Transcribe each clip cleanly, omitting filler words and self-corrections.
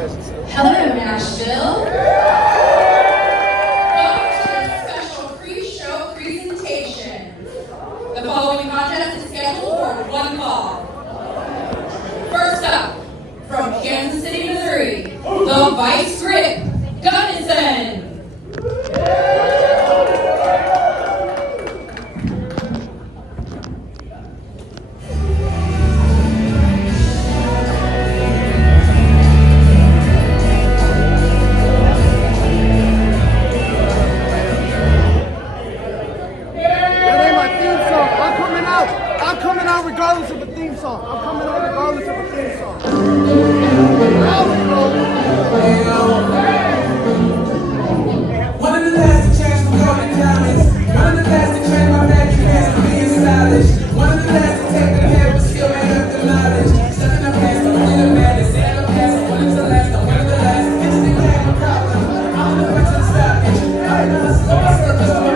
Hello, Nashville. Welcome to this special pre-show presentation. The following contest is scheduled for one fall. First up, from Kansas City, Missouri, the Vice Grip, Gunnison. Regardless of the theme song. I'm coming out regardless of the theme song. One of the last to change my golden diamonds. One of the last to train my back past being stylish. One of the last to take the head with skill and up the knowledge. Stepping up past the winner madness. Stand up past the one of the last. I'm one of the last. Instant had no problem. I'm the one to the stoppage. I know this is my circus. I'm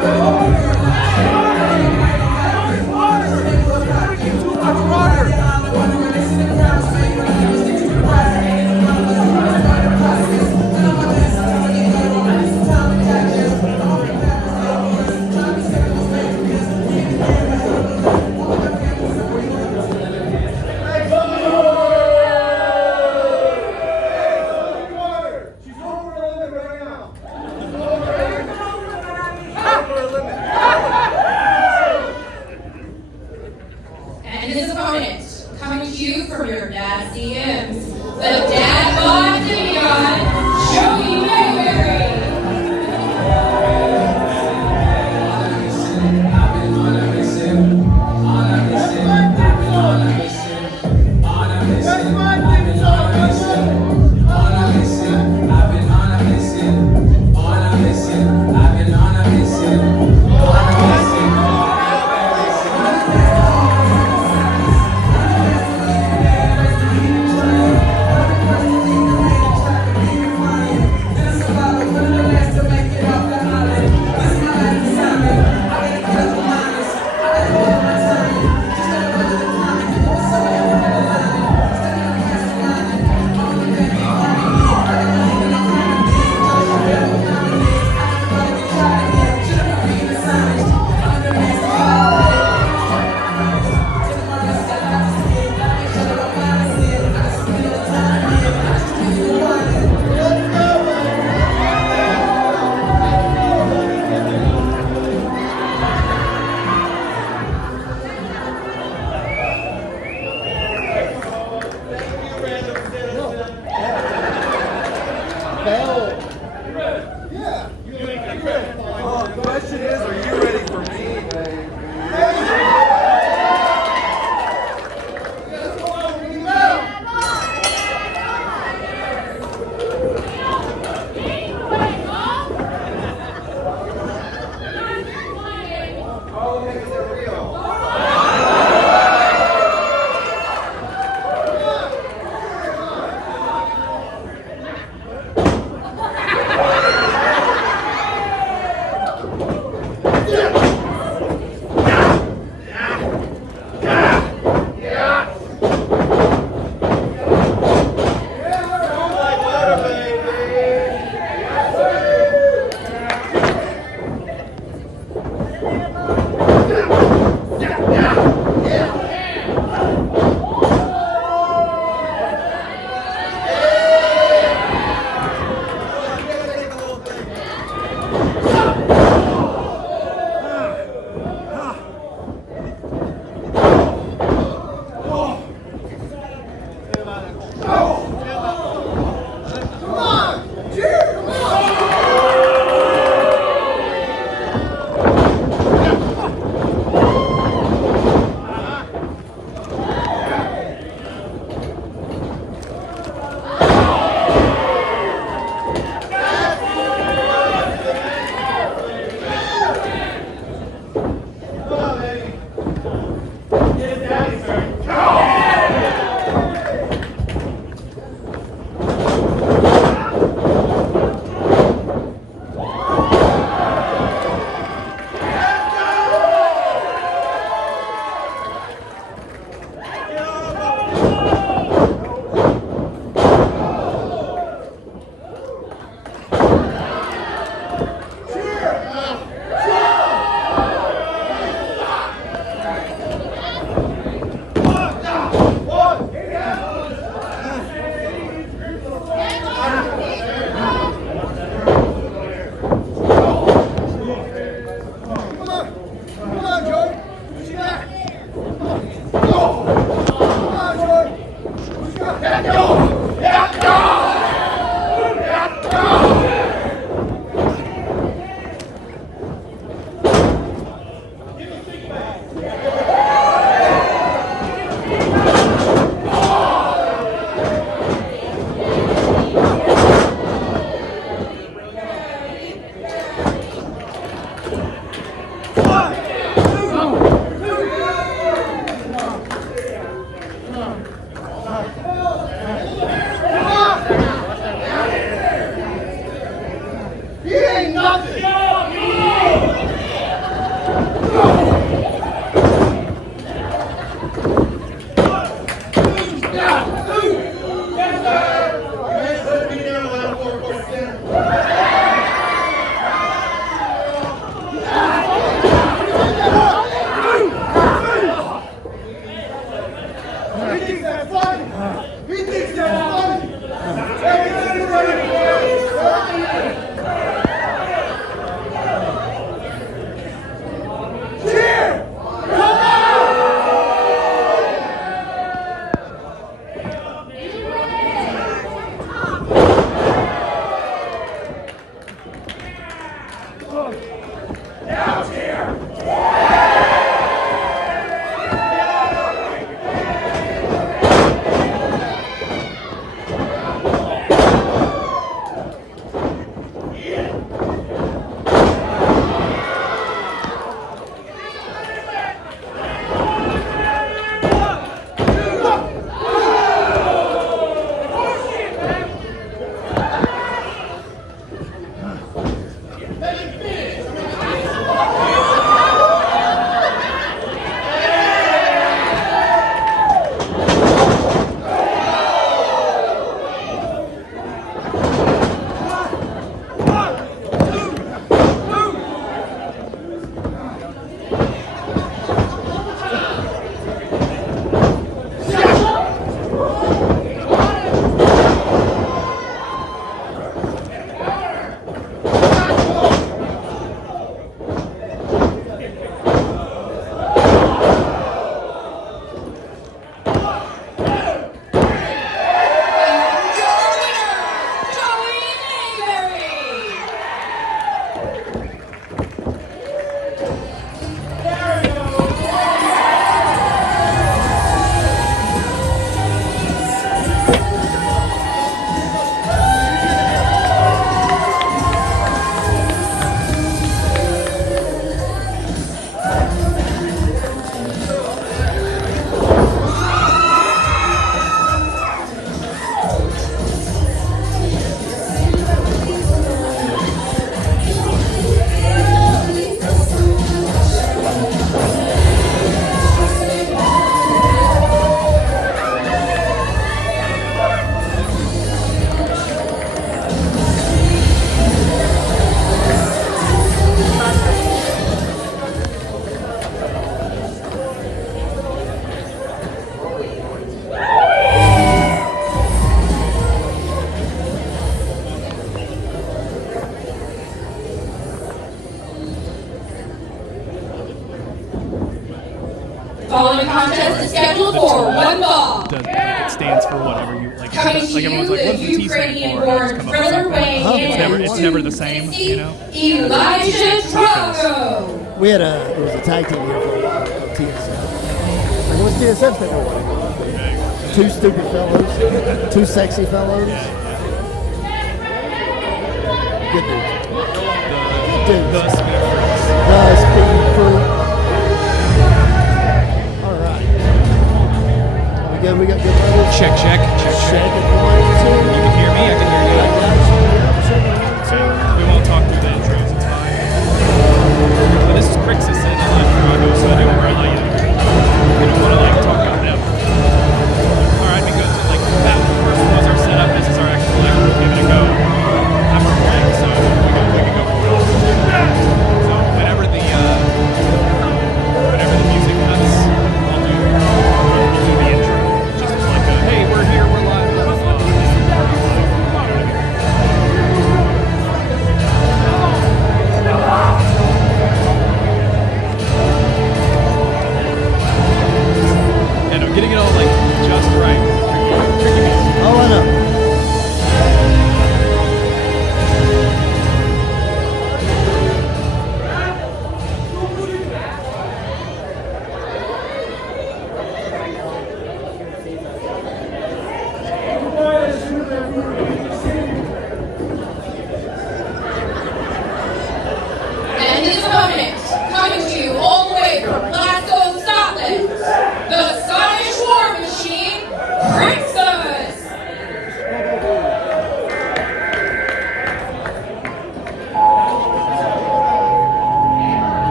Following contest is scheduled for one fall. It stands for whatever you like. Coming to Like you everyone's like, what's the T stand Ukrainian-born for? thriller weighing in It's never the same, you know. Elijah Drago. We had there was a tag team here for a while called TSF. Like, what's TSF stand for? Two stupid fellows, two sexy fellows. Good dudes. Good dudes. The speed freaks. The speed freak. All right. We got good levels. Check. Check it. 1, 2. You can hear me. I can hear you. I got you. Yep, check it. 1, 2. We won't talk through the intros. It's fine. But this is Crixus and Drago, so I think we're like, you don't want to like talk about them. All right, because like that first was our setup. This is our actual like we'll give it a go. I'm recording, so we can go for it. So whenever the music cuts, I'll do the intro. Just like hey, we're here, we're live. Blah, blah, blah.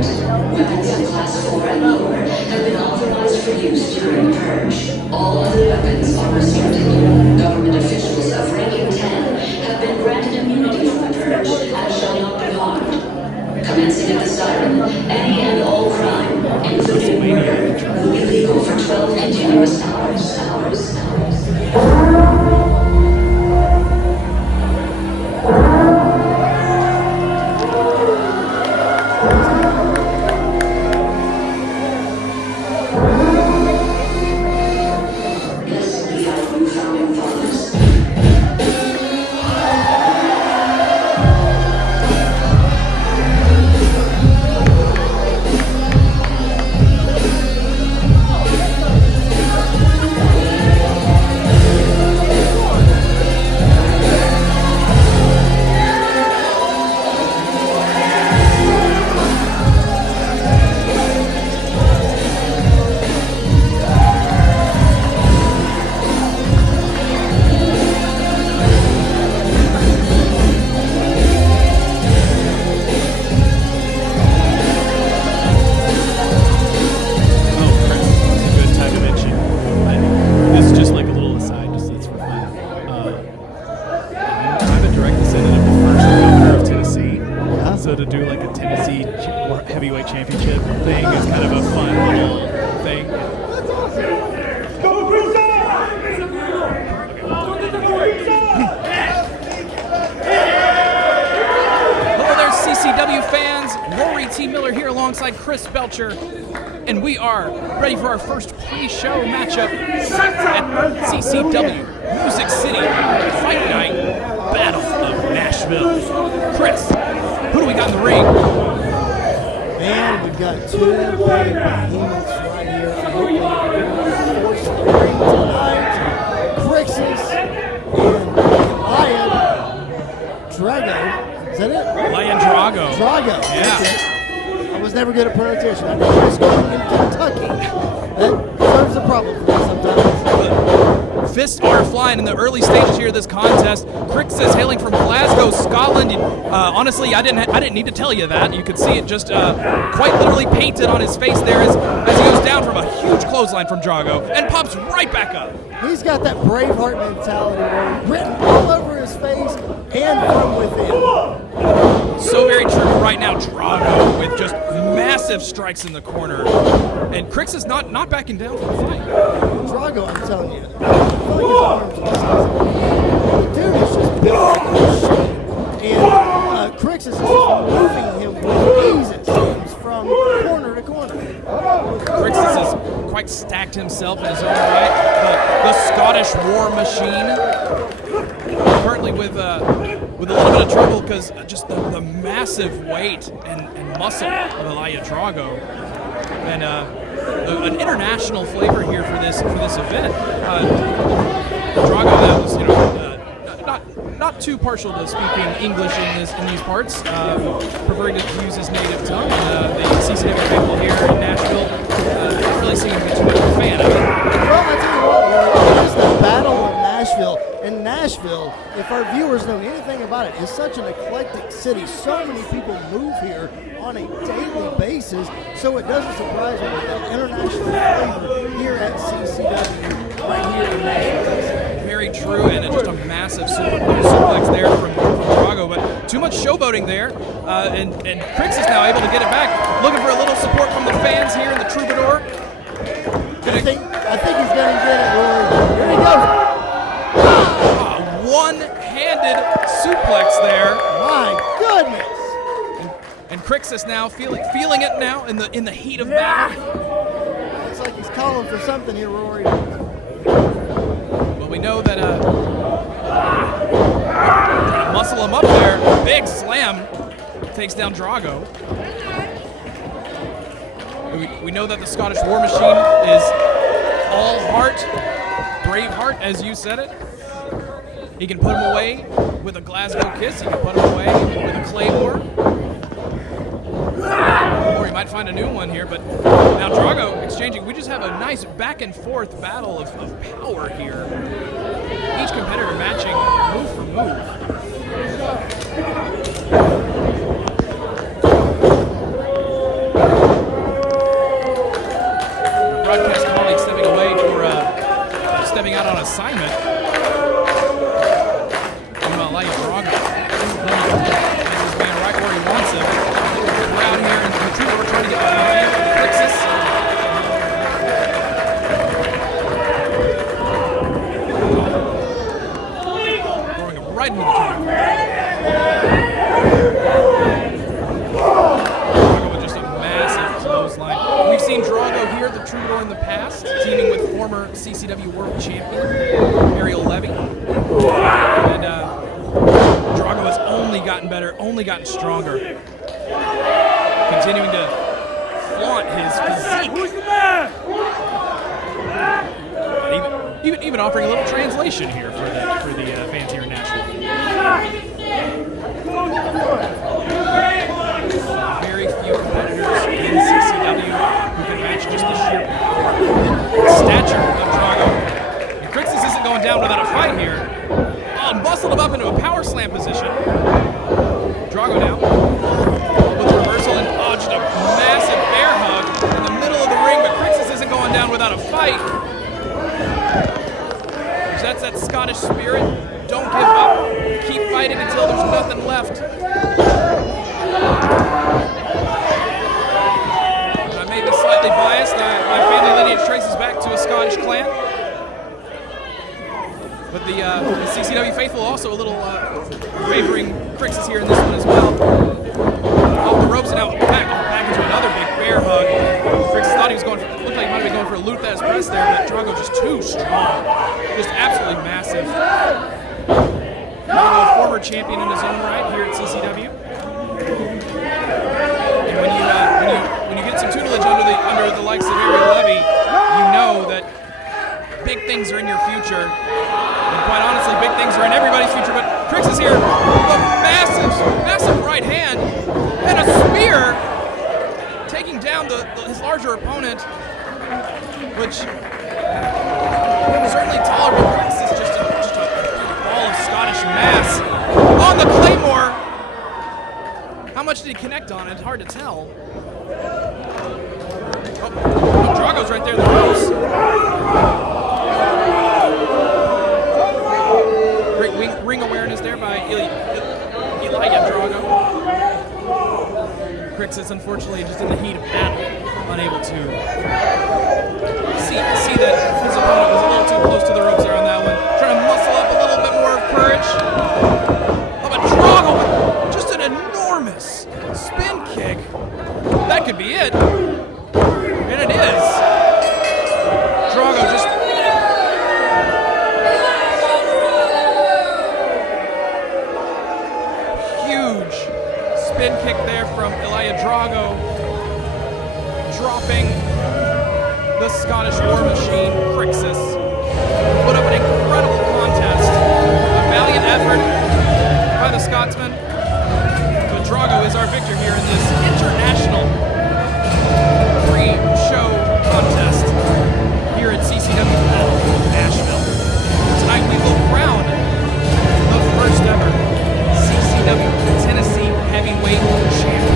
Alert. Weapons of Class 4 and lower have been authorized for use during the purge. All other weapons are restricted. Government officials of ranking 10 have been granted immunity from the purge and shall not be harmed. Commencing at the siren, any and all crime, including murder, will be legal for 12 continuous hours. And we are ready for our first pre-show matchup at CCW Music City Fight Night Battle of Nashville. Chris, who do we got in the ring? Man, we've got two big behemoths right here. I hope they force the ring tonight. Crixus and Drago. Is that it? Lion Drago. Drago. Yeah. I was never good at pronunciation. I know he's going in Kentucky. That serves a problem for me sometimes. Fists are flying in the early stages here of this contest. Crixus hailing from Glasgow, Scotland. Honestly, I didn't need to tell you that. You could see it just quite literally painted on his face there as he goes down from a huge clothesline from Drago and pops right back up. He's got that Braveheart mentality written all over his face and from within. So very true right now. Drago with just massive strikes in the corner. And Crixus not backing down from the fight. Drago, I'm telling you, I feel like his arms are the dude is just built like a machine. And Crixus is just moving him with ease, it seems, from corner to corner. Crixus has quite stacked himself in his own right. The Scottish war machine. Currently with a little bit of trouble because just the massive weight and muscle of Elliot Drago. And an international flavor here for this event. Drago, that was not too partial to speaking English in these parts, preferring to use his native tongue. The CCW people here in Nashville don't really seem to be too much of a fan of it. Well, I tell you what, it is the Battle of Nashville. And Nashville, if our viewers know anything about it, is such an eclectic city. So many people move here on a daily basis, so it doesn't surprise me with that international flavor here at CCW right here in Nashville. Very true, and just a massive suplex there from Drago, but too much showboating there, and Crixus now able to get it back, looking for a little support from the fans here in the Troubadour. I think he's going to get it, Rory. Here he goes. One-handed suplex there. My goodness! And Crixus now feeling it now in the heat of battle. Looks like he's calling for something here, Rory. Well, we know that trying to muscle him up there. Big slam takes down Drago. We know that the Scottish War Machine is all heart, brave heart, as you said it. He can put him away with a Glasgow kiss. He can put him away with a Claymore. Or he might find a new one here, but now Drago exchanging. We just have a nice back and forth battle of power here. Each competitor matching move for move. assignment. Meanwhile, Elliot Drago, this man right where he wants him. We're out here in the troupe. We're trying to get behind Crixus. Throwing him right into the troupe. Drago with just a massive clothesline. We've seen Drago here at the Troubadour in the past, teaming with former CCW World Champion Ariel Levy. And Drago has only gotten better, only gotten stronger. Continuing to flaunt his physique. Even offering a little translation here for the fans here in Nashville. Very few competitors in CCW who can match just the sheer power and stature of Drago. And Crixus isn't going down without a fight here. Oh, bustled him up into a power slam position. Drago now with a reversal and just a massive bear hug in the middle of the ring, but Crixus isn't going down without a fight. That's that Scottish spirit. Don't give up. Keep fighting until there's nothing left. I may be slightly biased. My family lineage traces back to a Scottish clan. But the CCW faithful also a little favoring Crixus here in this one as well. Oh, the ropes are now back into another big bear hug. Crixus thought he was going for, looked like he might have been going for a Luthez press there, but Drago just too strong. Just absolutely massive. Drago, a former champion in his own right here at CCW. And when you get some tutelage under the likes of Ariel Levy, you know that big things are in your future. And quite honestly, big things are in everybody's future. But Crixus here, a massive right hand and a spear, taking down his larger opponent, which certainly tolerable. Crixus just a ball of Scottish mass on the Claymore. How much did he connect on? It's hard to tell. Oh, Drago's right there in the ropes. Great ring awareness there by Elliot Drago. Crixus, unfortunately, just in the heat of battle, unable to see that his opponent was a little too close to the ropes there on that one. Trying to muscle up a little bit more of courage. Oh, but Drago with just an enormous spin kick. That could be it. And it is. Drago just... huge spin kick there from Elliot Drago. Dropping the Scottish War Machine, Crixus. Put up an incredible contest. A valiant effort by the Scotsman. But Drago is our victor here in this international pre-show contest here at CCW Nashville. Tonight we will crown the first ever CCW Tennessee Heavyweight Champion.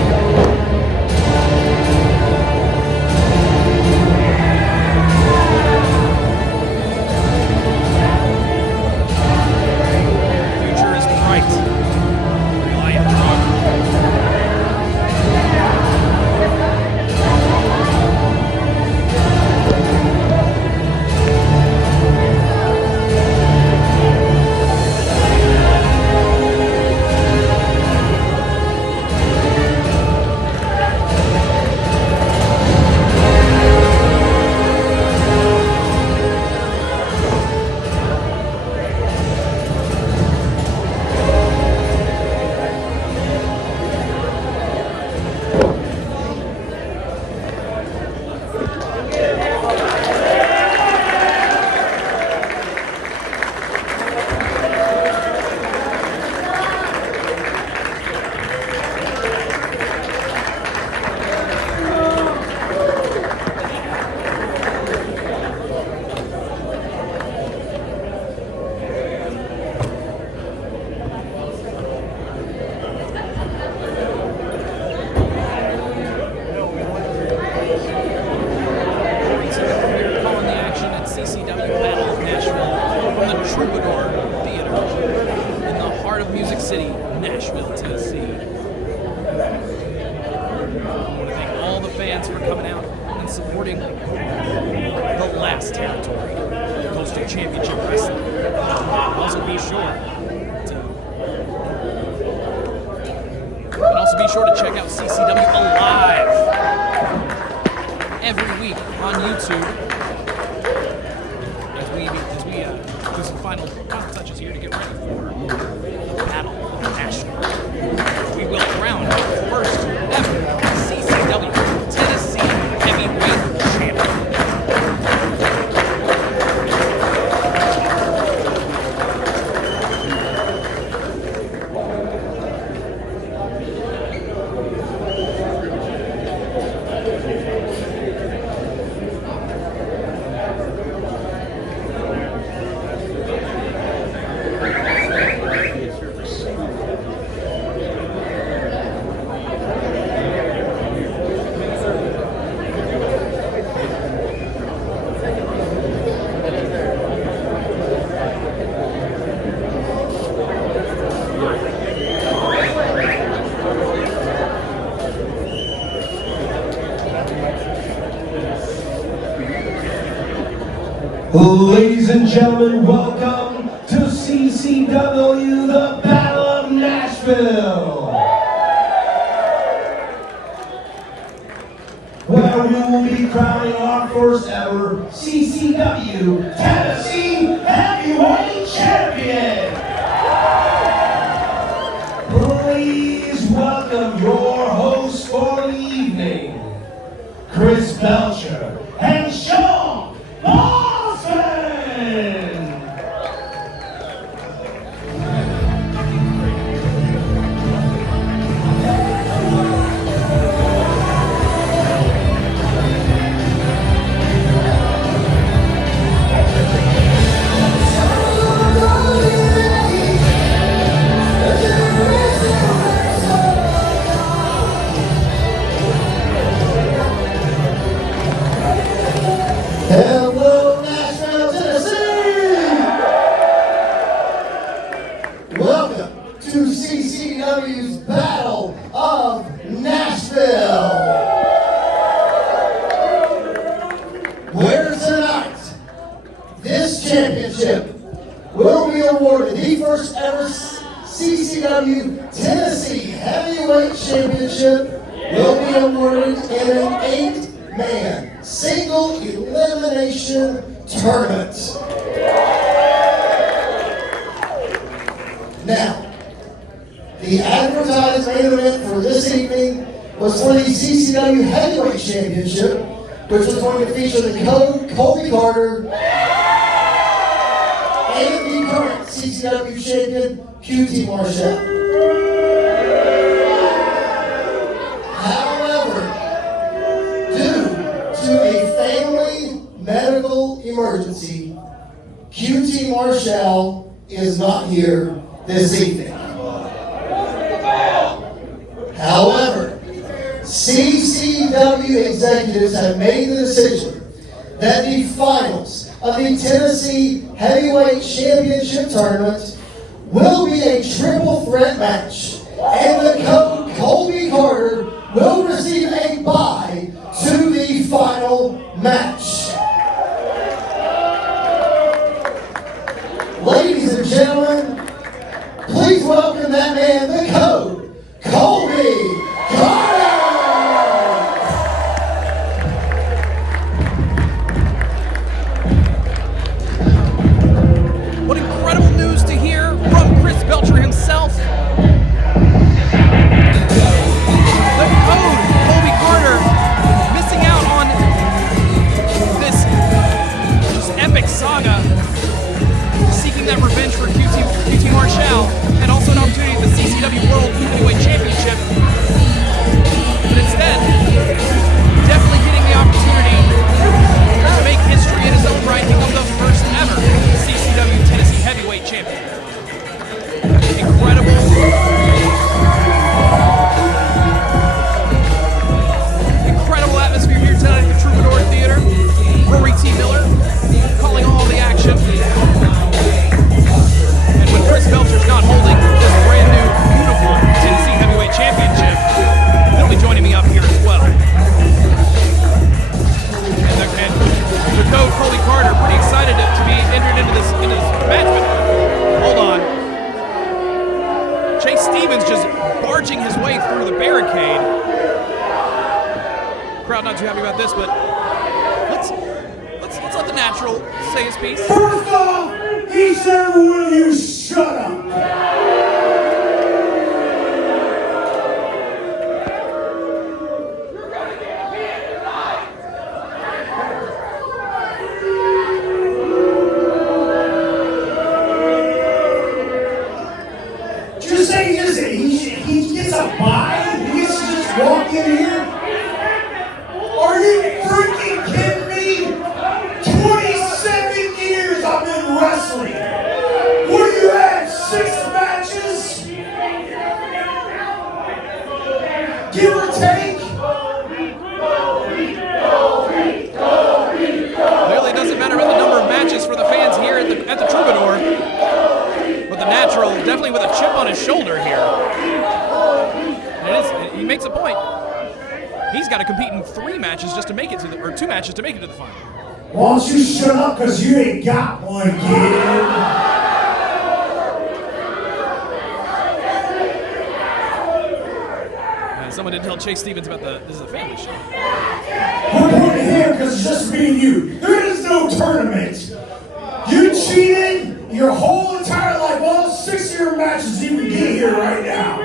Troubadour Theater in the heart of Music City, Nashville, Tennessee. I want to thank all the fans for coming out and supporting the last territory of Coastal Championship Wrestling. Also be sure to check out CCW Alive every week on YouTube as we do some final touches here to get ready for the Battle of Nashville. We will crown our first ever CCW Tennessee Heavyweight Champion. Ladies and gentlemen, welcome to CCW, the Battle of Nashville, where we will be crowning our first ever CCW Tennessee Heavyweight Champion. Please welcome your hosts for the evening, Chris Belcher and Shawn. Hello, Nashville, Tennessee! Welcome to CCW's Battle of Nashville! Where tonight, this championship will be awarded the first ever CCW Tennessee Heavyweight Championship will be awarded in an 8-man single elimination tournament. Now, the advertised main event for this evening was for the CCW Heavyweight Championship, which was going to feature the Colby Carter and the current CCW champion, QT Marshall. However, due to a family medical emergency, QT Marshall is not here this evening. However, CCW executives have made the decision that the finals of the Tennessee Heavyweight Championship Tournament will be a triple threat match, and the Colby Carter will receive a bye to the final match. Ladies and gentlemen, please welcome that man, the code, Colby Carter! What incredible news to hear from Chris Belcher himself. The code, Colby Carter, missing out on crowd not too happy about this, but let's let the natural say his piece. First off, each and every one of you shut up. He gets a bye? He gets to just walk in here? Are you freaking kidding me? 27 years I've been wrestling. What are you at? 6 matches? Give or take? Clearly it doesn't matter about the number of matches for the fans here at the Troubadour. But the natural, definitely with a chip on his shoulder here. And he makes a point. He's got to compete in 3 matches just to make it to the, or 2 matches to make it to the final. Why don't you shut up, because you ain't got one, kid. Someone didn't tell Chase Stevens about this is a family show. We're going to him because it's just me and you. There is no tournament. You cheated your whole entire life, all 6 of your matches you can get here right now.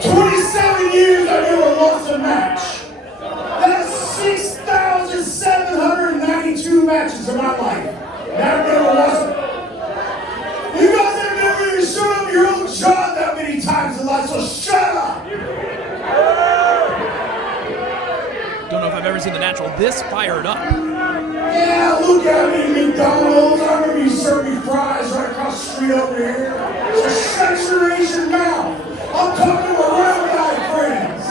27 years I never lost a match. That's 6,792 matches in my life. I've never lost it. You guys have never even shown up your own job that many times in life, so shut up. Don't know if I've ever seen the natural this fired up. Yeah, look at me, McDonald's. I remember you served me fries right across the street over here. So shut your Asian mouth. I'm talking to round guy friends.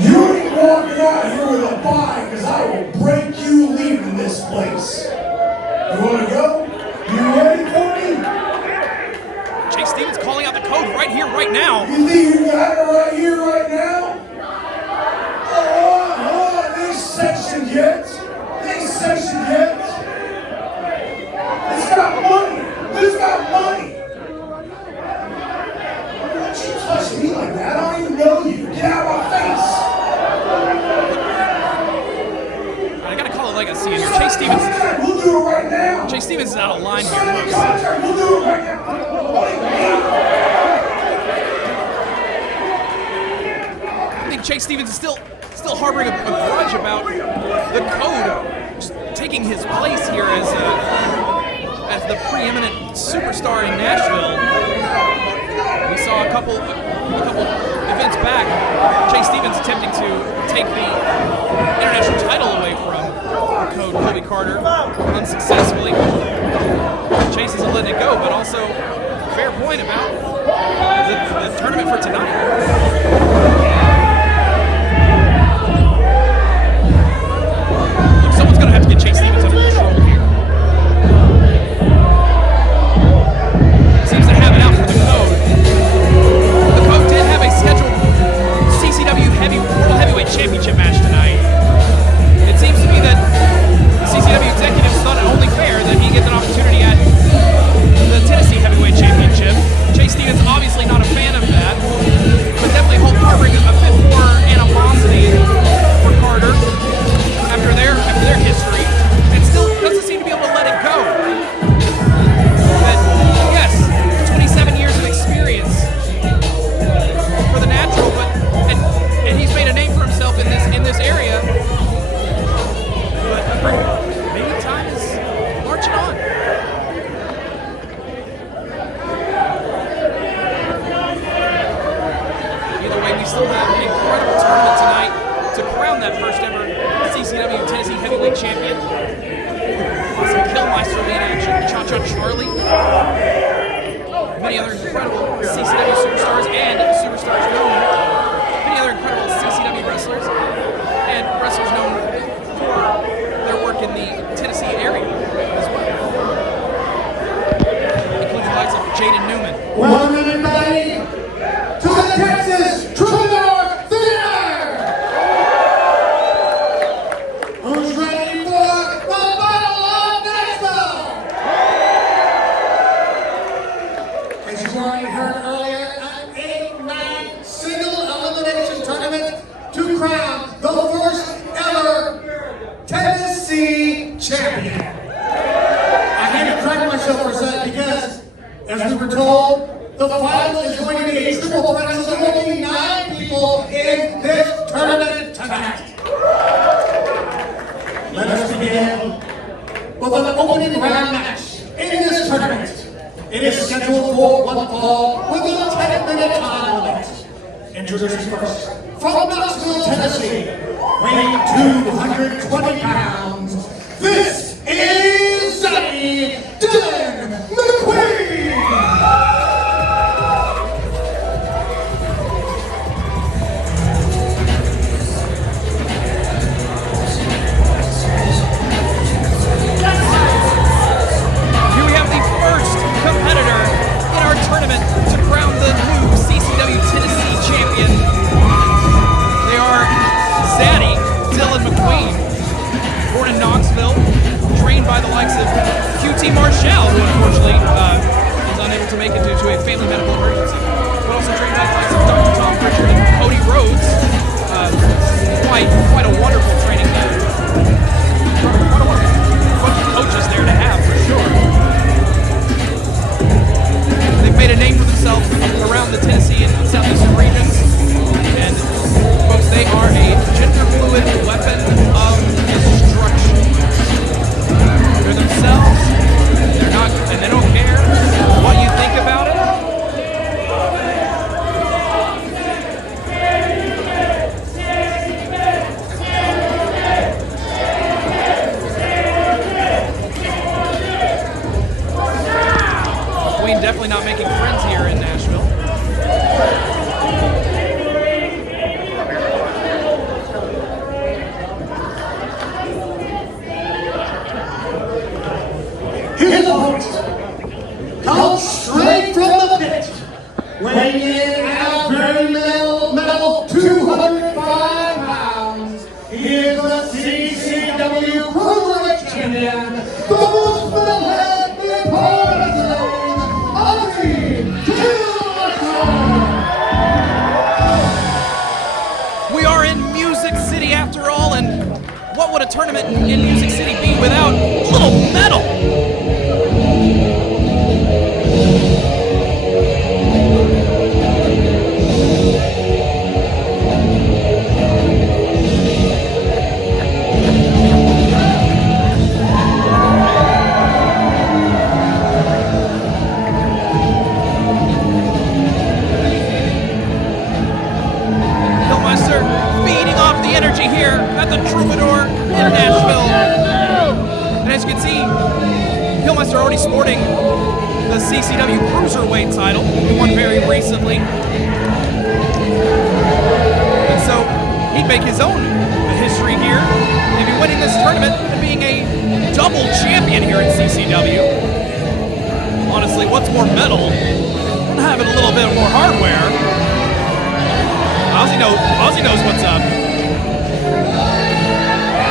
You ain't walking out here with a bye, because I will break you leaving this place. You want to go? You ready for me? Chase Stevens calling out the code right here, right now. You think you got it right here, right now? Oh, they ain't sectioned yet. They ain't sectioned yet. It's got money. It's got money. Don't you touch me like that. I don't even know you. Get out of my face. I gotta call it like I see it here. Chase Stevens. We'll do it right now. Chase Stevens is out of line here. Contract. We'll do it right now. I think Chase Stevens is still harboring a grudge about the code just taking his place here as the preeminent superstar in Nashville. We saw a couple events back, Chase Stevens attempting to take the international title away from the code Colby Carter unsuccessfully. Chase isn't letting it go, but also fair point about the tournament for tonight. Someone's going to have to get Chase Stevens under control here. Seems to have it out for the code. The code did have a scheduled CCW World Heavyweight Championship match tonight. It seems to be that the CCW executives thought it only fair that he gets an opportunity at the Tennessee Heavyweight Championship. Chase Stevens obviously not a fan of that, but definitely harboring a bit more animosity for Carter after their history, and still doesn't seem to be able to let it go. But yes, 27 years of experience for the natural, but and he's made a name for himself in this area. But maybe time is marching on. Either way, we still have an incredible tournament tonight to crown that first ever CCW Tennessee Heavyweight Champion. Awesome Kilmeister lead action, Cha-Cha Charlie. Many other incredible CCW superstars and superstars known. Many other incredible CCW wrestlers and wrestlers known for their work in the Tennessee area as well. Including the likes of Jaden Newman. Welcome everybody to the Texas Troubadour Theater! Who's ready for the Battle of Nashville? As you've already heard is going to be a triple threat. There's only 9 people in this tournament tonight. Let us begin with an opening round match in this tournament. It is scheduled for one fall with a 10-minute time limit. Introducing first, from Nashville, Tennessee, weighing 220 pounds, this is Dillon McQueen! Here we have the first competitor in our tournament to crown the new CCW Tennessee Champion. They are Zaddy Dillon McQueen, born in Knoxville, trained by the likes of QT Marshall, who unfortunately is unable to make it due to a family medical emergency, but also trained by the likes of Dr. Tom Pritchard and Cody Rhodes. Quite a wonderful training quite a bunch of coaches there to have, for sure. They've made a name for themselves around the Tennessee and southeastern regions, and folks, they are a gender-fluid weapon of destruction. They're themselves, they're not, and they don't care what you think about it. McQueen definitely not making friends here in Nashville. His opponent comes straight from the pit, weighing in at a very metal 205 pounds. He is the CCW Cruiserweight Champion, the most metalhead in pro wrestling, Ozzy Kilmeister. We are in Music City after all, and what would a tournament in Music City be without a little metal? Kilmeister feeding off the energy here at the Troubadour in Nashville. And as you can see, Kilmeister already sporting the CCW Cruiserweight title. He won very recently. And so he'd make his own history here. He'd be winning this tournament and being a double champion here in CCW. Honestly, what's more metal than having a little bit more hardware? Ozzy knows what's up.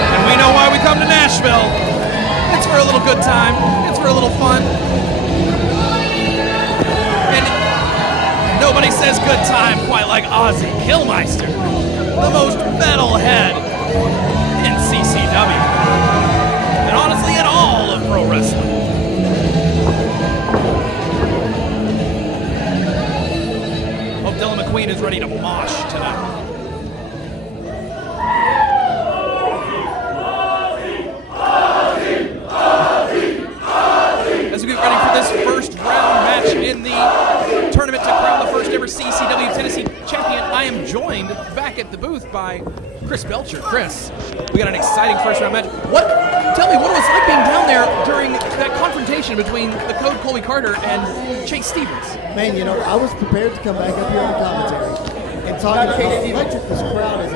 And we know why we come to Nashville. It's for a little good time. It's for a little fun. And nobody says good time quite like Ozzy Kilmeister, the most metal head in CCW. And honestly, in all of pro wrestling. Hope Dillon McQueen is ready to mosh tonight. As we get ready for this first round match in the tournament to crown the first ever CCW Tennessee Champion, I am joined back at the booth by Chris Belcher. Chris, we got an exciting first round match. Tell me what it was like being down there during that confrontation between the Code Colby Carter and Chase Stevens. Man, you know, I was prepared to come back up here on the commentary and talk about how electric this crowd is.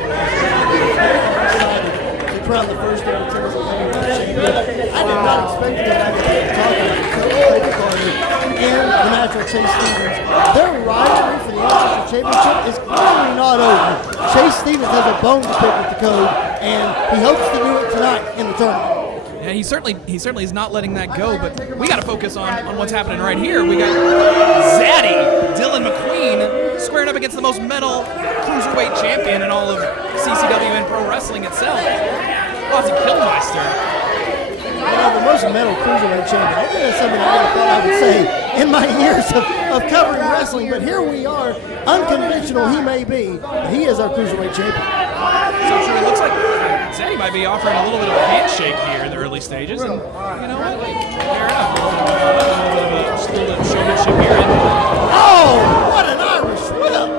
Excited to crown the first ever Tennessee Champion. I did not expect to come back up here and talk about Colby Carter and the natural Chase Stevens. Their rivalry for the International Championship is clearly not over. Chase Stevens has a bone to pick with the Code, and he hopes to do it tonight in the tournament. Yeah, he certainly is not letting that go, but we got to focus on what's happening right here. We got Zaddy Dillon McQueen squaring up against the most metal cruiserweight champion in all of CCW and pro wrestling itself, Ozzy Kilmeister. The most metal cruiserweight champion. I think that's something I never thought I would say in my years of of covering wrestling, but here we are. Unconventional he may be, but he is our Cruiserweight champion. So true. It looks like Zeddy might be offering a little bit of a handshake here in the early stages. And you know what? Fair enough. A little bit of showmanship here. Oh, what an Irish whip!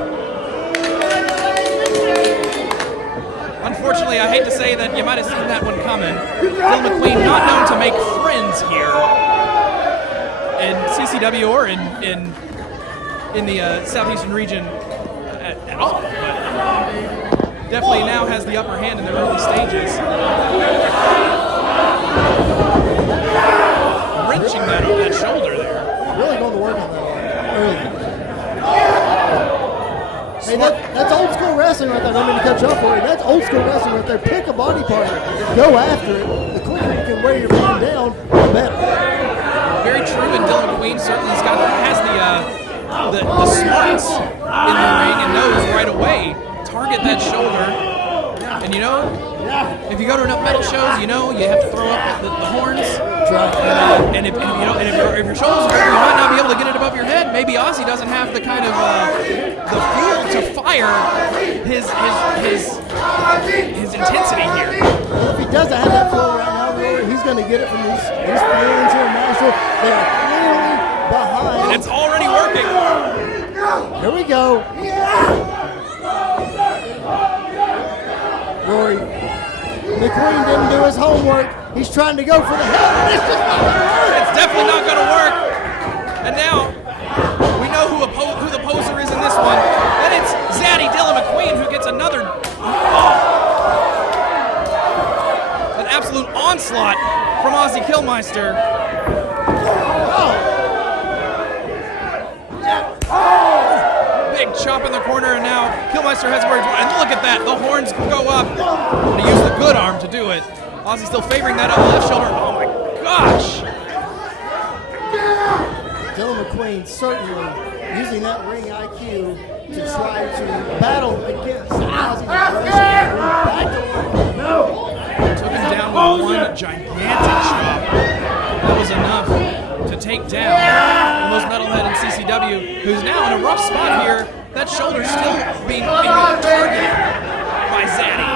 Unfortunately, I hate to say that you might have seen that one coming. Dillon McQueen not known to make friends here in CCW or in the southeastern region at all. But definitely now has the upper hand in the early stages. Wrenching that shoulder there. Really going to work on that early. Hey, that's old school wrestling right there. I don't mean to cut you off for you. That's old school wrestling right there. Pick a body part, go after it. The quicker you can wear your man down, the better. Very true, and Dillon McQueen certainly has the smarts in the ring and knows right away target that shoulder. And you know, if you go to enough metal shows, you know you have to throw up the horns. And if your shoulders are, you might not be able to get it above your head. Maybe Ozzy doesn't have the kind of the fuel to fire his intensity here. Well, if he doesn't have that flow right now, Rory, he's going to get it from these fans here in Nashville. They are clearly behind. And it's already working. Here we go. Rory, McQueen didn't do his homework. He's trying to go for the head. It's just not going to work. It's definitely not going to work. And now we know who the poser is in this one. And it's Zaddy Dillon McQueen who gets another an absolute onslaught from Ozzy Kilmeister. Big chop in the corner, and now Kilmeister has where he's going. And look at that, the horns go up. And he used the good arm to do it. Ozzy still favoring that left shoulder. Oh my gosh! Dillon McQueen certainly using that ring IQ to try to battle against Ozzy's aggression. Took him down with one gigantic chop. That was enough to take down the most metalhead in CCW, who's now in a rough spot here. That shoulder still being targeted by Zaddy.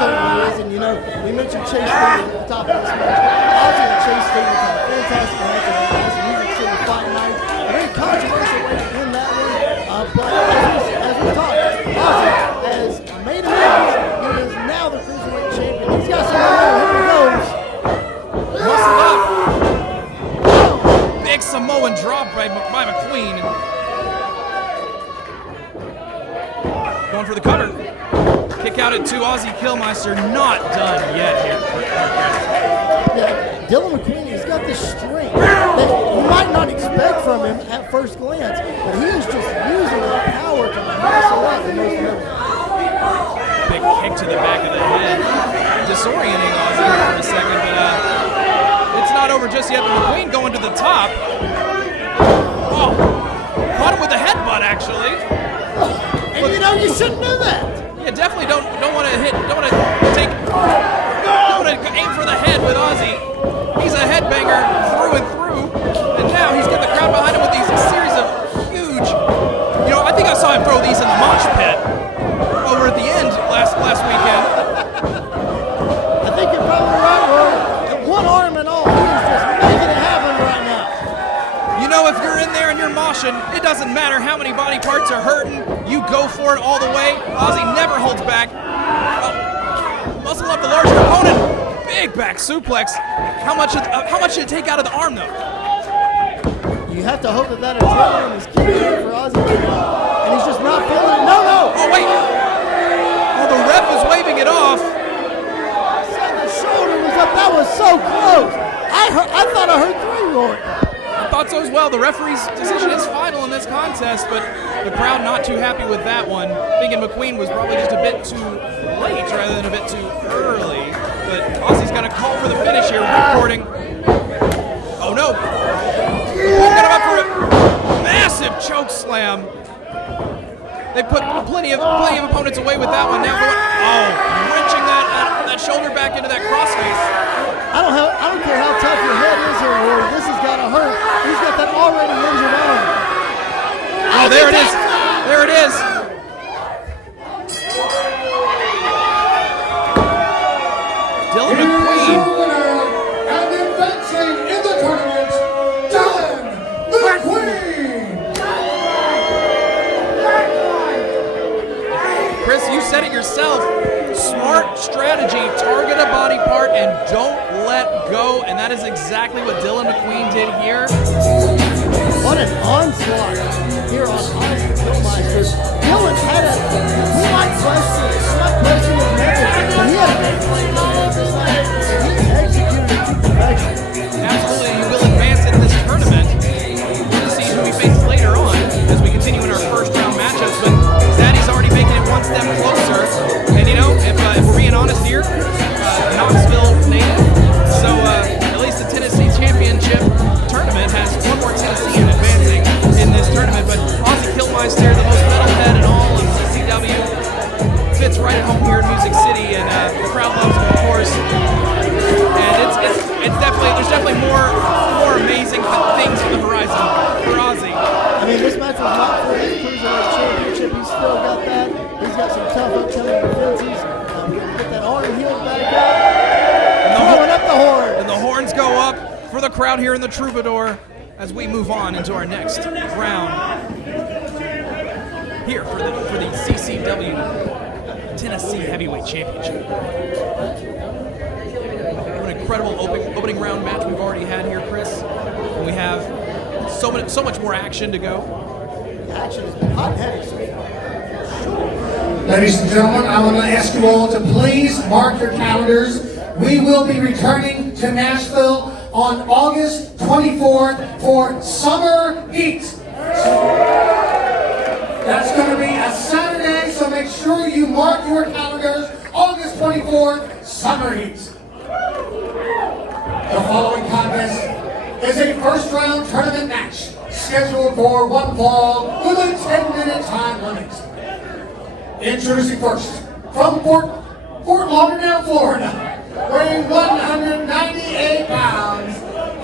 Certainly is, and you know, we mentioned Chase Stevens at the top of this match. Ozzy and Chase Stevens had a fantastic match in the last Music City Fight Night. A very controversial way to win that one, but as we talked, Ozzy has made amends. He is now the Cruiserweight champion. He's got some momentum. Here he goes. Muscle up. Big Samoan drop by McQueen. Going for the cover. Kick out at 2, Ozzy Kilmeister not done yet here. Yeah, Dillon McQueen, he's got this strength that you might not expect from him at first glance, but he is just using that power to muscle up the most members. Big kick to the back of the head. Disorienting Ozzy for a second, but it's not over just yet. McQueen going to the top. Oh, caught him with a headbutt actually. And you know, you shouldn't do that. Yeah, definitely don't want to aim for the head with Ozzy. He's a headbanger through and through, and now he's getting the crowd behind him with these series of huge. You know, I think I saw him throw these in the mosh pit over at the end last weekend. I think you're probably right, Roy. One arm and all, he's just making it happen right now. You know, if you're in there and you're moshing, it doesn't matter how many body parts are hurting. You go for it all the way. Ozzy never holds back. Oh, muscle up the larger opponent. Big back suplex. How much did it take out of the arm, though? You have to hope that adrenaline is kicking in for Ozzy, and he's just not feeling it. No! Oh, wait. Oh, the ref is waving it off. Said the shoulder was up. That was so close. I thought I heard 3 roaring. I thought so as well. The referee's decision is final in this contest, but the crowd not too happy with that one. Thinking McQueen was probably just a bit too late rather than a bit too early. But Ozzy's got to call for the finish here. Recording. Oh no! Got him up for a massive choke slam. They put plenty of opponents away with that one. Now going, wrenching that shoulder back into that crossface. I don't care how tough your head is here, Rory. This has got to hurt. He's got that already injured arm. Oh, there it is. There it is. Dillon McQueen. And advancing in the tournament, Dillon McQueen. Chris, you said it yourself. Smart strategy, target a body part and don't let go. And that is exactly what Dillon McQueen did here. What an onslaught here on Ozzy Kilmeister. Dillon had a, we might question his method, but he had a game plan this night. He executed it to perfection. Absolutely, he will advance in this tournament. We'll see who he faces later on as we continue in our first round matchups. But Zaddy's already making it one step closer. And you know, if we're being honest here, Knoxville native. So at least the Tennessee Championship tournament has one more Tennessean advancing in this tournament. But Ozzy Kilmeister, the most metalhead in all of CCW, fits right at home here in Music City, and the crowd loves him, of course. And it's definitely, there's definitely more amazing things on the horizon for Ozzy. I mean, this match was not for his Cruiserweight Championship. He's still got that. He's got some tough upcoming defenses. Get that arm healed back up. And throwing up the horn. And the horns go up for the crowd here in the Troubadour as we move on into our next round here for the CCW Tennessee Heavyweight Championship. What an incredible opening round match we've already had here, Chris. And we have so much more action to go. The action has been hot and heavy so far. Ladies and gentlemen, I want to ask you all to please mark your calendars. We will be returning to Nashville on August 24th for Summer Heat. That's going to be a Saturday, so make sure you mark your calendars. August 24th, Summer Heat. The following contest is a first round tournament match scheduled for one fall with a 10-minute time limit. Introducing first, from Fort Lauderdale, Florida, weighing 198 pounds,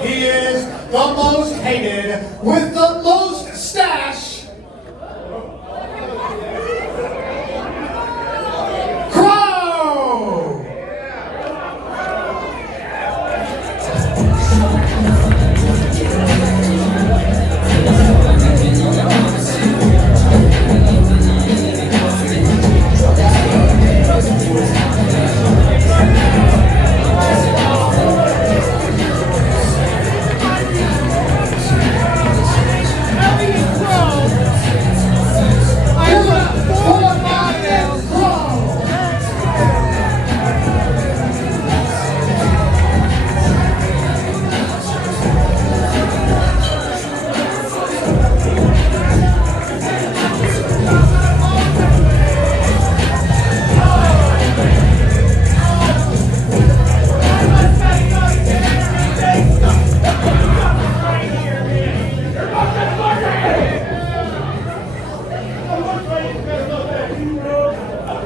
he is the most hated with the most stash, Qrow!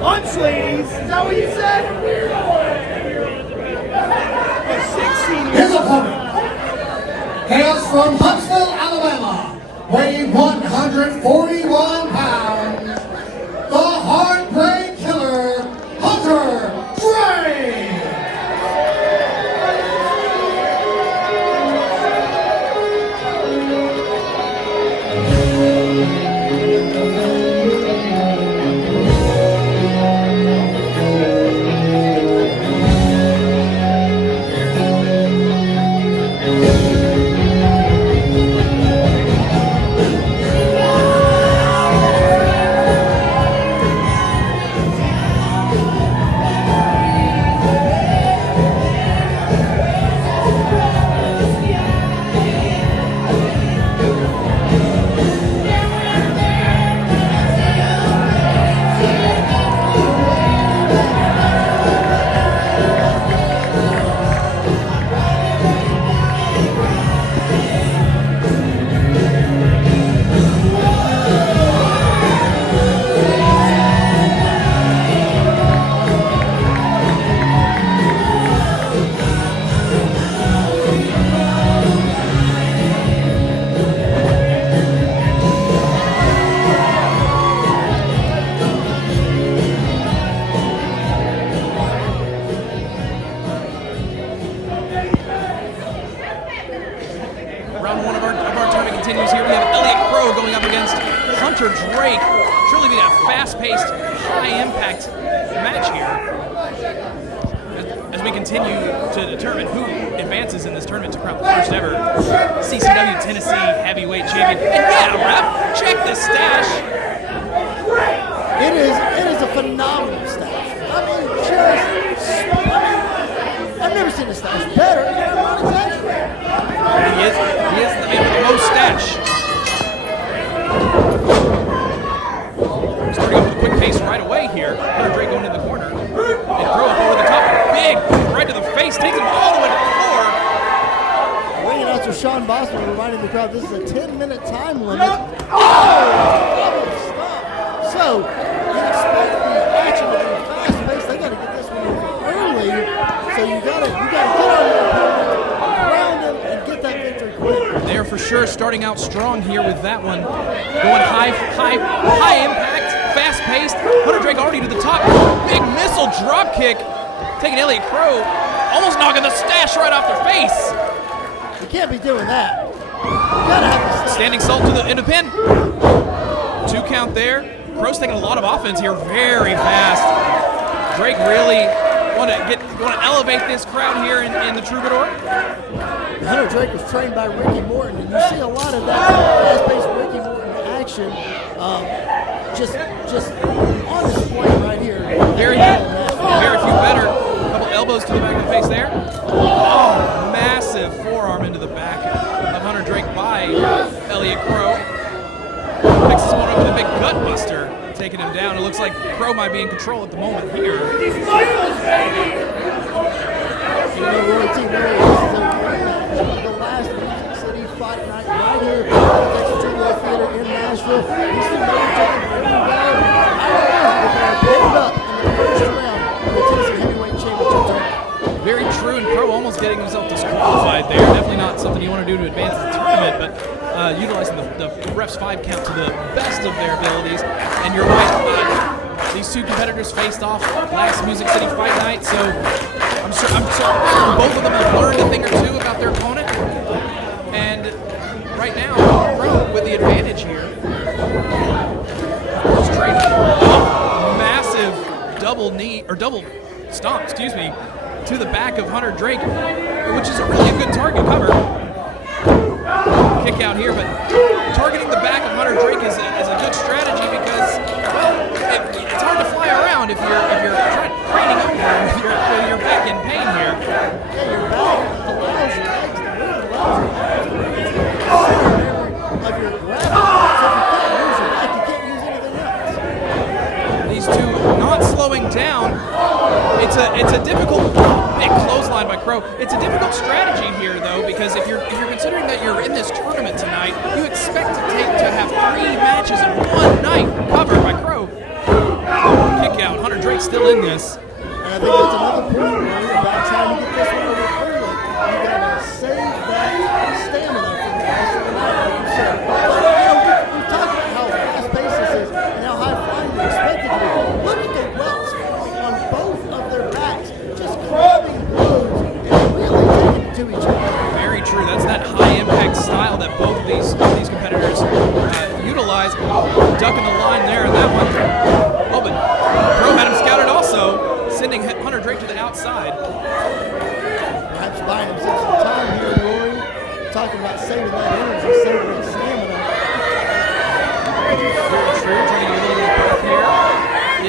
Lunch, ladies! Is that what you said? His opponent hails from Huntsville, Alabama, weighing 141 pounds, the Heartbreak Killer, Hunter Drago! after Drake. Surely be a fast-paced, high-impact match here. As we continue to determine who advances in this tournament to crown the first ever CCW Tennessee Heavyweight Champion. And yeah, ref, check the stash. It is a phenomenal stash. I mean, I've never seen a stash better. I'm not exaggerating. He is the man with the most stash. Starting off with a quick pace right away here. Hunter Drake going in the corner. And Qrow up over the top. Big right to the face. Takes him all the way to the floor. Ring announcer Shawn Bosman reminding the crowd this is a 10-minute time limit. Oh! Stop. So, you expect the action to be fast-paced. They got to get this one over early. So you got to get on your opponent, ground him, and get that victory quick. They are for sure starting out strong here with that one. Going high impact, fast-paced. Hunter Drake already to the top. Big missile drop kick. Taking Elliot Qrow, almost knocking the stash right off their face. You can't be doing that. You gotta have the stash. Standing salt into the pin. 2 count there. Qrow's taking a lot of offense here, very fast. Drake really want to elevate this crowd here in the Troubadour. Hunter Drake was trained by Ricky Morton, and you see a lot of that fast-paced Ricky Morton action just on display right here. Very few better. A couple elbows to the back of the face there. Oh, massive forearm into the back of Hunter Drake by Elliot Qrow. Picks this one up with a big gut buster, taking him down. It looks like Qrow might be in control at the moment here. You know, Roy T. Murray, this is the last Music City Fight Night right here at the Texas Troubadour Theater in Nashville. These two men are taking very well. I don't know if they're picked up in the first round of the Tennessee Heavyweight Championship tournament. Very true, and Qrow almost getting himself disqualified there. Definitely not something you want to do to advance the tournament, but utilizing the ref's 5 count to the best of their abilities. And you're right, these two competitors faced off last Music City Fight Night, so I'm sure both of them have learned a thing or two about their opponent. And right now, Qrow with the advantage here. Straight massive double stomp, to the back of Hunter Drake, which is a really good target cover. Kick out here, but targeting the back of Hunter Drake is a good strategy because, well, it's hard to fly around if you're craning over with your back in pain here. Yeah, your back allows your legs to move, allows your legs to move. It's the center of your gravity. So if you can't use your back, you can't use anything else. These two not slowing down. It's a difficult big clothesline by Qrow. It's a difficult strategy here though, because if you're considering that you're in this tournament tonight, you expect to have 3 matches in one night covered by Qrow. Kick out. Hunter Drake still in this. And I think that's another point where about trying to get this one over early. You gotta save that stamina for the rest of the night, like you said. We've talked about how fast-paced this is and how high-flying we expect it to be. Look at the welts forming on both of their backs, just grabbing blows and really taking it to each other. Very true. That's that high-impact style that both of these competitors utilize. Ducking the line there in that one. Oh, but Qrow had him scouted also, sending Hunter Drake to the outside. Perhaps buying himself some time here, Rory. Talking about saving that energy, saving that stamina. Very true. Trying to get a little bit of breath here.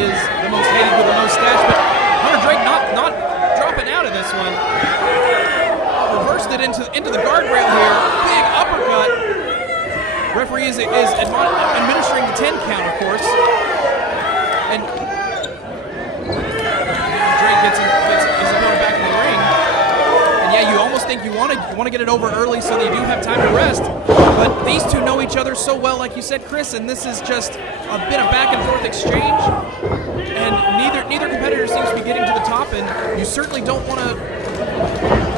Is the most hated with the most stash, but Hunter Drake not dropping out of this one. Reversed it into the guardrail here. Big uppercut. Referee is administering the 10 count, of course. And Drake gets his opponent back in the ring. And yeah, you almost think you want to get it over early so they do have time to rest. But these two know each other so well, like you said, Chris, and this is just a bit of back and forth exchange. And neither competitor seems to be getting to the top, and you certainly don't want to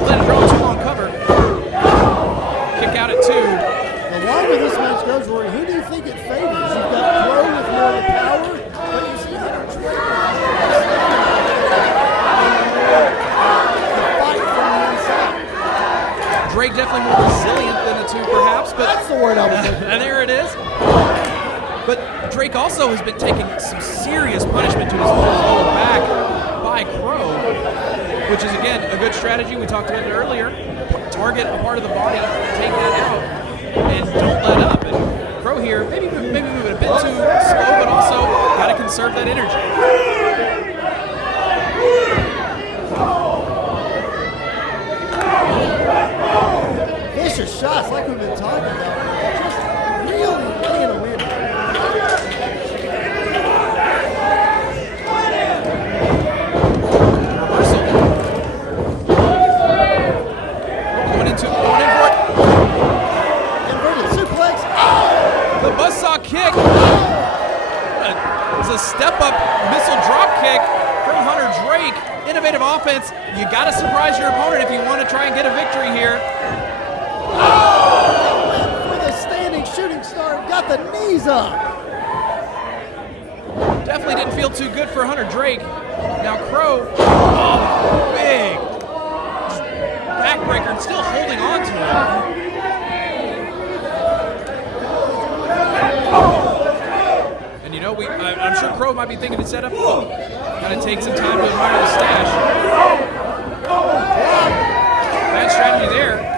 let it draw too long cover. Kick out at 2. The longer this match goes, Rory, who do you think it favors? You've got Qrow with more of the power, but you see Hunter Drake with the fight from the inside. Drake definitely more resilient than the two, perhaps, but that's the word I was looking for. And there it is. But Drake also has been taking some serious punishment to his lower back by Qrow, which is, again, a good strategy. We talked about it earlier. Target a part of the body, take that out, and don't let up. And Qrow here, maybe move it a bit too slow, but also got to conserve that energy. Vicious shots like we've been talking about. Just really laying a win. Reversal. Going in for it. Inverted suplex. The buzzsaw kick. It's a step-up missile drop kick from Hunter Drake. Innovative offense. You got to surprise your opponent if you want to try and get a victory here. For the standing shooting star, got the knees up. Definitely didn't feel too good for Hunter Drake. Now Qrow, big backbreaker and still holding on to it. And you know, I'm sure Qrow might be thinking to set up. Gotta take some time to admire the stash. Bad strategy there.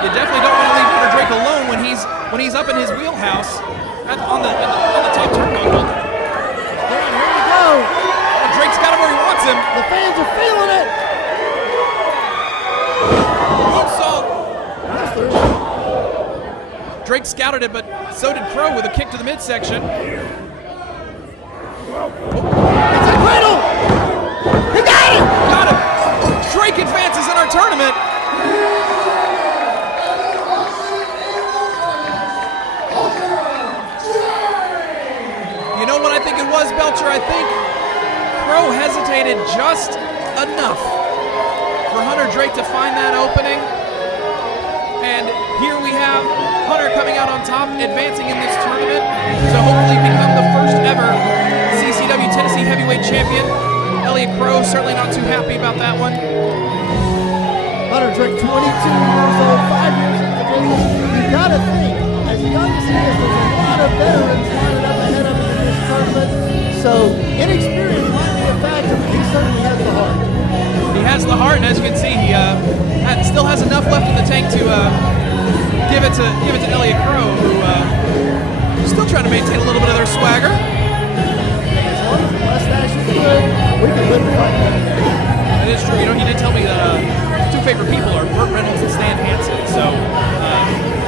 You definitely don't want to leave Hunter Drake alone when he's up in his wheelhouse on the top turnbuckle. Here we go. Drake's got him where he wants him. The fans are feeling it. Moonsault. Drake scouted it, but so did Qrow with a kick to the midsection. It's a cradle. He got it. Got him. Drake advances in our tournament. You know what I think it was, Belcher? I think Qrow hesitated just enough for Hunter Drake to find that opening. And here we have Hunter coming out on top, advancing in this tournament to hopefully become the first ever CCW Tennessee Heavyweight Champion. Elliot Qrow certainly not too happy about that one. Hunter Drake, 22 years old, 5 years into the business. You gotta think, as young as he is, there's a lot of veterans lining up ahead of him in this tournament. So inexperience might be a factor, but he certainly has the heart. He has the heart, and as you can see, he still has enough left in the tank to give it to Elliot Qrow, who's still trying to maintain a little bit of their swagger. As long as the mustache is good, we can live the fight. That is true. You know, he did tell me that his two favorite people are Burt Reynolds and Stan Hansen. So,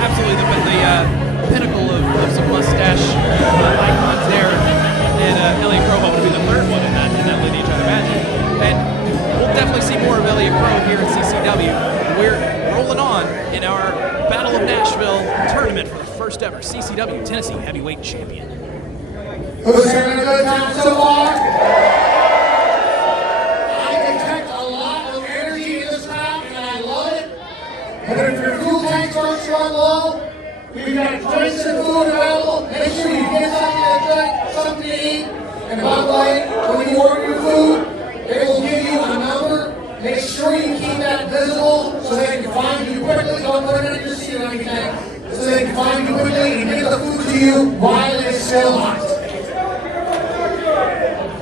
absolutely the pinnacle of some mustache icons there. And Elliot Qrow hoping to be the third one in that lineage, I'd imagine. And we'll definitely see more of Elliot Qrow here at CCW. We're rolling on in our Battle of Nashville tournament for the first ever CCW Tennessee Heavyweight Champion. Who's having a good time so far? I detect a lot of energy in this crowd, and I love it. But if your fuel tanks are strung low, we've got drinks and food available. Make sure you get something to drink, something to eat. And by the way, when you order your food, they will give you a number. Make sure you keep that visible so they can find you quickly. Don't put it in your seat or anything. So they can find you quickly and get the food to you while it's still hot.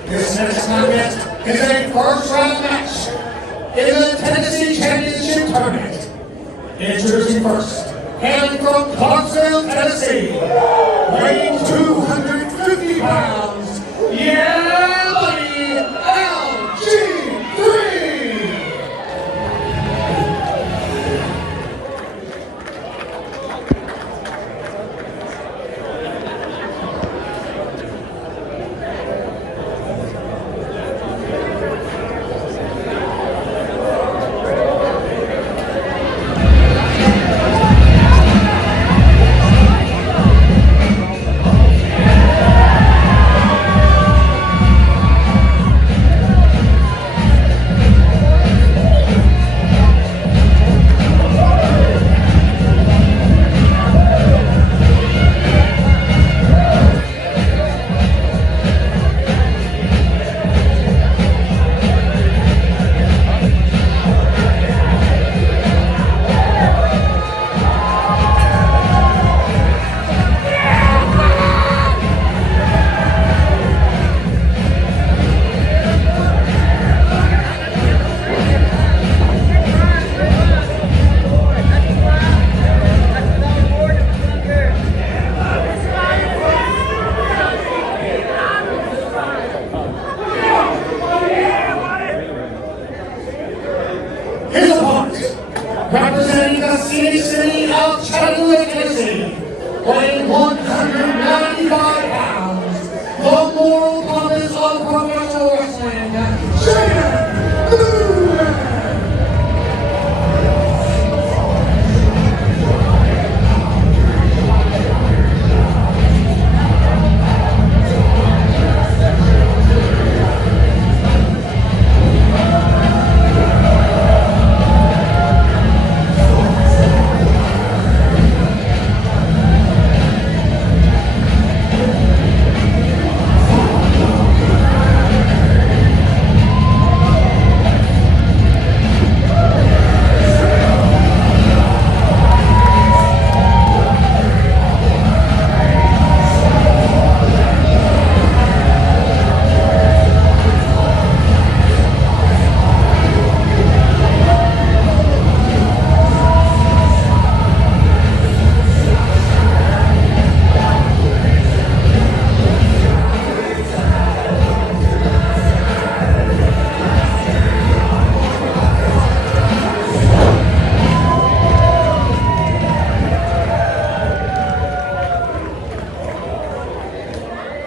This next contest is a first round match in the Tennessee Championship Tournament. Introducing first, hailing from Clarksville, Tennessee, weighing 250 pounds, yeah, buddy, LG3!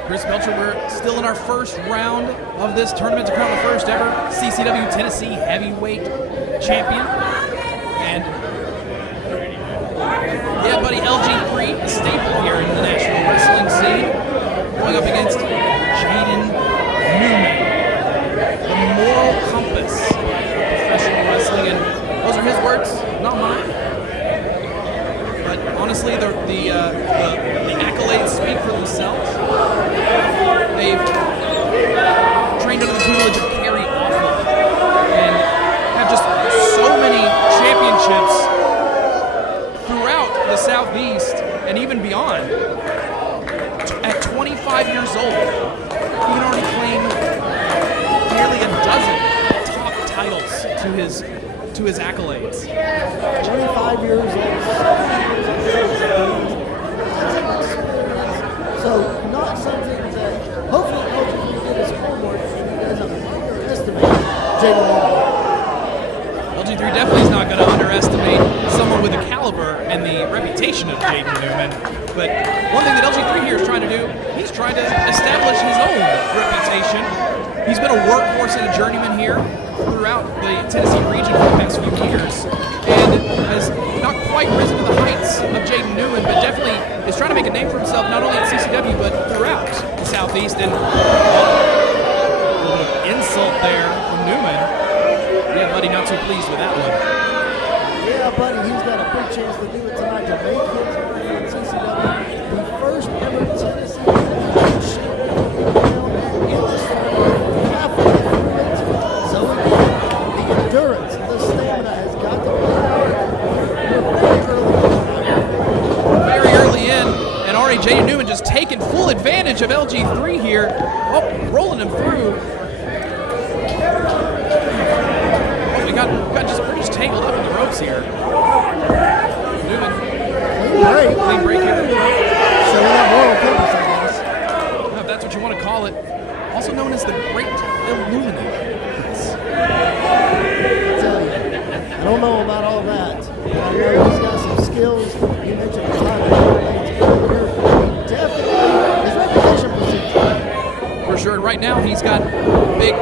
Chris Belcher, we're still in our first round of this tournament to crown the first ever CCW Tennessee Heavyweight Champion. And yeah, buddy, LG3, a staple here in the Nashville wrestling scene, going up against Jaden Newman, the moral compass of professional wrestling. And those are his words, not mine. But honestly, the accolades speak for themselves. They've trained under the tutelage of Kerry Awful and have just so many championships throughout the Southeast and even beyond. At 25 years old, he can already claim nearly a dozen top titles to his accolades. 25 years old. So not something that hopefully coaches will get his homework and doesn't underestimate Jaden Newman. LG3 definitely is not going to underestimate someone with the caliber and the reputation of Jaden Newman. But one thing that LG3 here is trying to do, he's trying to establish his own reputation. He's been a workhorse and a journeyman here throughout the Tennessee region for the past few years, and has not quite risen to the heights of Jaden Newman, but definitely is trying to make a name for himself not only at CCW but throughout the Southeast. And a little bit of insult there from Newman. Yeah, buddy, not too pleased with that one. Yeah, buddy, he's got a big chance to do it tonight to make his way in CCW. The first ever Tennessee Champion in the start. Halfway through it. So again, the endurance, the stamina has got to be there. Very early in, and already Jaden Newman just taking full advantage of LG3 here. Oh, rolling him through. We're just tangled up in the ropes here. Newman, clean break here. Showing that moral compass, I guess. If that's what you want to call it. Also known as the Great Illuminator. I don't know about all that. But I know he's got some skills. You mentioned the time earlier. Definitely his reputation precedes him. For sure. Right now he's got big.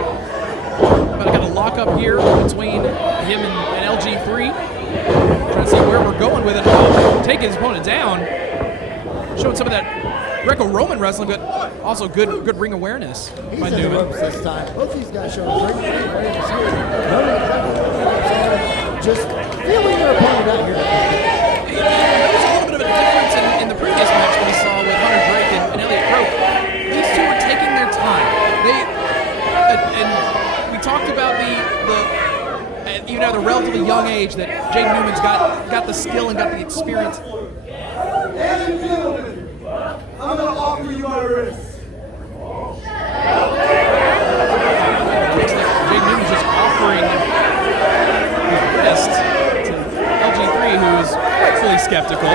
But I got a lock up here between him and LG3. Trying to see where we're going with it. Oh, taking his opponent down. Showing some of that Greco-Roman wrestling, but also good ring awareness by He's in the Newman. ropes this time. Both these guys showing great awareness here. Just feeling their opponent out here. There was a little bit of a difference in the previous match we saw with Hunter Drake and Elliot Qrow. These two were taking their time. And we talked about even at a relatively young age that Jaden Newman's got the skill and got the experience. I'm gonna offer you my wrist. Looks like Jaden Newman's just offering his wrist to LG3, who's rightfully skeptical.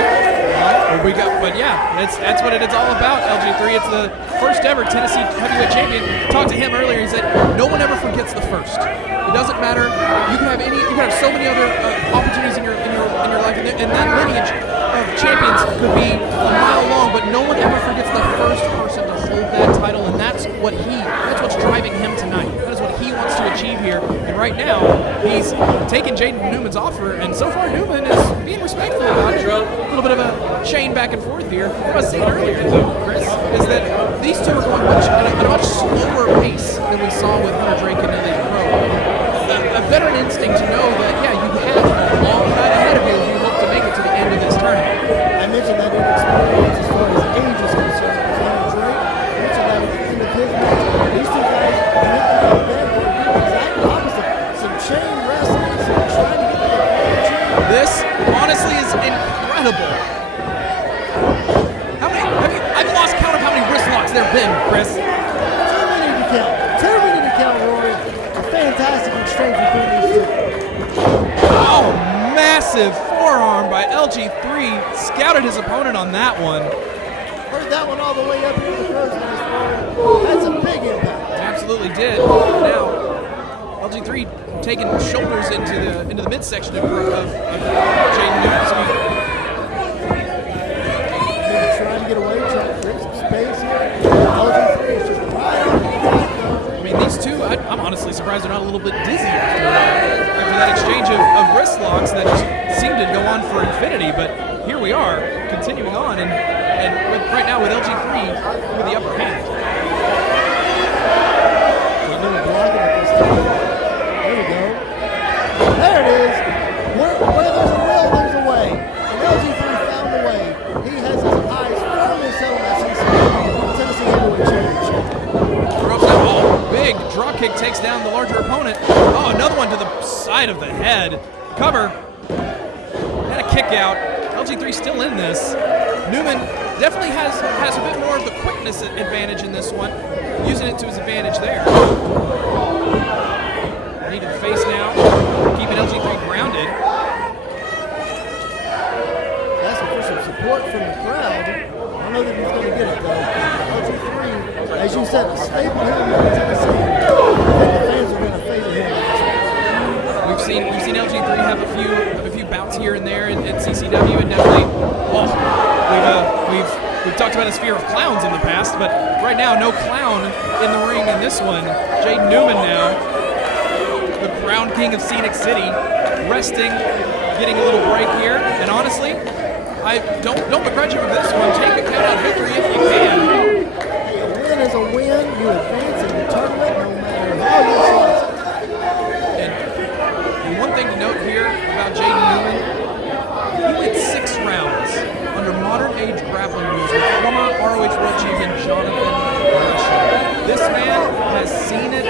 But yeah, that's what it's all about. LG3, it's the first ever Tennessee Heavyweight Champion. Talked to him earlier. He said no one ever forgets the first. It doesn't matter. You can have so many other opportunities in your life, and that lineage of champions could be a mile long, but no one ever forgets the first person to hold that title, and that's what's driving him tonight. That is what he wants to achieve here. And right now, he's taking Jaden Newman's offer, and so far Newman is being respectful about it. A little bit of a chain back and forth here. What I was saying earlier, though, Chris, is that these two are going at a much slower pace than we saw with Hunter Drake and Elliot Qrow. A veteran instinct to know that, yeah, you have a long night ahead of you if you look to make it to the end of this tournament. I mentioned that inexperience as far as age is concerned. Drake mentioned that at the end of his match. These two guys doing exactly opposite. Some chain wrestling, trying to get the chain. This, honestly, is incredible. I've lost count of how many wrist locks there have been, Chris. Too many to count, Rory. A fantastic exchange between these two. Oh, massive forearm by LG3. Scouted his opponent on that one. Heard that one all the way up here in the crow's nest, Rory. That's a big impact. Absolutely did. Now, LG3 taking shoulders into the midsection of Jaden Newman. Trying to get away, trying to create some space here. I'm honestly surprised they're not a little bit dizzy after that exchange of wrist locks that just seemed to go on for infinity. But here we are, continuing on, and right now with LG3 with the upper hand. There we go. There it is. Where there's a will, there's a way. And LG3 found a way. He has his eyes firmly set on that CCW Tennessee Heavyweight Championship. Big drop kick takes down the larger opponent. Oh, another one to the side of the head. Cover. And a kick out. LG3 still in this. Newman definitely has a bit more of the quickness advantage in this one. Using it to his advantage there. Needed to face now. Keeping LG3 grounded. Asking for some support from the crowd. I don't know that he's going to get it, though. LG3, as you said, a staple here in Tennessee. I think the fans are going to favor him. We've seen LG3 have a few bouts here and there at CCW, and definitely, we've talked about his fear of clowns in the past, but right now, no clown in the ring in this one. Jaden Newman now, the crown king of Scenic City, resting, getting a little break here, and honestly, I don't begrudge him for this one. Take a count-out victory if you can. A win is a win. You advance in the tournament no matter how you slice it. And one thing to note here about Jaden Newman, he went 6 rounds under modern-age grappling rules with former ROH World Champion Jonathan Gresham. This man has seen it,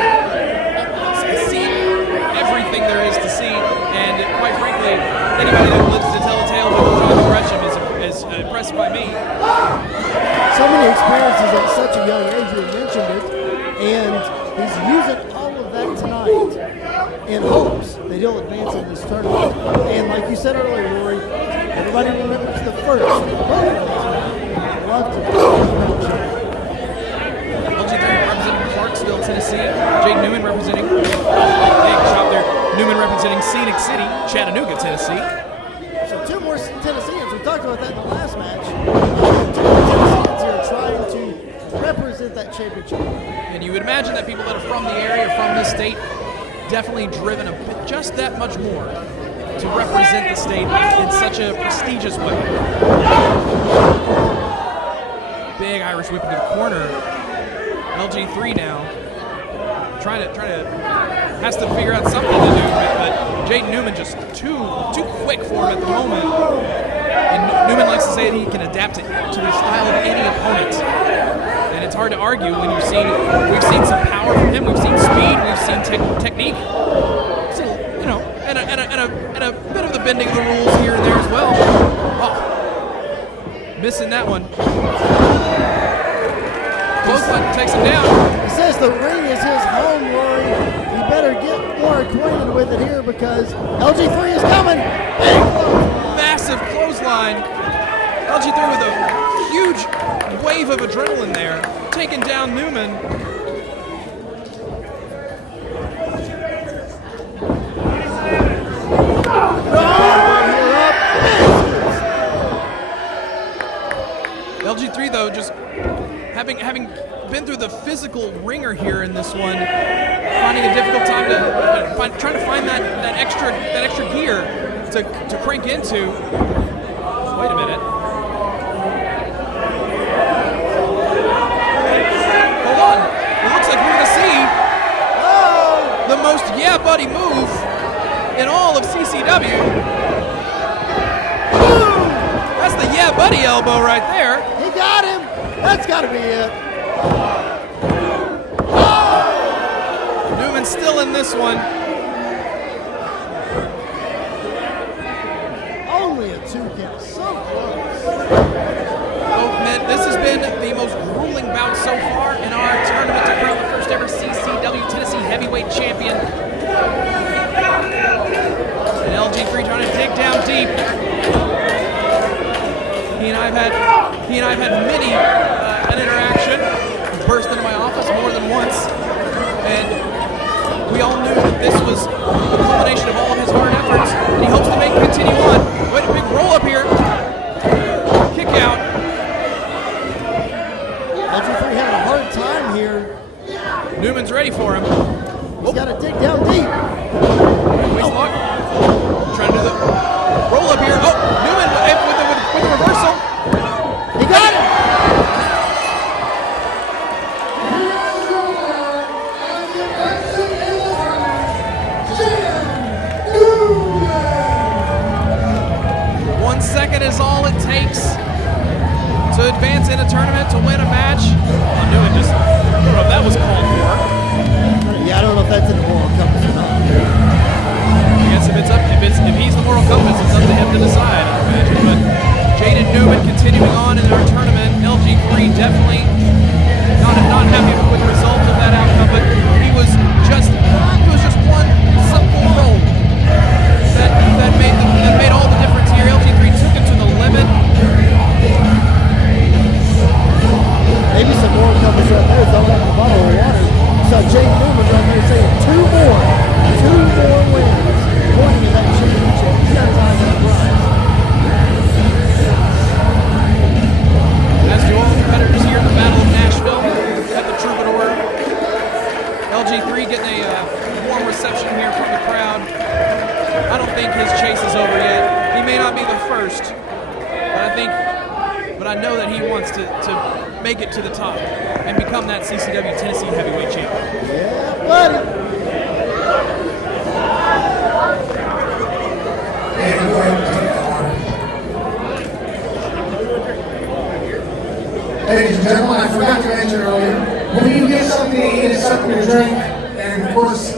everything there is to see, and quite frankly, anybody that lives to tell a tale with Jonathan Gresham is impressed by me. So many experiences at such a young age, you mentioned it, and he's using all of that tonight in hopes that he'll advance in this tournament. And like you said earlier, Rory, everybody remembers the first. Love to LG3 representing Clarksville, Tennessee. Jaden Newman representing, shot there. Newman representing Scenic City, Chattanooga, Tennessee. So 2 more Tennesseans. We talked about that in the last match. 2 more Tennesseans here trying to represent that championship. And you would imagine that people that are from the area, from this state, definitely driven a bit, just that much more to represent the state in such a prestigious way. Big Irish whip into the corner. LG3 now trying to has to figure out something to do, but Jaden Newman just too quick for him at the moment. And Newman likes to say that he can adapt it to the style of any opponent. And it's hard to argue when we've seen some power from him, we've seen speed, we've seen technique, and a bit of the bending of the rules here and there as well. Oh, missing that one. Clothesline takes him down. He says the ring is his home, Rory. You better get more acquainted with it here because LG3 is coming. Massive clothesline. LG3 with a huge wave of adrenaline there, taking down Newman. LG3 though, just having been through the physical ringer here in this one, finding a difficult time trying to find that extra gear to crank into. Wait a minute. Hold on. It looks like we're gonna see the most yeah buddy move in all of CCW. That's the yeah buddy elbow right there. He got him. That's got to be it. Newman's still in this one. Only a 2 count. So close. Oh, man, this has been the most grueling bout so far in our tournament to crown the first ever CCW Tennessee Heavyweight Champion. And LG3 trying to dig down deep. He and I've had many an interaction. He burst into my office more than once, and we all knew that this was the culmination of all of his hard efforts, and he hopes to continue on. Wait, a big roll up here. Kick out. LG3 having a hard time here. Newman's ready for him. He's got to dig down deep. Waist lock. Trying to do the roll up here. Oh, Newman with the reversal. He got it. Second is all it takes to advance in a tournament, to win a match. I knew it just, I don't know if that was called for. Yeah, I don't know if that's in the moral compass or not. I guess if he's the moral compass, it's up to him to decide, I imagine. But Jaden Newman continuing on in our tournament. LG3 definitely not happy with the result of that outcome, but it was just one simple roll that made all the difference here. LG3 took it to the limit. Maybe some more compass right there throwing up a bottle of water. So Jaden Newman right there saying two more wins, pointing at that championship. He's got his eyes on the prize. As do all the competitors here in the Battle of Nashville at the Troubadour. LG3 getting a warm reception here from the crowd. I don't think his chase is over yet. He may not be the first, but I know that he wants to make it to the top and become that CCW Tennessee heavyweight champion. Yeah, buddy. Ladies and gentlemen, I forgot to mention earlier, when you get something to eat and something to drink, and of course,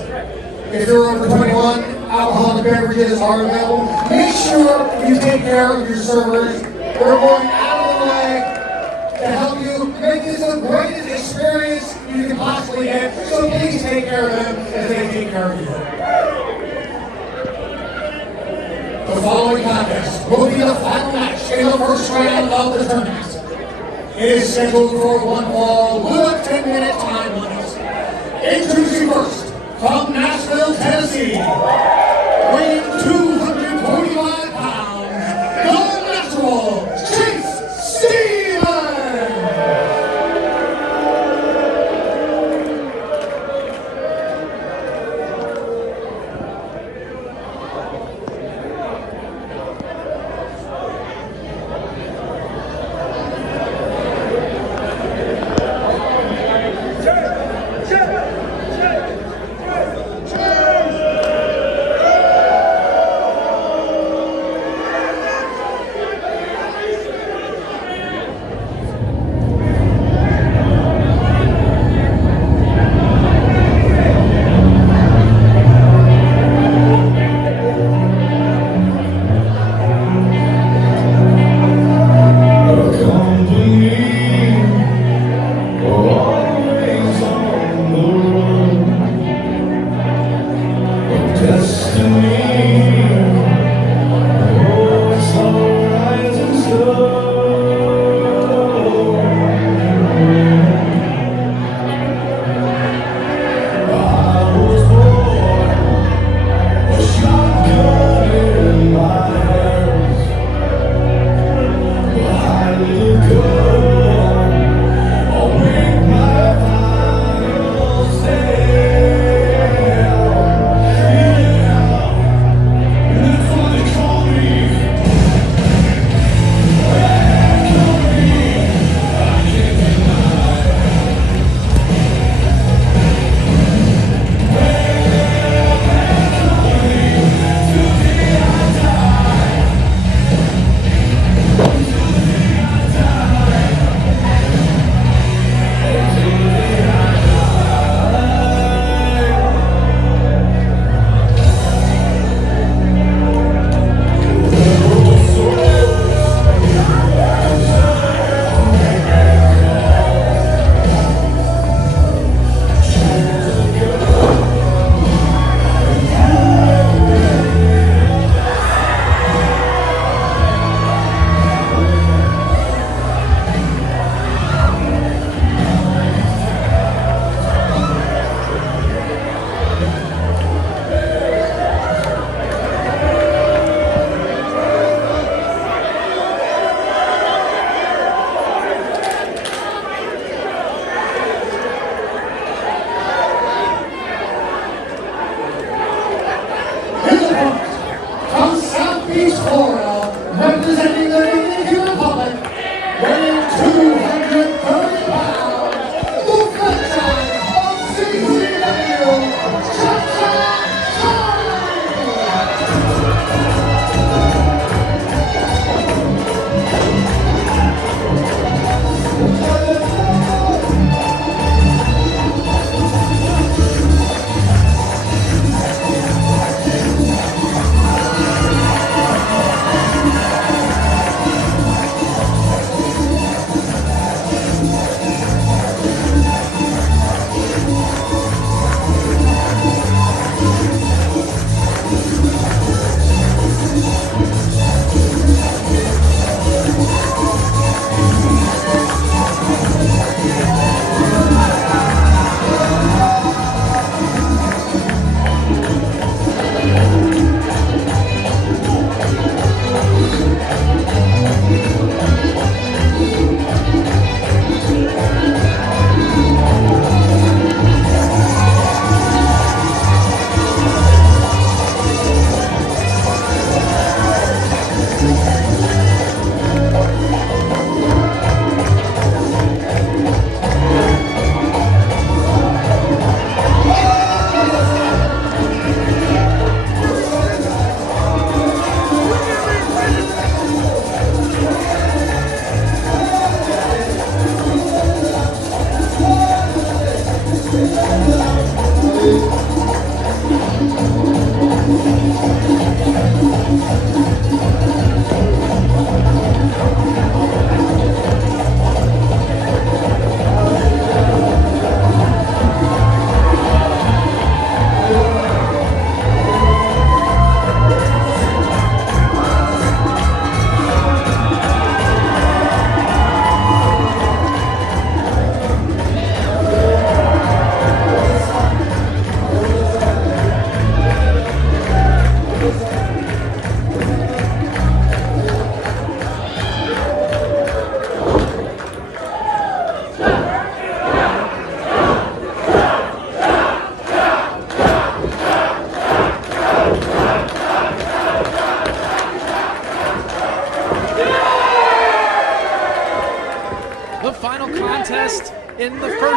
if you're over 21, alcoholic beverages are available. Make sure you take care of your servers. They're going out of the way to help you make this the greatest experience you can possibly get. So please take care of them as they take care of you. The following contest will be the final match in the first round of the tournament. It is scheduled for one fall with a 10-minute time limit. Introducing first, from Nashville, Tennessee, weighing 245 pounds, the natural Stephen.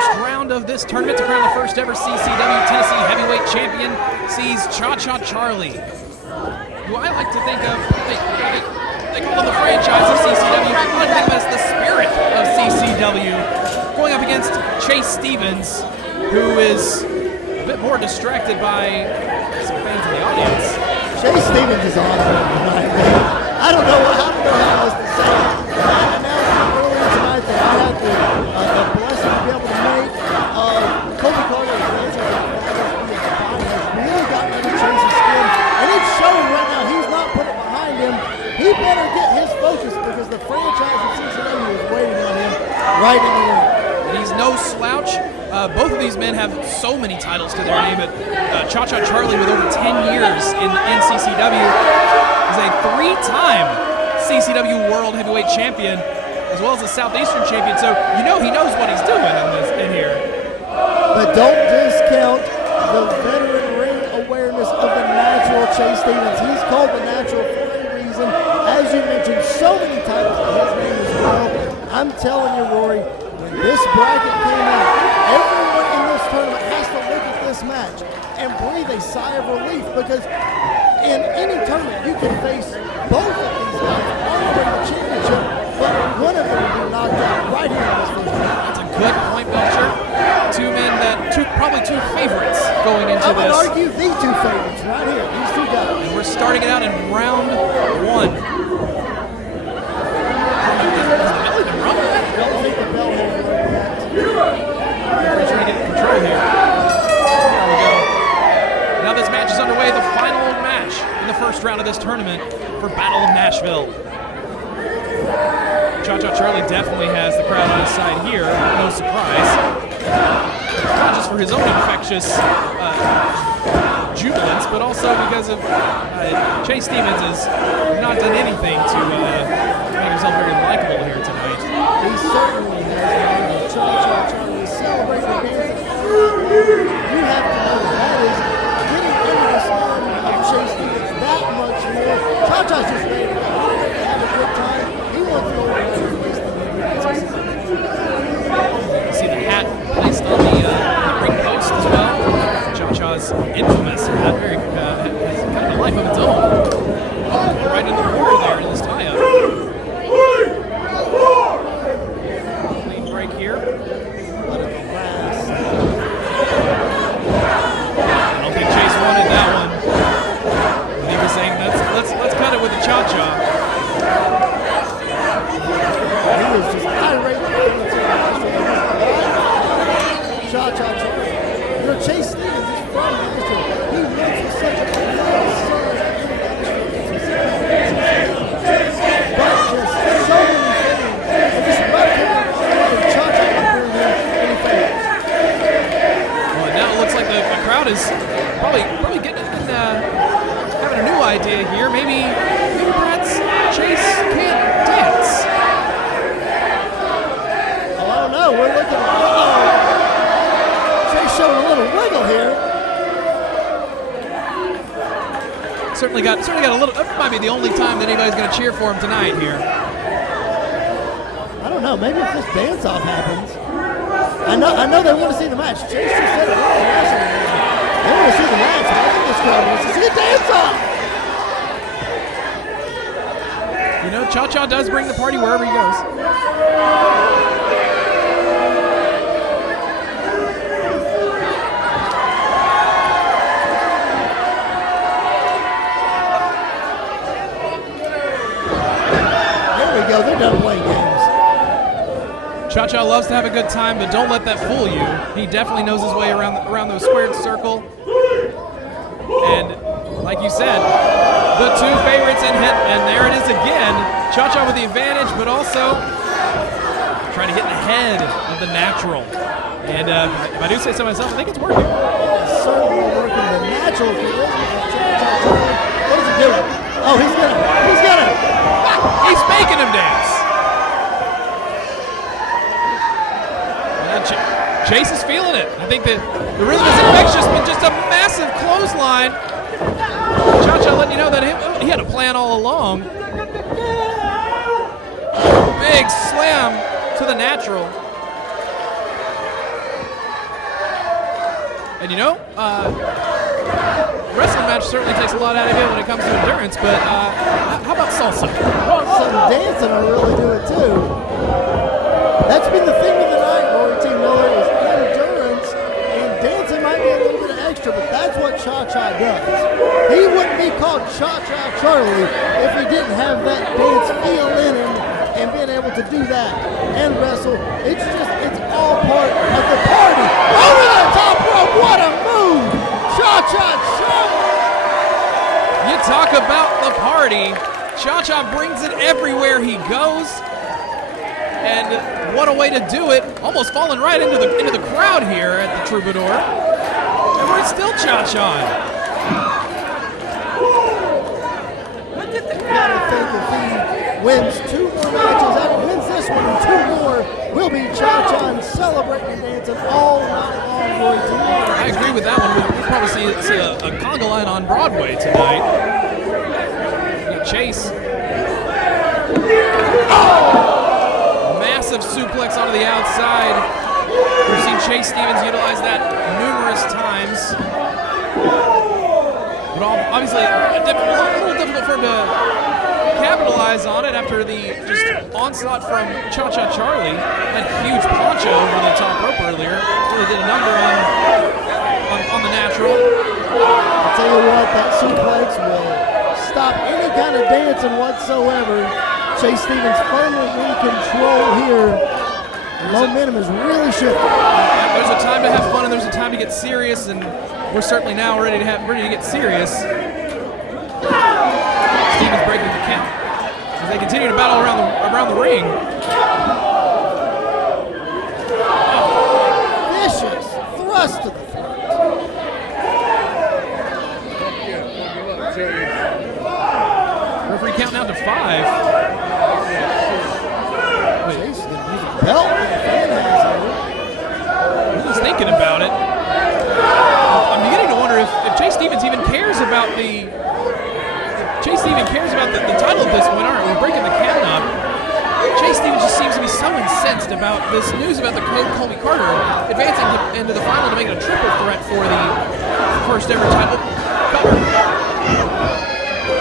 first round of this tournament to crown the first ever CCW Tennessee Heavyweight Champion sees Cha-Cha Charlie, who I like to think of, they call him the franchise of CCW. I like to think of as the spirit of CCW, going up against Chase Stevens, who is a bit more distracted by some fans in the audience. Chase Stevens is awesome tonight, man. I don't know how else to say it. I announced earlier tonight that I had the blessing to be able to make Colby Carter has really gotten under Chase's skin, and it's showing right now. He's not putting it behind him. He better get his focus because the franchise of CCW is waiting on him right in the ring. And he's no slouch. Both of these men have so many titles to their name, but Cha-Cha Charlie, with over 10 years in CCW, is a 3-time CCW World Heavyweight Champion, as well as a Southeastern Champion. So you know he knows what he's doing in here. But don't discount the veteran ring awareness of the natural Chase Stevens. He's called the natural for a reason. As you mentioned, so many titles to his name as well. I'm telling you, Rory, when this bracket came out, everyone in this tournament has to look at this match and breathe a sigh of relief, because in any tournament you can face both of these guys all for the championship, but one of them will be knocked out right here in this first round. That's a good point, Belcher. Probably two favorites going into I would this. argue the two favorites right here, these two guys. And we're starting it out in round 1. I don't think the bell will work yet. We're trying to get control here. There we go. Now this match is underway, the final match in the first round of this tournament for Battle of Nashville. Cha-Cha Charlie definitely has the crowd on his side here, no surprise. Not just for his own infectious jubilance, but also because of Chase Stevens has not done anything to make himself very likable here tonight. He certainly has. Cha-Cha Charlie is celebrating the dance. You have to know that is getting into the song of Chase Stevens that much more. Cha-Cha's just ready to go. He's ready to have a good time. He wants to go over there and face the You see the hat placed on the ring post as well. Cha-Cha's infamous hat, very has kind of a life of its own. Right in the corner there in this tie-up. Clean break here. I don't think Chase wanted that one. He was saying let's cut it with the Cha-Cha. He was just irate. Cha-Cha Charlie. You know, Chase Stevens is from Nashville. He lives with such a nice son in Nashville. But just so many things. And just love him and Cha-Cha not doing him any favors. Well, now it looks like the crowd is probably having a new idea here. Maybe perhaps Chase can't dance. Oh, I don't know. We're looking at Chase showing a little wiggle here. Certainly got a little. That might be the only time that anybody's going to cheer for him tonight here. I don't know. Maybe if this dance-off happens. I know they want to see the match. Chase just said it earlier. They want to see the match. But I think this crowd wants to see a dance-off. You know, Cha-Cha does bring the party wherever he goes. Go. They're done playing games. Cha-Cha loves to have a good time, but don't let that fool you. He definitely knows his way around the squared circle. And like you said, the two favorites in hit, and there it is again. Cha-Cha with the advantage, but also trying to get in the head of the natural. And if I do say so myself, I think it's working. It's certainly working. The natural. What is he doing? Oh, he's gonna. He's making him dance. And Chase is feeling it. I think that the rhythm is infectious, but just a massive clothesline. Cha-Cha letting you know that he had a plan all along. Big slam to the natural. And you know, wrestling match certainly takes a lot out of you when it comes to endurance, but how about salsa? Some dancing will really do it too. That's been the thing of the night, Rory T. Miller, is endurance, and dancing might be a little bit extra, but that's what Cha-Cha does. He wouldn't be called Cha-Cha Charlie if he didn't have that dance feel in him and being able to do that and wrestle. It's all part of the party. Over the top rope, what a move! Cha-Cha Charlie! You talk about the party. Cha-Cha brings it everywhere he goes. And what a way to do it. Almost falling right into the crowd here at the Troubadour. And we're still Cha-Cha. Gotta think if he wins 2 more matches, and wins this one and 2 more, we'll be Cha-Cha and celebrating and dancing all night long, Roy T. I agree with that one. We'll probably see a conga line on Broadway tonight. Chase. Massive suplex onto the outside. We've seen Chase Stevens utilize that numerous times. But obviously, a little difficult for him to capitalize on it after the just onslaught from Cha-Cha Charlie. That huge poncho over the top rope earlier. Really did a number on the natural. I'll tell you what, that suplex will stop any kind of dancing whatsoever. Chase Stevens firmly in control here. Momentum is really shifting. There's a time to have fun and there's a time to get serious, and we're certainly now ready to get serious. Stevens breaking the count as they continue to battle around the ring. Vicious thrust to the throat. Referee counting out to 5. Chase is going to use a belt with the fan hands here. He's thinking about it. I'm beginning to wonder if Chase Stevens even cares about the title at this point. All right, we're breaking the count up. Chase Stevens just seems to be so incensed about this news about the code Colby Carter advancing into the final to make it a triple threat for the first ever title cover.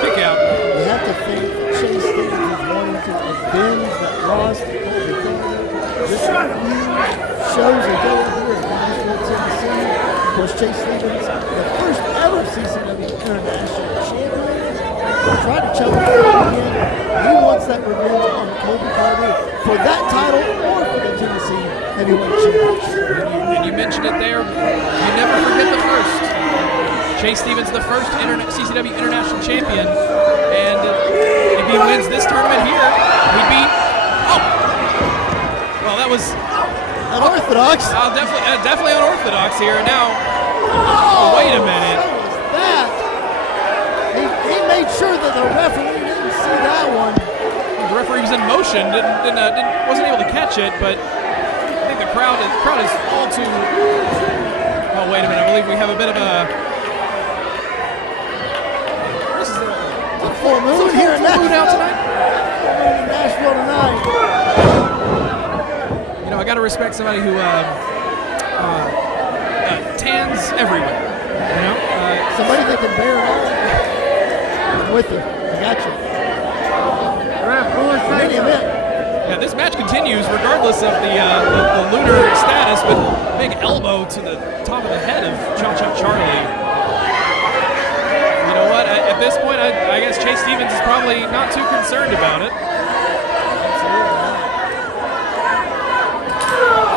Kick out. You have to think Chase Stevens is wanting to avenge that loss to Colby Carter. This review shows a go here in Nashville, Tennessee. Of course, Chase Stevens, the first ever CCW International Champion, tried to choke him again. He wants that revenge on Colby Carter for that title or for the Tennessee Heavyweight Championship. And you mentioned it there. You never forget the first. Chase Stevens, the first CCW International Champion. And if he wins this tournament here, he'd be... Oh! Well, that was... Unorthodox. Definitely unorthodox here. Now, wait a minute. So was that. He made sure that the referee didn't see that one. The referee was in motion, wasn't able to catch it, but I think the crowd is all too... Oh, wait a minute. I believe we have a bit of a... Full moon here in Full moon out Nashville. tonight? In Nashville tonight. You know, I got to respect somebody who tans everywhere. You know, Somebody that can bear it all. I'm with you. I got you. yeah, this match continues regardless of the lunar status, but big elbow to the top of the head of Cha-Cha Charlie. You know what? At this point, I guess Chase Stevens is probably not too concerned about it.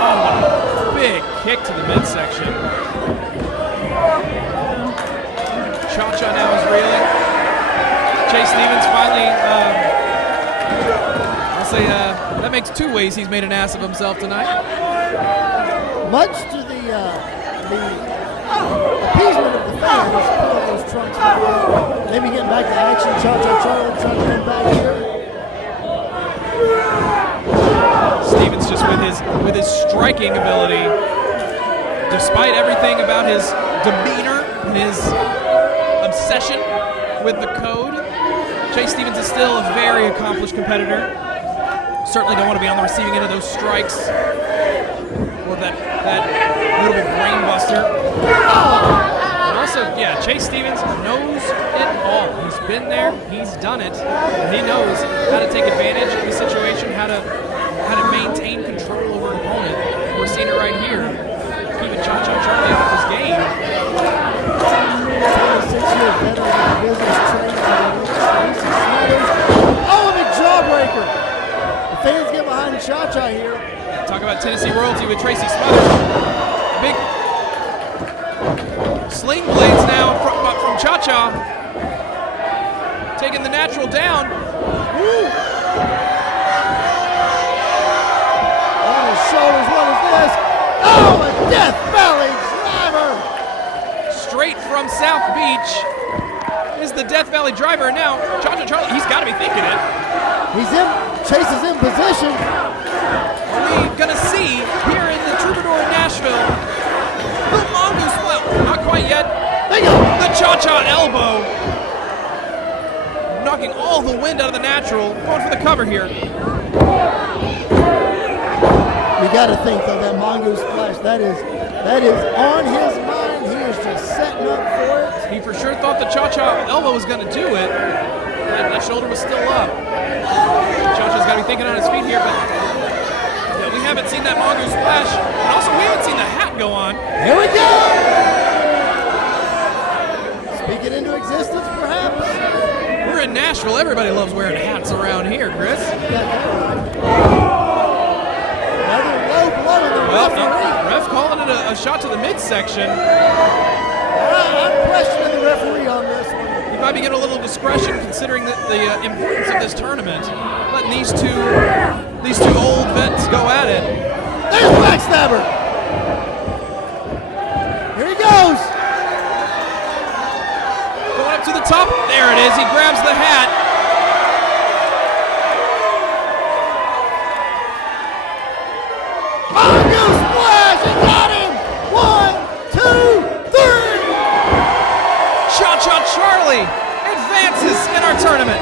Oh, big kick to the midsection. Cha-Cha now is reeling. Chase Stevens finally, I'll say that makes 2 ways he's made an ass of himself tonight. Much to the appeasement of the fans, pulling those trunks back. Maybe getting back to action. Cha-Cha Charlie trying to come back here. Stevens just with his striking ability, despite everything about his demeanor and his obsession with the code, Chase Stevens is still a very accomplished competitor. Certainly don't want to be on the receiving end of those strikes or that notable brain busting Kilmeister. And also, yeah, Chase Stevens knows it all. He's been there, he's done it, and he knows how to take advantage of the situation, how to maintain control over an opponent. We're seeing it right here. Keeping Cha-Cha Charlie off his game. 26-year veteran of the business training. Oh, a big jawbreaker. The fans get behind Cha-Cha here. Talk about Tennessee royalty with Tracy Smothers. Big sling blades now from Cha-Cha. Taking the natural down. Woo. On his shoulders, what is this? Oh, a Death Valley driver! Straight from South Beach is the Death Valley driver. And now, Cha-Cha Charlie, he's got to be thinking it. Chase is in position. Are we gonna see here in the Troubadour in Nashville the Mongoose? Well, not quite yet. The Cha-Cha elbow, knocking all the wind out of the natural. Going for the cover here. You got to think though that Mongoose splash that is on his mind. He is just setting up for it. He for sure thought the Cha-Cha elbow was gonna do it. That shoulder was still up. Cha-Cha's got to be thinking on his feet here, but we haven't seen that Mongoose splash. And also, we haven't seen the hat go on. Here we go! Speak it into existence, perhaps? We're in Nashville. Everybody loves wearing hats around here, Chris. Another low blow in the referee. Ref calling it a shot to the midsection. I'm questioning the referee on this one. He might be getting a little discretion considering the importance of this tournament. Letting these two old vets go at it. There's the backstabber. Here he goes. Going up to the top. There it is. He grabs the hat. Mongoose splash. He got him. 1, 2, 3. Cha-Cha Charlie advances in our tournament.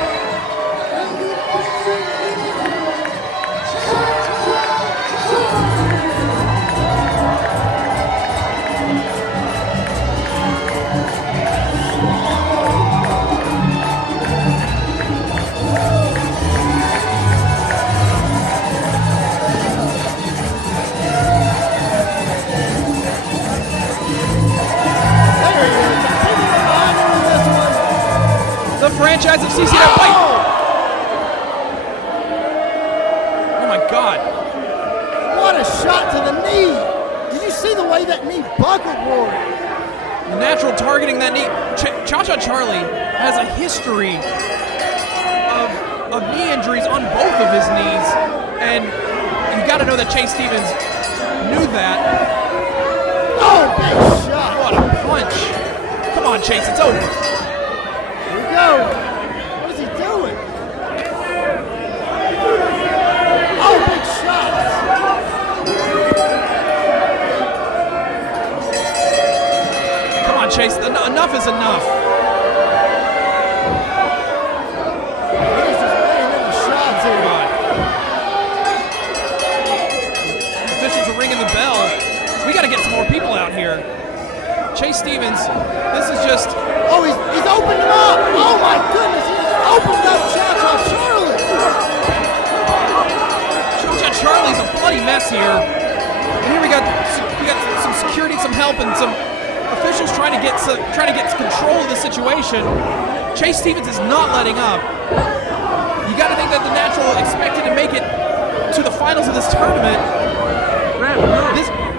The franchise of CCW. Wait. Oh my God. What a shot to the knee. Did you see the way that knee buckled, Rory? Natural targeting that knee. Cha-Cha Charlie has a history of knee injuries on both of his knees. And you got to know that Chase Stevens knew that. Oh, big shot. What a punch. Come on, Chase, it's over. Go. What is he doing? Oh, big shots. Come on, Chase. Enough is enough. He's just laying in the shots here. Officials are ringing the bell. We got to get some more people out here. Chase Stevens, this is just... Oh, he's opened him up. Oh, my goodness. He's opened up Cha-Cha Charlie. Cha-Cha Charlie's a bloody mess here. And here we got some security, some help, and some officials trying to get control of the situation. Chase Stevens is not letting up. You got to think that the Natural expected to make it to the finals of this tournament.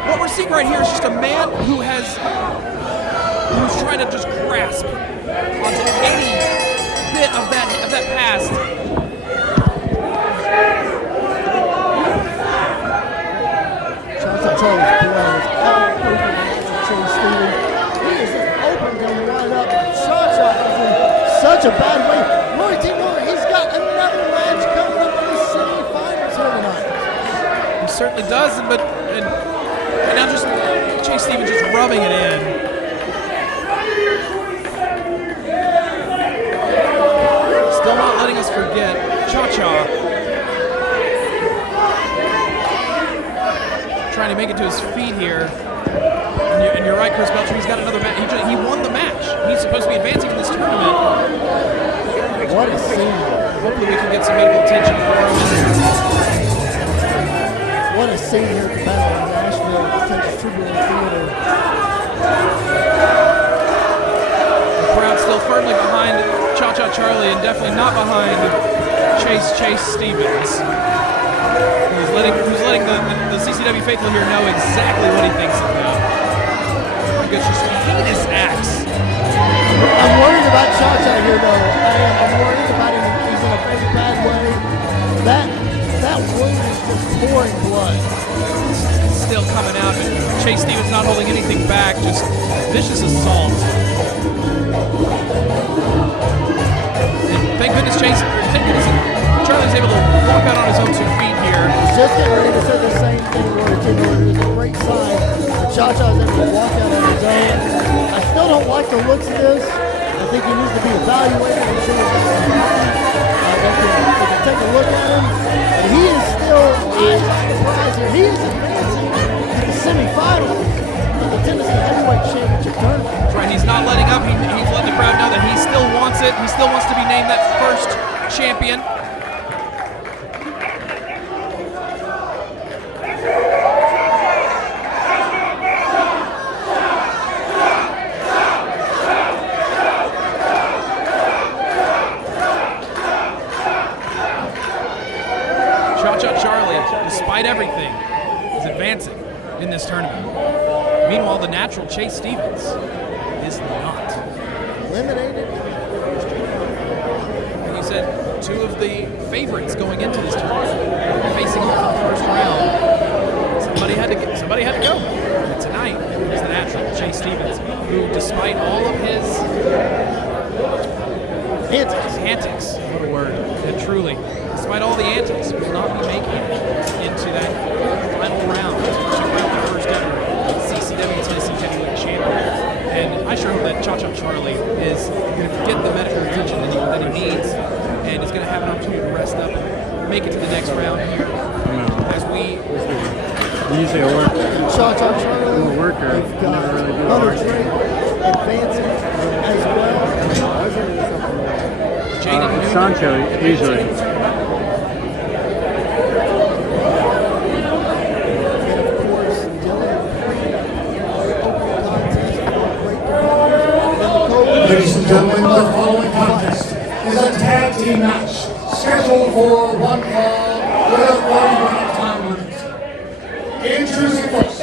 What we're seeing right here is just a man who's trying to just grasp onto any bit of that past. Cha-Cha Charlie's blood is all over Chase Stevens. He has just opened him right up. Cha-Cha is in such a bad way. Roy T. Moore, he's got another match coming up in the semifinals here tonight. He certainly does, and now just Chase Stevens just rubbing it in. Still not letting us forget Cha-Cha. Trying to make it to his feet here. And you're right, Chris Belcher. He's got another match. He won the match. He's supposed to be advancing in this tournament. What a scene. Hopefully we can get some medical attention for him. What a scene here at the Battle of Nashville, the Texas Tribune Theater. The crowd still firmly behind Cha-Cha Charlie and definitely not behind Chase Stevens. Who's letting the CCW faithful here know exactly what he thinks of him. Because just heinous acts. I'm worried about Cha-Cha here, though. I'm worried about him. He's in a very bad way. That wound is just pouring blood. It's still coming out. And Chase Stevens not holding anything back. Just vicious assault. And thank goodness Charlie's able to walk out on his own 2 feet here. Just getting ready to say the same thing where it's a great sign that Cha-Cha's able to walk out on his own. I still don't like the looks of this. I think he needs to be evaluated. I'm sure they can take a look at him. But he is still, I'm surprised here, he is advancing to the semifinals of the Tennessee Heavyweight Championship tournament. That's right, he's not letting up. He's letting the crowd know that he still wants it. He still wants to be named that first champion. Despite everything, is advancing in this tournament. Meanwhile, the natural Chase Stevens is not. Eliminated. And you said 2 of the favorites going into this tournament facing off in the first round. Somebody had to go. And tonight is the natural Chase Stevens, who, despite all of his antics, what a word, and truly, despite all the antics, will not be making it into that final round to crown the first ever CCW Tennessee Champion. And I sure hope that Cha-Cha Charlie is going to get the medical attention that he needs and is going to have an opportunity to rest up and make it to the next round here. As we usually a worker. Cha-Cha Charlie. I'm a worker. We've got Never really do Hoodrich advancing as well. Jaden Newman. Sancho, usually. Ladies and gentlemen, the following contest is a tag team match scheduled for 1 fall with a 40-minute time limit. Introducing first,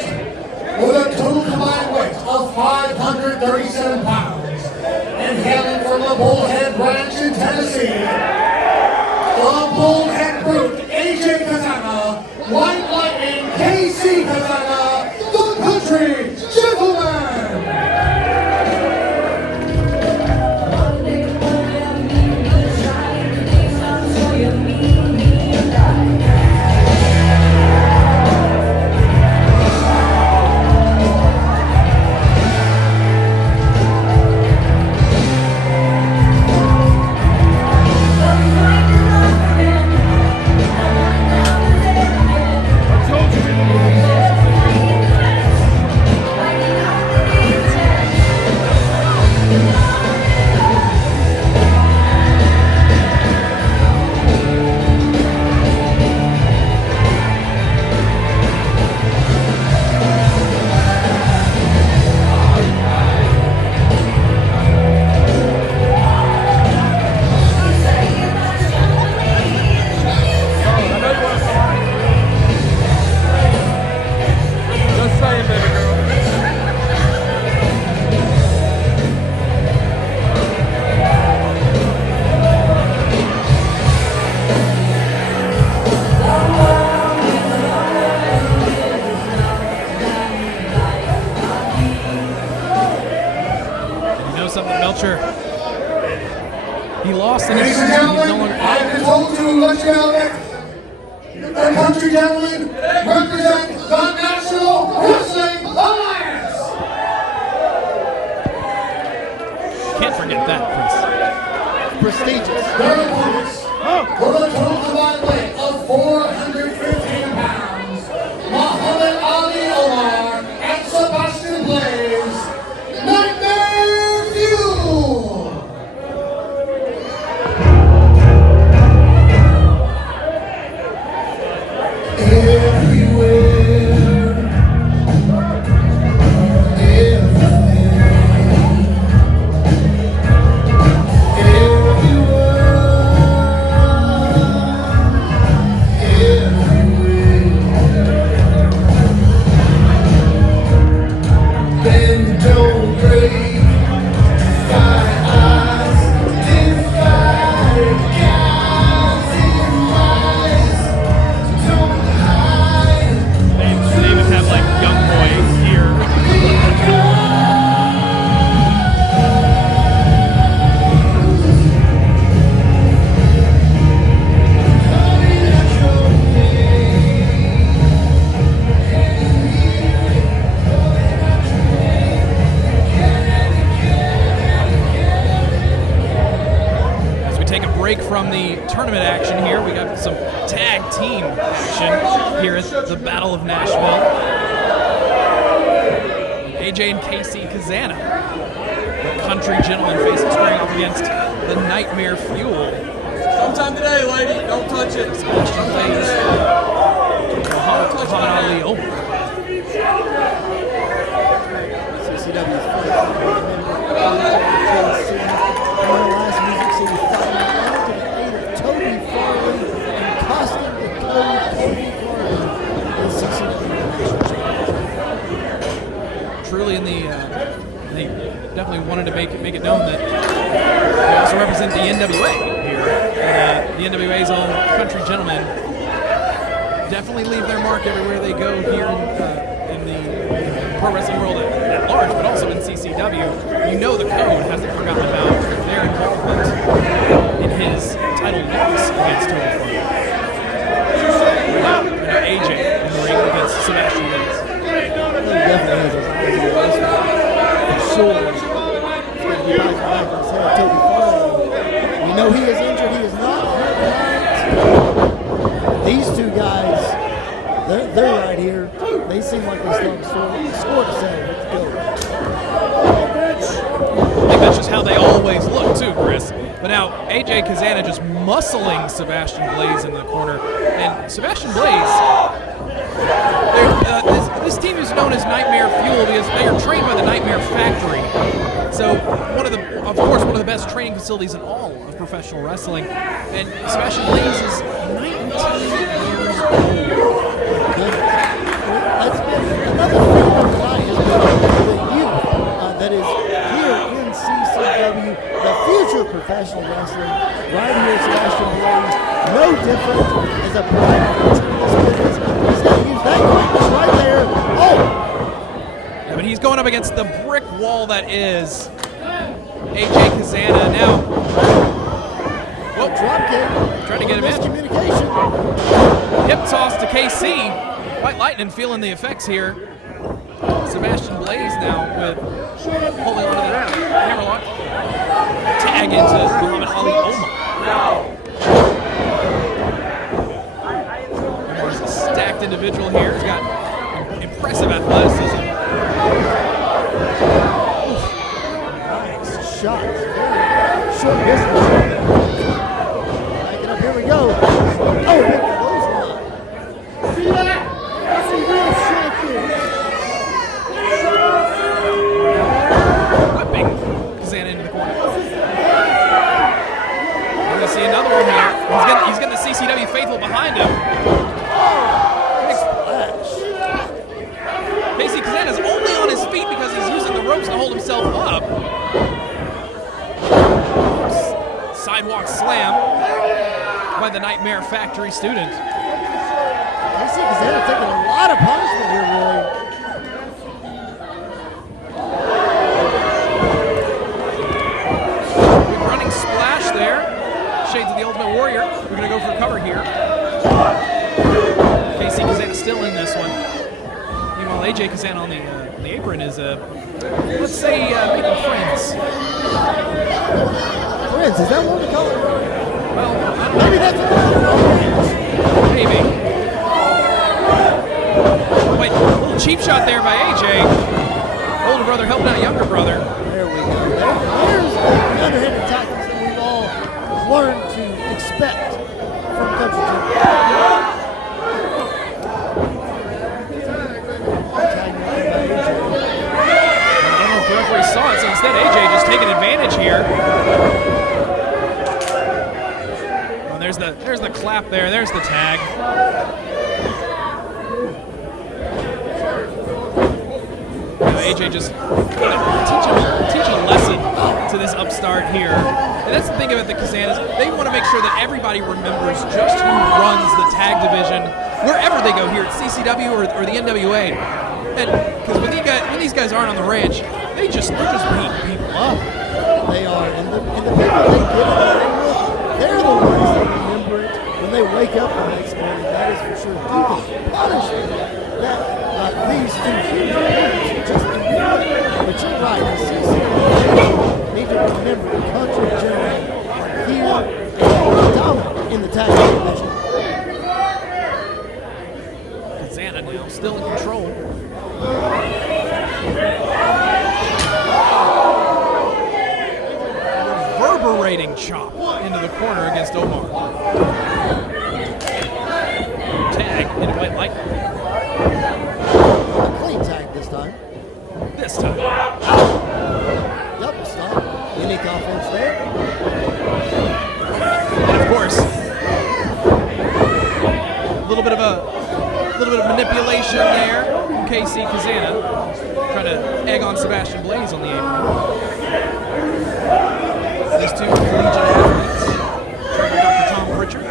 with a total combined weight of 537 pounds and hailing from the Bullhead Ranch in Tennessee, the Bullhead Brute, AJ Cazana, White Lightning, KC Cazana, the Country Gentleman. He lost, and Ladies and gentlemen, I've been told to let you know that the Country Gentlemen represent the National Wrestling Alliance. Can't forget that, Chris. Prestigious. Their opponents, with a total combined weight of 415 pounds, Muhammad Ali Omar and Sebastian break from the tournament action here. We got some tag team action here at the Battle of Nashville. AJ and Casey Cazana, the country gentleman, squaring off against the Nightmare Fuel. Sometime today, lady. Don't touch it. Sebastian Blaze, Ali Omar. CCW's last Music City Fighting to the aid of Toby Farley and costing the code Colby Carter in CCW National Championship. Truly in the, they definitely wanted to make it known that they also represent the NWA here. The NWA's own country gentlemen definitely leave their mark everywhere they go here in the pro wrestling world at large, but also in CCW. You know the code hasn't forgotten about their involvement in his title loss against Toby Farley. AJ in the ring against Sebastian Blaze. He definitely has his eyes on this one. For sure. He's going to be back behind his head. Toby Farley. We know he is injured. He is not hurt tonight. These two guys, they're right here. They seem like they still have a score to settle. Let's go. I think that's just how they always look too, Chris. But now AJ Cazana just muscling Sebastian Blaze in the corner. And Sebastian Blaze, this team is known as Nightmare Fuel because they are trained by the Nightmare Factory. So one of the best training facilities in all of professional wrestling. And Sebastian Blaze is 19 years old. That's been another thing tonight has been the youth that is here in CCW, the future of professional wrestling. Right here, Sebastian Blaze, no different as a prime in this business. He's going to use that quickness right there. Oh! Yeah, but he's going up against the brick wall that is AJ Cazana now. Well, drop kick. Trying to get him in. Miscommunication. Hip toss to KC. White Lightning feeling the effects here. Sebastian Blaze now with holding onto the hammerlock. Tag into Muhammad Ali Omar. Omar's a stacked individual here. He's got impressive athleticism. Nice shots. Short distance. Back it up. Here we go. Oh, big clothesline. See that? That's a real champion. Whipping Cazana into the corner. We're going to see another one here. He's getting the CCW faithful behind him. Casey Cazana's only on his feet because he's using the ropes to hold himself up. Sidewalk slam by the Nightmare Factory student. Casey Cazana taking a lot of punishment here, Roy. Big running splash there. Shades of the Ultimate Warrior. We're going to go for cover here. Casey Cazana still in this one. Meanwhile, AJ Cazana on the apron is, let's say, making friends. Friends, is that what we call it? Well, I don't Maybe that's what we call it. Maybe. Wait, a little cheap shot there by AJ. Older brother helping out younger brother. There we go. There's the underhanded tactics that we've all learned to expect from Country Gym. The referee saw it, so instead AJ just taking advantage here. Oh, there's the clap there. There's the tag. AJ just teach a lesson to this upstart here. And that's the thing about the Cazanas. They want to make sure that everybody remembers just who runs the tag division wherever they go here at CCW or the NWA. And because when these guys aren't on the ranch, they're just beating people up. They are, and the people they get in the ring with, they're the ones that remember it when they wake up the next morning. That is for sure. Due to the punishment that these two humans just endured. But you're right, the CCW need to remember the country gentlemen are here. this time. Yep, stop. Unique offense there. And of course, a little bit of manipulation there from KC Cazana, trying to egg on Sebastian Blaze on the apron. These two collegiate athletes, trained by Dr. Tom Pritchard. I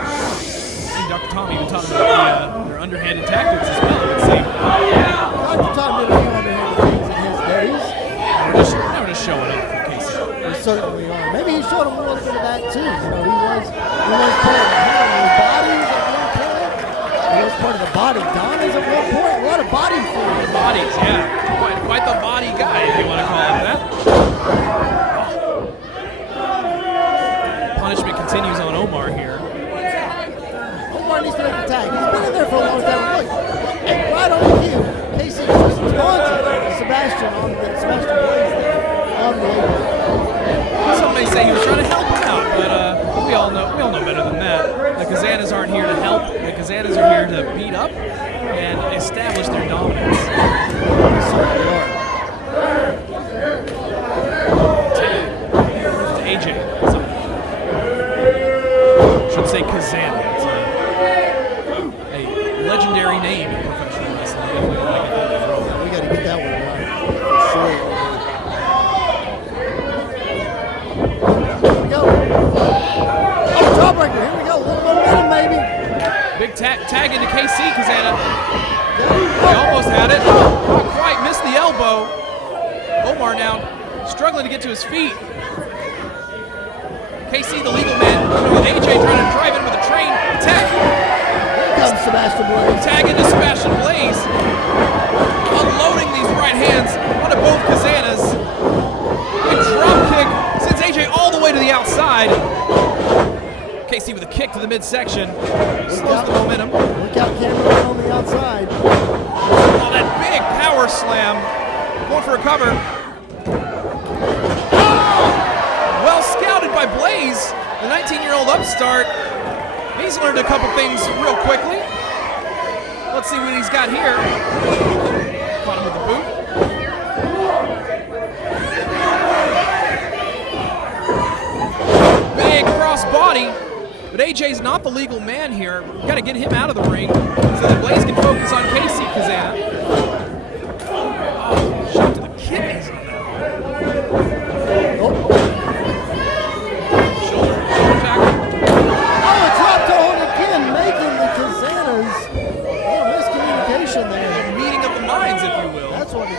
think Dr. Tom even taught them about their underhanded tactics as well, it would seem. Dr. Tom did a few underhanded things in his days. Never just showing up for KC. They certainly are. Maybe he showed him a little bit of that too. You know, he was part of the Helms bodies at one point. He was part of the body Donnas at one point. A lot of body food. Bodies, yeah. Quite the body guy, if you want to call him that. Punishment continues on Omar here. Omar needs to make a tag. He's been in there for a long time. Look, and right on cue, Casey just taunted Sebastian on the Sebastian Blaze there on the apron. Some may say he was trying to help him out, but we all know better than that. The Kazanas aren't here to help. The Kazanas are here to beat up and establish their dominance. They certainly are. To AJ. Should say Cazana. It's a legendary name in professional wrestling. We got to get that one right. Sure. Here we go. Oh, jawbreaker. Here we go. A little momentum, maybe. Big tag into KC Cazana. They almost had it. Not quite. Missed the elbow. Omar now struggling to get to his feet. KC, the legal man, with AJ trying to drive in with a train. Tag. Here comes Sebastian Blaze. Tag into Sebastian Blaze. Unloading these right hands onto both Kazanas. Big drop kick sends AJ all the way to the outside. KC with a kick to the midsection. Slows the momentum. Look out, Cameron on the outside. Oh, that big power slam. Going for a cover. Well scouted by Blaze, the 19-year-old upstart. He's learned a couple things real quickly. Let's see what he's got here. Caught him with the boot. Big cross body, but AJ's not the legal man here. Got to get him out of the ring so that Blaze can focus on KC Cazana. Oh, shot to the kidneys on that. There. Meeting of the minds, if you will. That's what it is.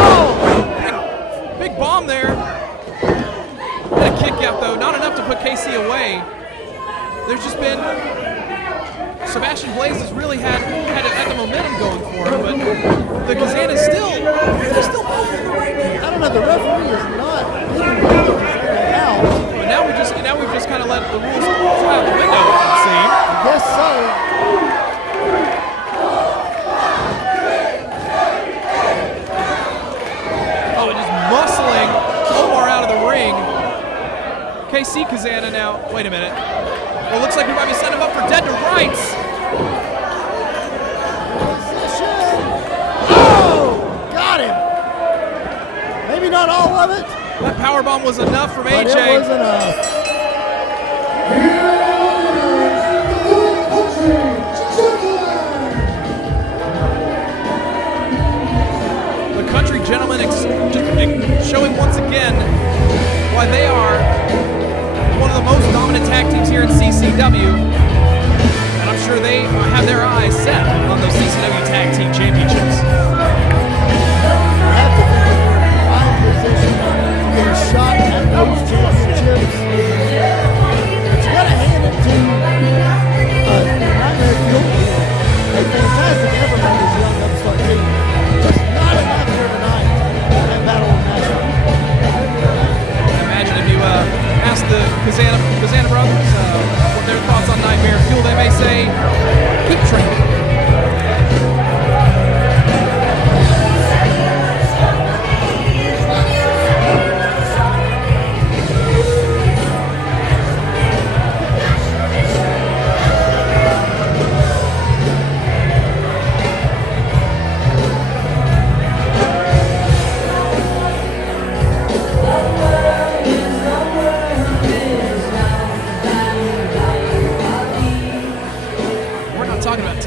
Oh! Big bomb there. And a kick out, though. Not enough to put KC away. There's just been... Sebastian Blaze has really had the momentum going for him, but the Kazana's still off in the ring here. I don't know, the referee is not leaving the Kazana out. But now we've just kind of let the rules fly out the window, it would seem. I guess so. Oh, and just muscling Omar out of the ring. KC Cazana now. Wait a minute. Well, looks like we might be setting him up for dead to rights. Position. Oh! Got him. Maybe not all of it. That powerbomb was enough from AJ. But it was enough. The country gentlemen just showing once again why they are one of the most dominant tag teams here in CCW. And I'm sure they have their eyes set on those CCW Tag Team Championships. Have to think that they're in the right position to get a shot at those championships. But you got to hand it to Nightmare Fuel. A fantastic effort by this young upstart team. Just not enough here tonight at Battle of Nashville. Imagine if you ask the Cazana brothers what their thoughts on Nightmare Fuel, they may say, keep training.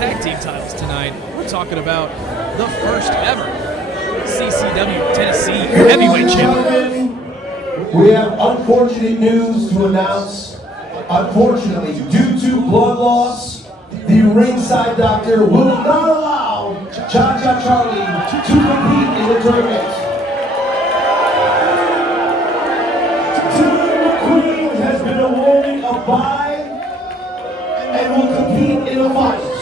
tag team titles tonight. We're talking about the first ever CCW Tennessee Heavyweight Champion. We have unfortunate news to announce. Unfortunately, due to blood loss, the ringside doctor will not allow Cha-Cha Charlie to compete in the tournament. Team McQueen has been awarded a bye and will compete in the finals.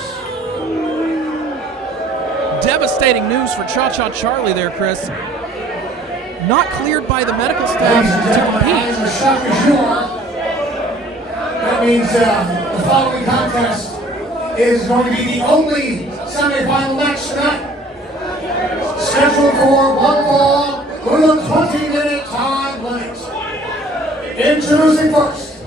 Devastating news for Cha-Cha Charlie there, Chris. Not cleared by the medical staff to compete. That means the following contest is going to be the only semifinal match tonight. Scheduled for one fall with a 20-minute time limit. Introducing first,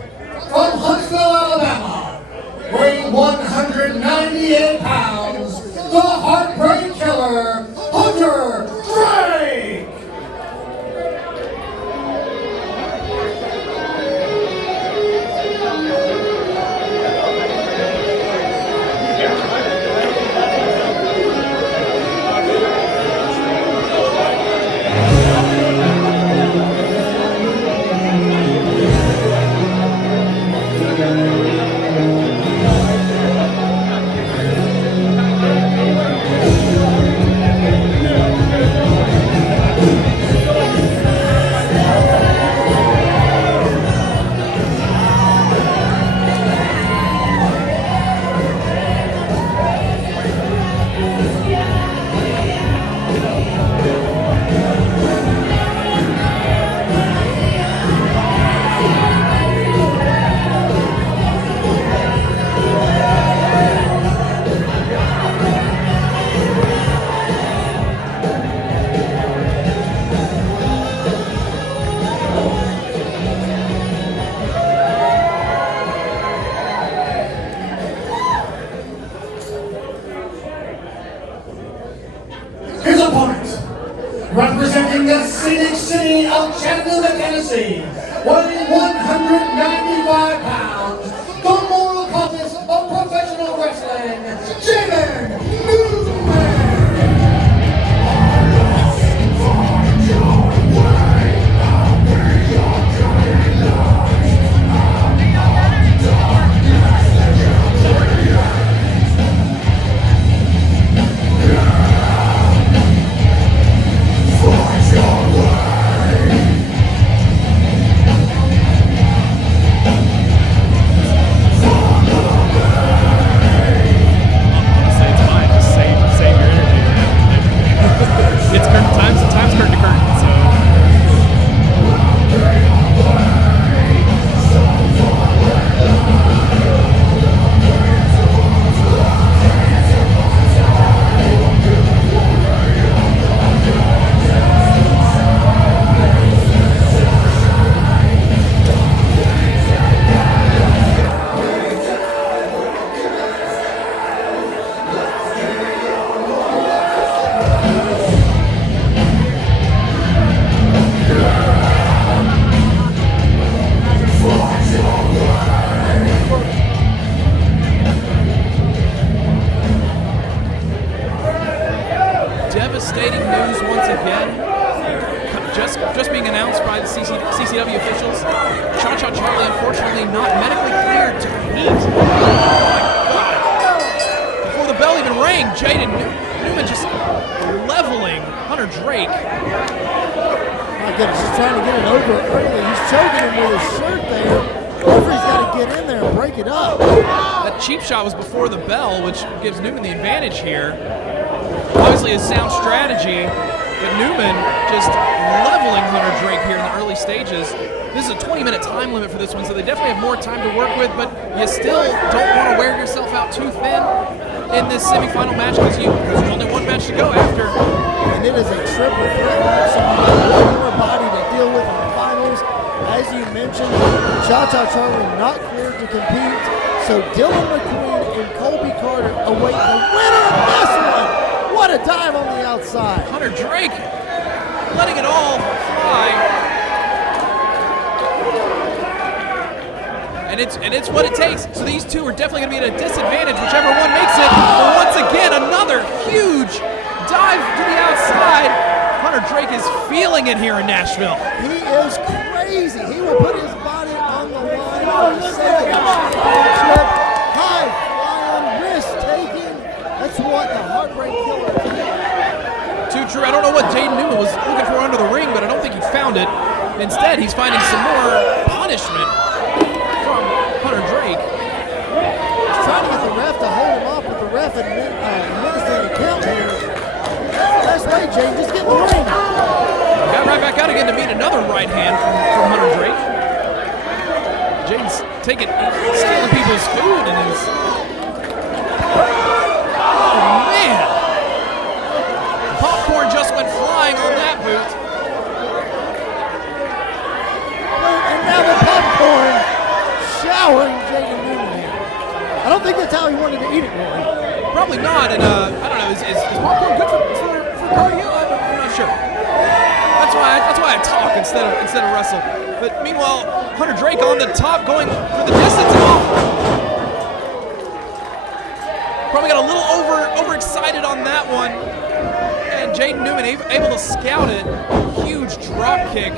from Huntsville, Alabama, weighing 198 pounds, the Heartbreak Killer, Hoodrich. Representing the scenic city of Chattanooga, Tennessee, weighing 195 pounds, the moral compass of professional wrestling, Jaden Newman. Devastating news once again. Just being announced by the CCW officials. Cha-Cha Charlie, unfortunately, not medically cleared to compete. Oh my God! Before the bell even rang, Jaden Newman just leveling Hunter Drake. My goodness, he's trying to get it over early. He's choking him with his shirt there. Referee's got to get in there and break it up. That cheap shot was before the bell, which gives Newman the advantage here. Obviously a sound strategy, but Newman just leveling Hunter Drake here in the early stages. This is a 20-minute time limit for this one, so they definitely have more time to work with, but you still don't want to wear yourself out too thin in this semifinal match because there's only one match to go after. And it is a triple threat match, so you have one more body to deal with in the finals. As you mentioned, Cha-Cha Charlie not cleared to compete, so Dillon McQueen and Colby Carter await the winner of this one. What a dive on the outside. Hunter Drake letting it all fly. And And it's what it takes. So these two are definitely going to be at a disadvantage, whichever one makes it. But once again, another huge dive to the outside. Hunter Drake is feeling it here in Nashville. He is crazy. He will put his body on the line for the second championship. High flying, risk taking. That's what the Heartbreak Killer is. Too true. I don't know what Jaden Newman was looking for under the ring, but I don't think he found it. Instead, he's finding some more punishment from Hunter Drake. He's trying to get the ref to hold him off, but the ref administering a count here. That's the best way, Jaden. Just get in the ring. Got right back out again to meet another right hand from Hunter Drake. Jaden's stealing people's food and is. Oh man! Popcorn just went flying on that boot. And now the popcorn showering Jaden Newman here. I don't think that's how he wanted to eat it, Roy. Probably not, and I don't know, is popcorn good for cardio? I'm not sure. That's why I talk instead of wrestle. But meanwhile, Hunter Drake on the top going for the distance. Probably got a little overexcited on that one. And Jaden Newman able to scout it. Huge drop kick,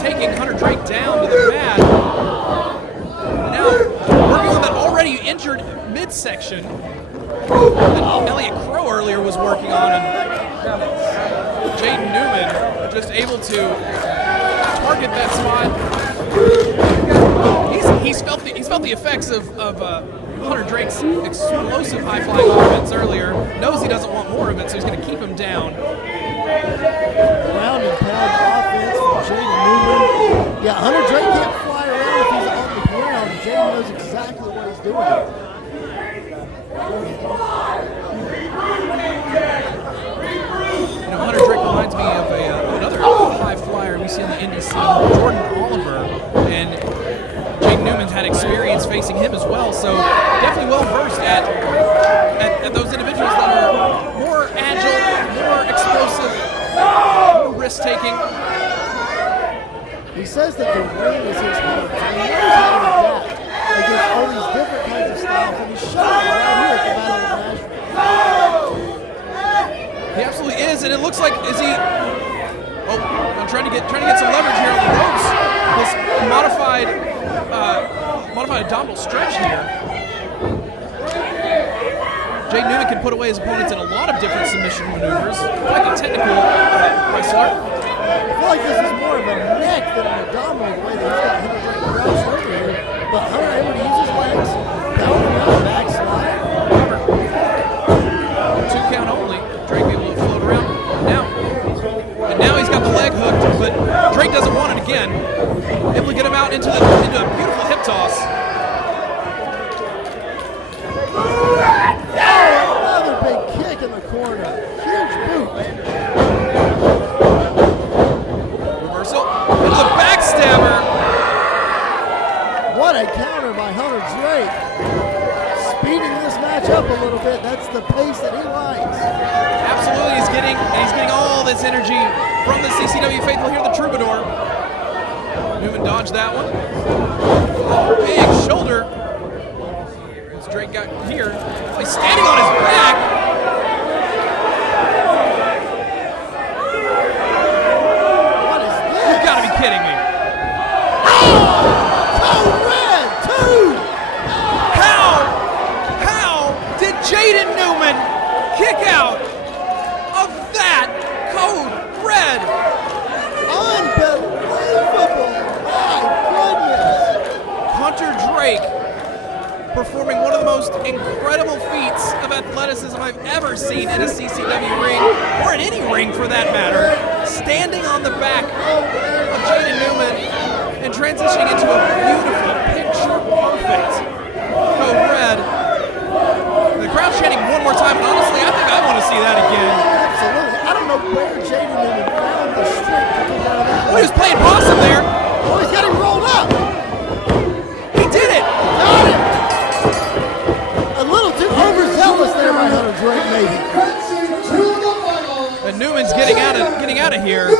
taking Hunter Drake down to the mat. And now working on that already injured midsection that Elliot Qrow earlier was working on, and Jaden Newman just able to target that spot. He's felt the effects of Hunter Drake's explosive high-flying offense earlier. Knows he doesn't want more of it, so he's going to keep him down. Ground and pound offense from Jaden Newman. Yeah, Hunter Drake can't fly around if he's on the ground. Jaden knows exactly what he's doing. You know, Hunter Drake reminds me of another high flyer we see on the indie scene, Jordan Oliver, and Jaden Newman's had experience facing him as well, so definitely well versed at those individuals that are more agile, more explosive, more risk taking. He says that the ring is his home, so he knows how to adapt against all these different kinds of styles, and he's showing it right here at the Battle of Nashville. He absolutely is, and it looks like I'm trying to get some leverage here on the ropes. This modified abdominal stretch here. Jaden Newman can put away his opponents in a lot of different submission maneuvers, like a technical wrestler. I feel like this is more of a neck than an abdominal, the way that he's got Hunter Drake crouched over here. But Hunter able to use his legs, pound him out, backslide. 2 count only. Drake able to float around. Now he's got the leg hooked, but Drake doesn't want it again. Able to get him out into a beautiful hip toss. Another big kick in the corner. Huge boot. Reversal into the backstabber. What a counter by Hunter Drake. Speeding this match up a little bit. That's the pace that he likes. Absolutely, he's getting all this energy from the CCW faithful here, the Troubadour. Newman dodged that one. Big shoulder. As Drake got here, he's standing on his back. What is this? You've got to be kidding me. Jaden Newman kick out of that code red. Unbelievable. My goodness. Hunter Drake performing one of the most incredible feats of athleticism I've ever seen in a CCW ring, or in any ring for that matter. Standing on the back of Jaden Newman and transitioning into a beautiful, picture-perfect code red. The crowd chanting one more time, and honestly, I think I want to see that again. Absolutely. I don't know where Jaden Newman found the strength to get out of that. Oh, he was playing possum there. Oh, he's got him rolled up. He did it. Got him. A little too overzealous there by Hunter Drake, maybe. And Newman's getting out of here.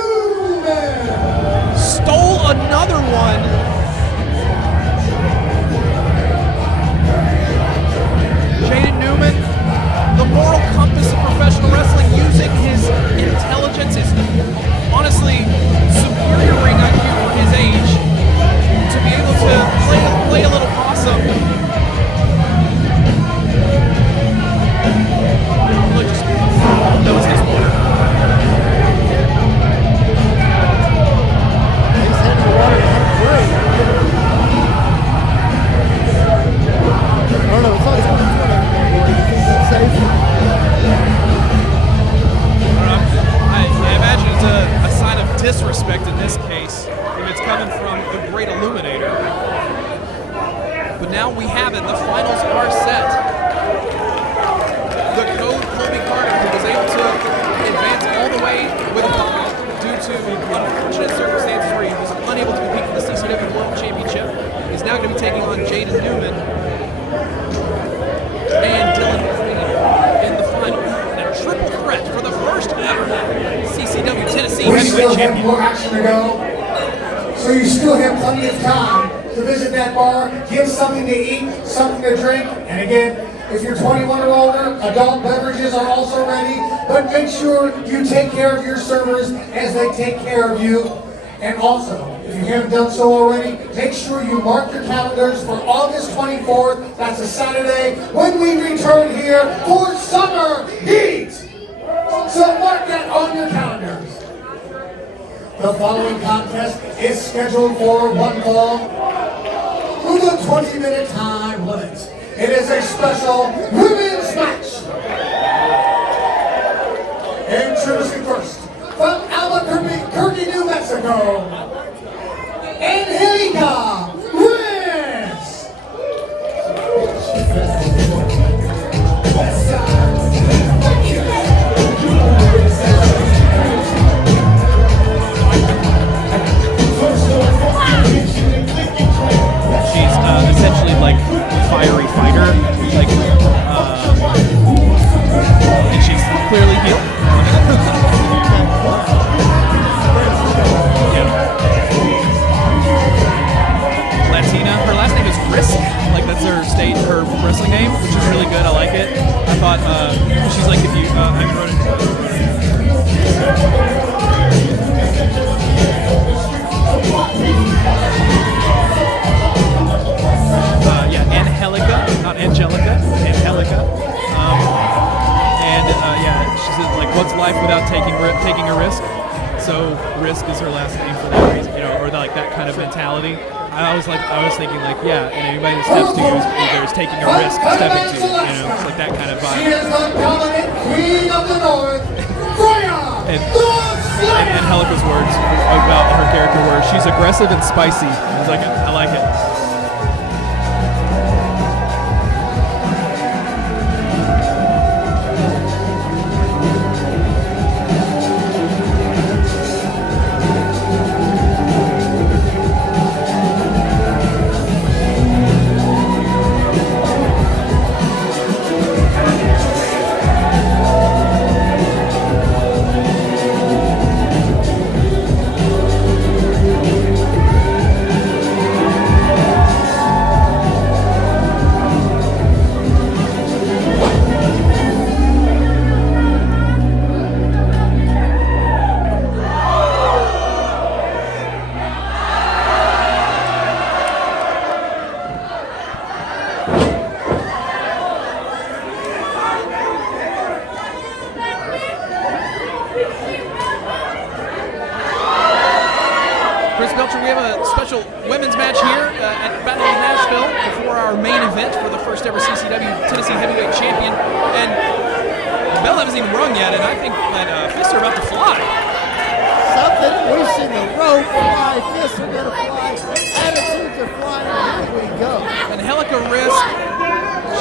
Stole another one. still have champion. more action to go. So you still have plenty of time to visit that bar, get something to eat, something to drink, and again, if you're 21 or older, adult beverages are also ready, but make sure you take care of your servers as they take care of you. And also, if you haven't done so already, make sure you mark your calendars for August 24th, that's a Saturday, when we return here for Summer Heat. So mark that on your calendars. The following contest is scheduled for one fall with a 20-minute time limit. It is a special women's match. Introducing first, from Albuquerque, New Mexico, Angelica. She's essentially like a fiery fighter, like, and she's clearly healed. Yeah. Latina. Her last name is Risk. Like that's her wrestling name, which is really good. I like it. I thought she's like if you I wrote it. Angelica, not Angelica, Angelica. Yeah, she said like, "What's life without taking a risk?" So risk is her last name for that reason, you know, or like that kind of mentality. I was thinking like, yeah, and anybody that steps to you is taking a risk stepping to you, you know, it's like that kind of vibe. She is the dominant queen of the north, Freya the Slaya. And Angelica's words about her character were, she's aggressive and spicy. I was like, I like it. For the first ever CCW Tennessee Heavyweight Champion, and the bell hasn't even rung yet, and I think that fists are about to fly. Something, we've seen the rope fly, fists are gonna fly, attitudes are flying, here we go. Angelica Risk,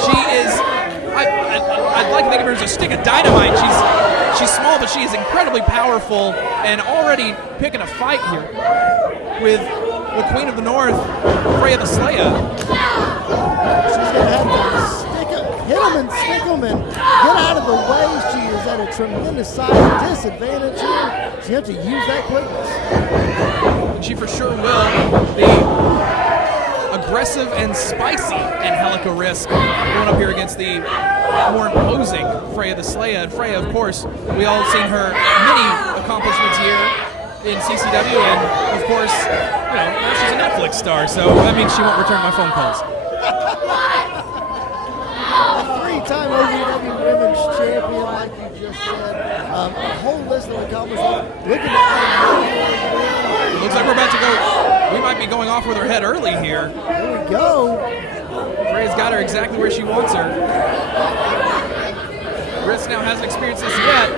she is, I'd like to think of her as a stick of dynamite. She's small, but she is incredibly powerful, and already picking a fight here with the Queen of the North, Freya the Slaya. She's going to have to hit him and stick him and get out of the way. She is at a tremendous size disadvantage here. She has to use that quickness. And she for sure will. The aggressive and spicy Angelica Risk going up here against the more imposing Freya the Slaya. And Freya, of course, we all have seen her many accomplishments here in CCW, and of course, you know, now she's a Netflix star, so that means she won't return my phone calls. A three-time OVW Women's Champion, like you just said. A whole list of accomplishments. Looking at it looks like we're about to go. We might be going off with her head early here. Here we go. Freya's got her exactly where she wants her. Risk now hasn't experienced this yet.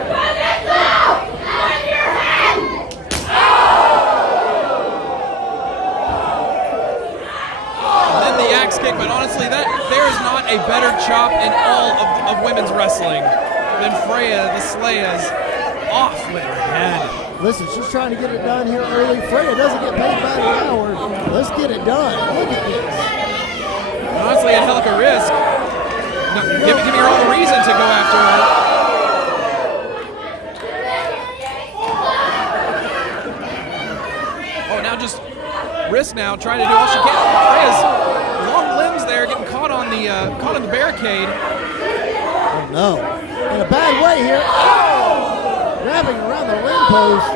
The axe kick, but honestly, there is not a better chop in all of women's wrestling than Freya the Slaya's off with her head. Listen, she's trying to get it done here early. Freya doesn't get paid by the hour. Let's get it done. Look at this. And honestly, Angelica Risk, giving her all the reason to go after her. Risk now trying to do all she can. Freya's long limbs there getting caught on the barricade. Oh no, in a bad way here. Oh! Grabbing around the ring post.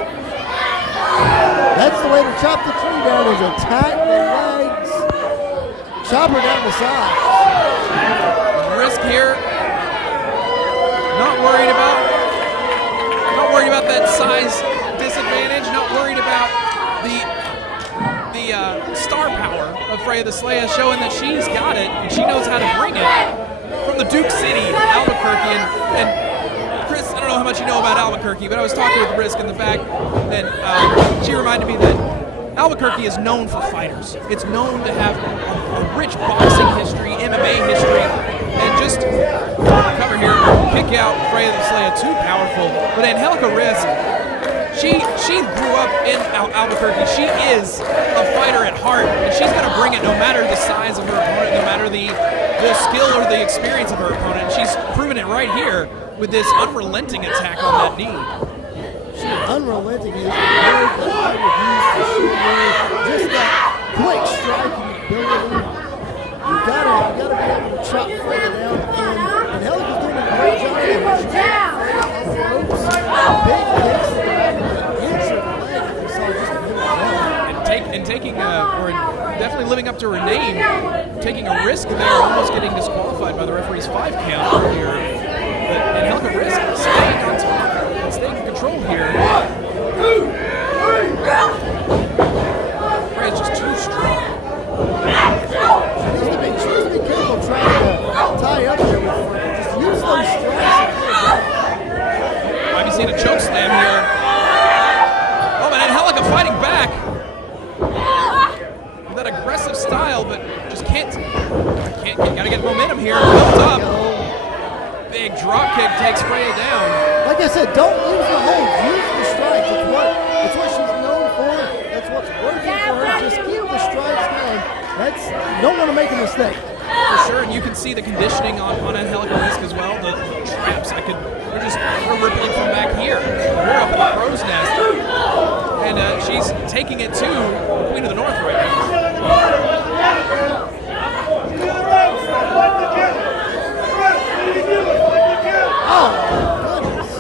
That's the way to chop the tree down, is attack the legs. Chop her down the side. Risk here. Not worried about that size disadvantage. Not worried about the star power of Freya the Slaya, showing that she's got it and she knows how to bring it from the Duke City, Albuquerque. And Chris, I don't know how much you know about Albuquerque, but I was talking with Risk in the back, and she reminded me that Albuquerque is known for fighters. It's known to have a rich boxing history, MMA history, and just cover here, kick out Freya the Slaya, too powerful. But Angelica Risk, she grew up in Albuquerque. She is a fighter at heart, and she's going to bring it no matter the size of her opponent, no matter the skill or the experience of her opponent. She's proven it right here with this unrelenting attack on that knee. Unrelenting is the word that I would use to show you just that quick striking ability. You gotta be able to chop Freya down, and Angelica's doing a great job. Big kicks to the back of the injured leg that we saw just a minute ago. And taking, or definitely living up to her name, taking a risk there, almost getting disqualified by the referee's 5 count earlier. But Angelica Risk staying on top, staying in control here. Freya's just too strong. She needs to be careful trying to tie up there with Freya. Just use those strikes. Might be seeing a choke slam here. Oh, but Angelica fighting back. With that aggressive style, but just can't gotta get momentum here. Built up. Big drop kick takes Freya down. Like I said, don't use the holds, use the strikes. It's what she's known for. That's what's working for her. Just keep the strikes going. You don't want to make a mistake. For sure, and you can see the conditioning on Angelica Risk as well. The traps, we're rippling from back here. We're up in the crow's nest. And she's taking it to Queen of the North right now. Oh, goodness.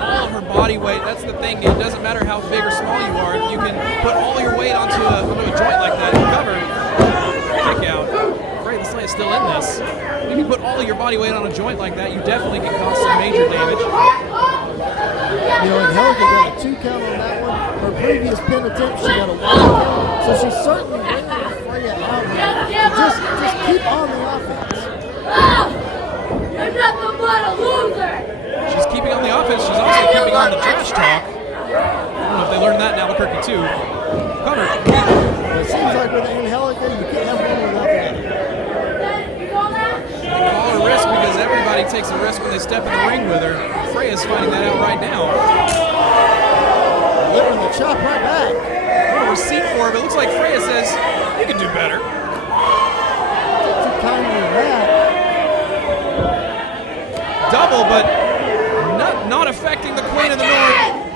All of her body weight, that's the thing. It doesn't matter how big or small you are. If you can put all your weight onto a joint like that and cover, kick out. Freya the Slaya is still in this. If you put all of your body weight on a joint like that, you definitely can cause some major damage. Angelica got a 2 count on that one. Her previous pin attempt, she got a 1 count. So she's certainly bringing Freya out here. Just keep on the offense. You're nothing but a loser! She's keeping on the offense. She's also keeping on the trash talk. I don't know if they learned that in Albuquerque too. Cover. It seems like with Angelica, you can't have one without the other. They call her risk because everybody takes a risk when they step in the ring with her. Freya's finding that out right now. Delivering the chop right back. A receipt for her, but it looks like Freya says, you can do better. Too kindly of that. Double, but not affecting the Queen of the North.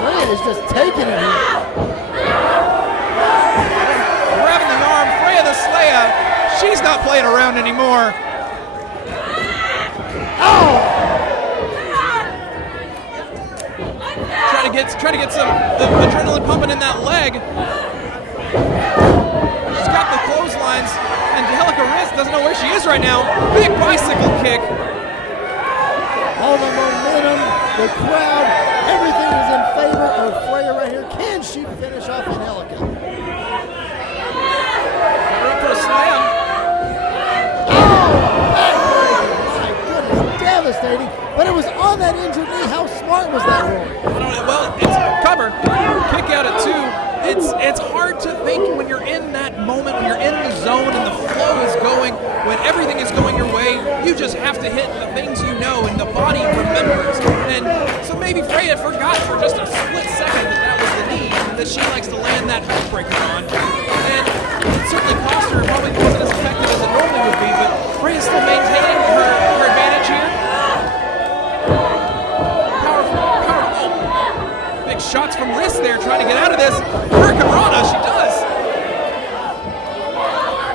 Freya is just taking it here. Grabbing the arm, Freya the Slaya. She's not playing around anymore. Oh! Trying to get some adrenaline pumping in that leg. She's got the clotheslines, and Angelica Risk doesn't know where she is right now. Big bicycle kick. All the momentum, the crowd, everything is in favor of Freya right here. Can she finish off Angelica? Got her up for a slam. Oh, my goodness, devastating. But it was on that injured knee. How smart was that roll? Well, it's cover. Kick out at 2. It's hard to think when you're in that moment, when you're in the zone and the flow is going, when everything is going your way, you just have to hit the things you know and the body remembers. And so maybe Freya forgot for just a split second that was the knee that she likes to land that heartbreaker on. And it certainly cost her, probably wasn't as effective as it normally would be, but Freya's still maintaining her advantage here.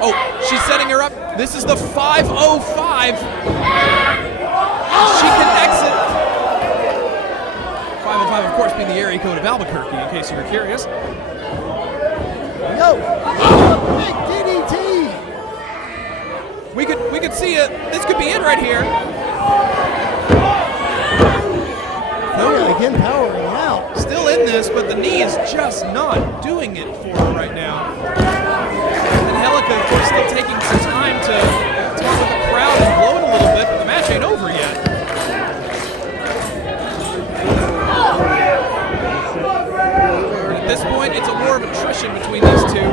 Oh, she's setting her up. This is the 505. She connects it. 505, of course, being the area code of Albuquerque, in case you were curious. Yo, big DDT. We could see it. This could be it right here. Freya again powering out. Still in this, but the knee is just not doing it for her right now. Angelica, of course, still taking some time to talk with the crowd and blow it a little bit, but the match ain't over yet. At this point, it's a war of attrition between these two.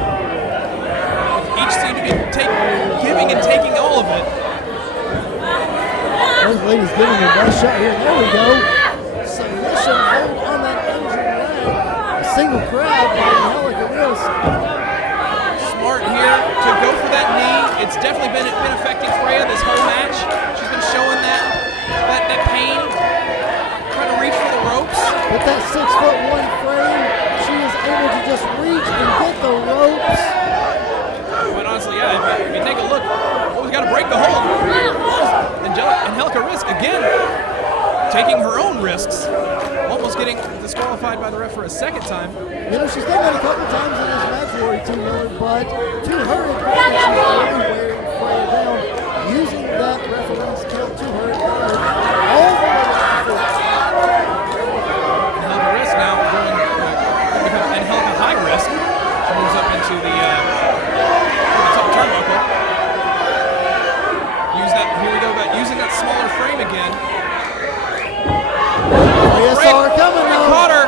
Each seem to be giving and taking all of it. Those ladies giving their best shot here. There we go. Submission hold on that injured leg. A single grab by Angelica Risk. Smart here to go for that knee. It's definitely been affecting Freya this whole match. She's been showing that pain, trying to reach for the ropes. With that 6'1" frame, she is able to just reach and get the ropes. Quite honestly, yeah, if you take a look, we've got to break the hold. Angelica Risk, again, taking her own risks, almost getting disqualified by the ref for a second time. You know, she's done that a couple times in this match, Rory T. Miller, but to her advantage, she's really wearing Freya down, using that referee's count to her advantage. All the way to the Angelica Risk now going, Angelica high risk. She moves up into the top turnbuckle. Here we go, using that smaller frame again. Freya saw her coming now. Caught her.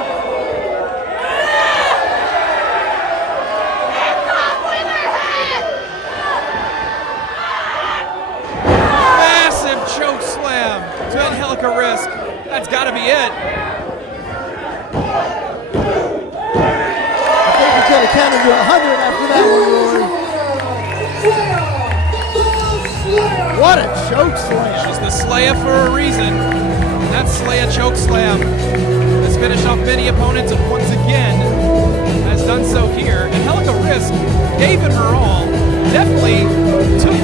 Massive choke slam to Angelica Risk. That's got to be it. I think we could have counted to 100 after that one, Rory. What a choke slam. She's the Slaya for a reason. And that Slaya choke slam has finished off many opponents and once again has done so here. Angelica Risk gave it her all. Definitely took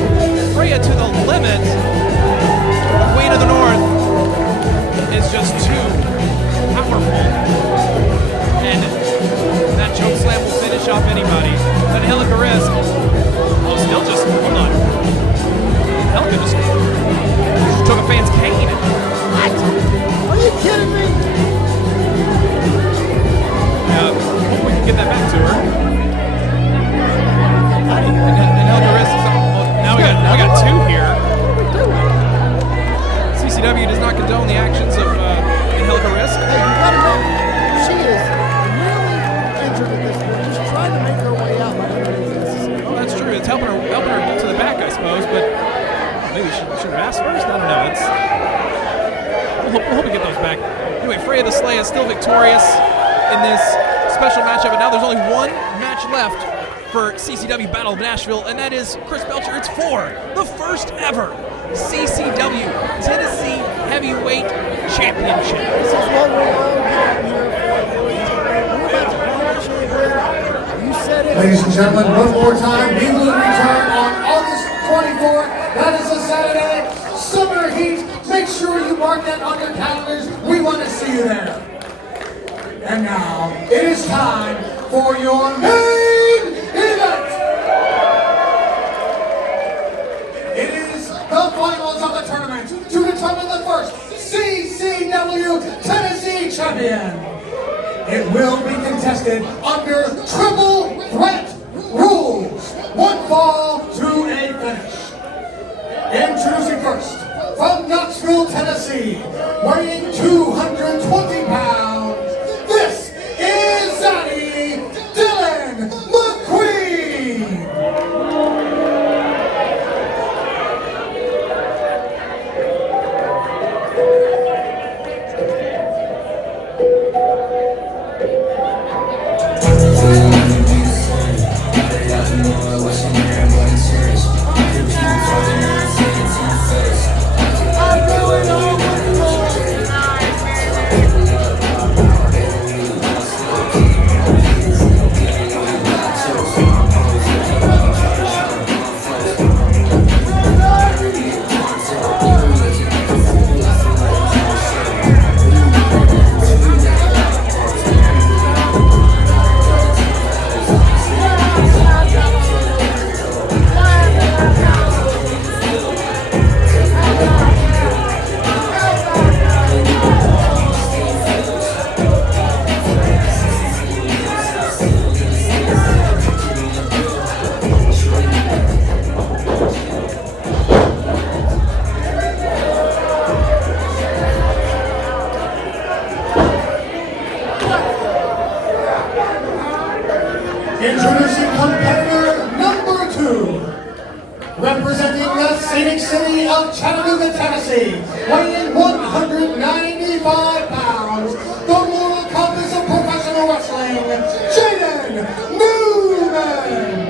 Freya to the limit. The Queen of the North is just too powerful. And that choke slam will finish off anybody. But Angelica Risk, oh, still just, hold on. Angelica just took a fan's cane. What? Are you kidding me? Yeah, hope we can get that back to her. Angelica Risk is now we got two here. CCW does not condone the actions of Angelica Risk. Hey, you gotta know, she is really injured at this point. Just trying to make her way out. Oh, that's true. It's helping her get to the back, I suppose, but maybe she should have asked first. I don't know. We'll hope we get those back. Anyway, Freya the Slaya is still victorious in this special matchup, and now there's only one match left for CCW Battle of Nashville, and that is Chris Belcher. It's for the first ever CCW Tennessee Heavyweight Championship. This is what we're all getting here for. We're about to crown the champion. You said it. Ladies and gentlemen, one more time, we will return on August 24th. That is a Saturday. Summer heat. Make sure you mark that on your calendars. We want to see you there. And now, it is time for your main event. It is the finals of the tournament to determine the first CCW Tennessee Champion. It will be contested under triple threat rules. One fall to a finish. Introducing first, from Nashville, Tennessee, weighing 220 pounds, this is Dillon McQueen. representing the scenic city of Chattanooga, Tennessee, weighing 195 pounds, the moral compass of professional wrestling, Jaden Newman!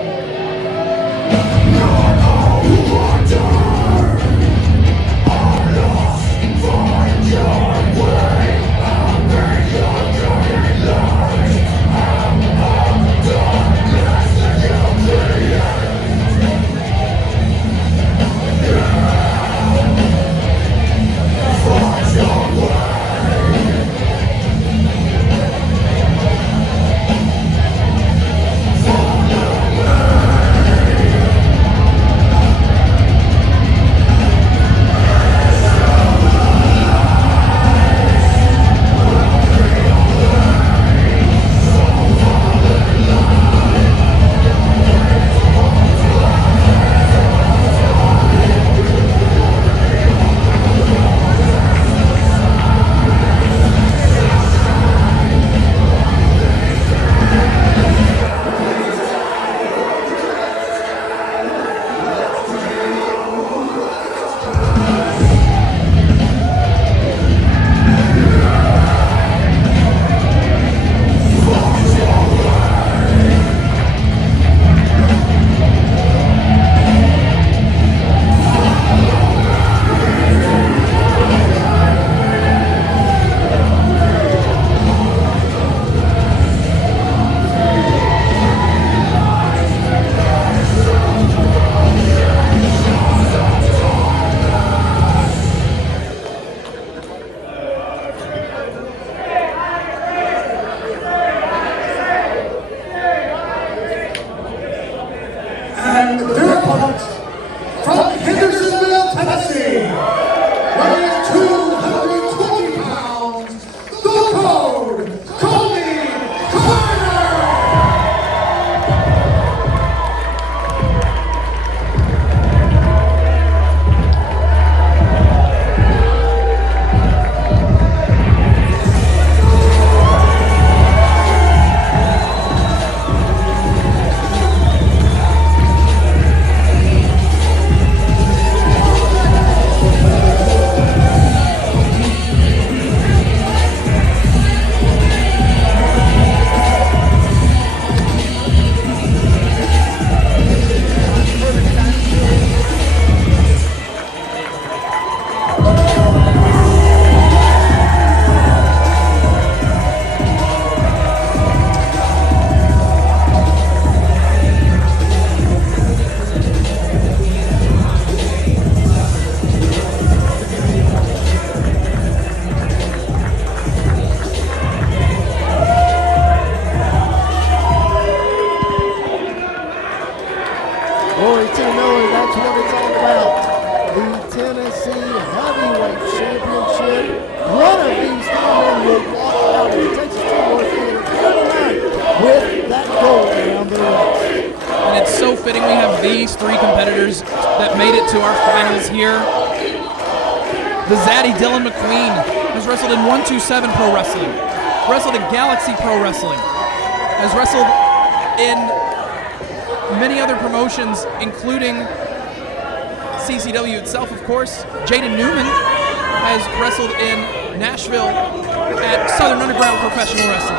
And their opponent, from Hendersonville, Tennessee, weighing 220 pounds, the Code, Colby Carter! Glory to Miller, that's what it's all about. The Tennessee Heavyweight Championship. One of these two men will walk out of the Texas Tour Theater tonight with that gold around their waist. And it's so fitting we have these three competitors that made it to our finals here. The Zaddy Dillon McQueen has wrestled in 127 Pro Wrestling, wrestled in Galaxy Pro Wrestling, has wrestled in many other promotions, including CCW itself, of course. Jaden Newman has wrestled in Nashville at Southern Underground Professional Wrestling,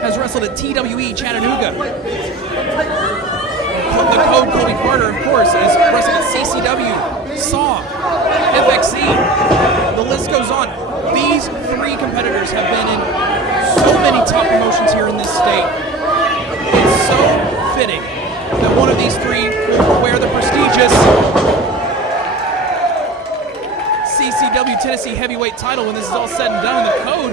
has wrestled at TWE Chattanooga. The Code, Colby Carter, of course, has wrestled at CCW, SAW, FXC. The list goes on. These three competitors have been in so many top promotions here in this state. It's so fitting that one of these three will wear the prestigious CCW Tennessee Heavyweight title when this is all said and done. The Code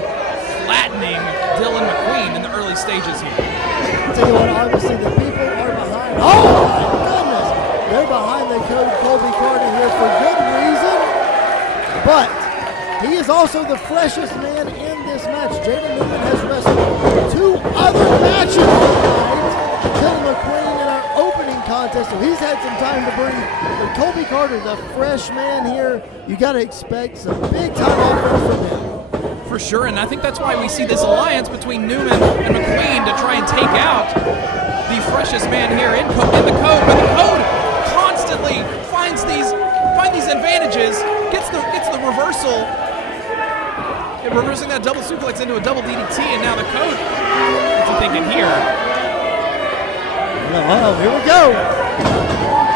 flattening Dillon McQueen in the early stages here. I'll tell you what, obviously the people are behind. Oh my goodness! They're behind the Code Colby Carter here for good reason. But he is also the freshest man in this match. Jaden Newman has wrestled two other matches tonight. Dillon McQueen in our opening contest, so he's had some time to breathe. But Colby Carter, the fresh man here, you got to expect some big time offers from him. For sure, and I think that's why we see this alliance between Newman and McQueen to try and take out the freshest man here in the Code, but the Code constantly punches, gets the reversal, and reversing that double suplex into a double DDT, and now the Code. What's he thinking here? Oh, here we go.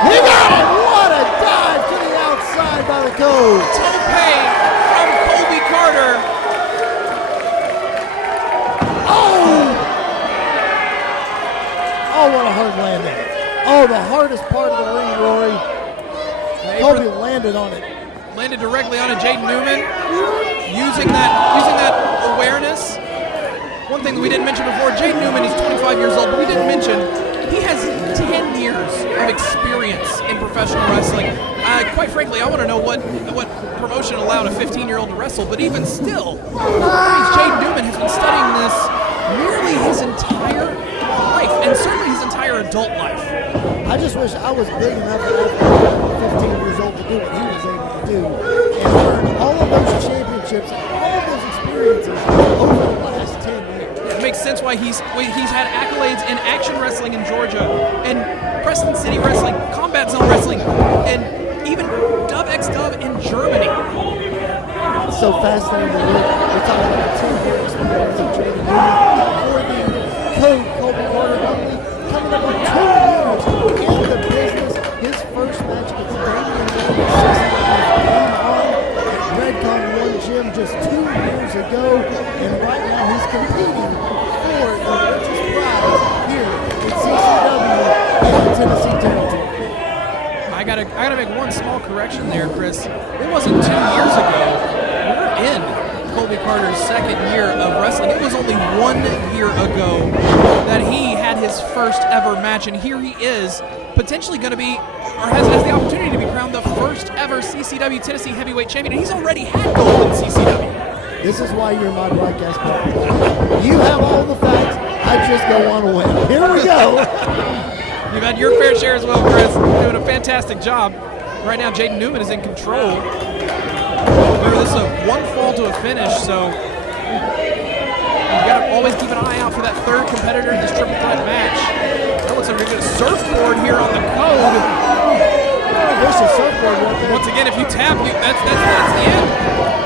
He got it! What a dive to the outside by the Code. Tope from Colby Carter. Oh, what a hard landing. Oh, the hardest part of the ring, Rory. Colby landed on it. Landed directly on a Jaden Newman. Using that awareness. One thing that we didn't mention before, Jaden Newman is 25 years old, but we didn't mention he has 10 years of experience in professional wrestling. Quite frankly, I want to know what promotion allowed a 15-year-old to wrestle, but even still, Jaden Newman has been studying this nearly his entire life, and certainly his entire adult life. I just wish I was big enough at 15 years old to do what he was able to do and earn all of those championships and all of those experiences over the last 10 years. It makes sense why he's had accolades in action wrestling in Georgia and Preston City Wrestling, Combat Zone Wrestling, and even Dub X Dub in Germany. It's so fascinating to look. We're talking about 10-year experience of Jaden Newman for the Code Colby Carter only coming up on 2 years in the business. His first match against Damian Williams came on at Redcon 1 Gym just 2 years ago, and right now he's competing for the richest prize here in CCW in the Tennessee territory. I gotta make one small correction there, Chris. It wasn't 2 years ago. We're in Colby Carter's second year of wrestling. It was only 1 year ago that he had his first ever match, and here he is, potentially going to be, or has the opportunity to be crowned the first ever CCW Tennessee Heavyweight Champion, and he's already had gold in CCW. This is why you're my broadcast partner. You have all the facts. I just go on a whim. Here we go. You've had your fair share as well, Chris. Doing a fantastic job. Right now, Jaden Newman is in control. Remember, this is a one fall to a finish, so you got to always keep an eye out for that third competitor in this triple threat match. That looks like we're going to surfboard here on the Code. Vicious surfboard right there. Once again, if you tap, that's the end.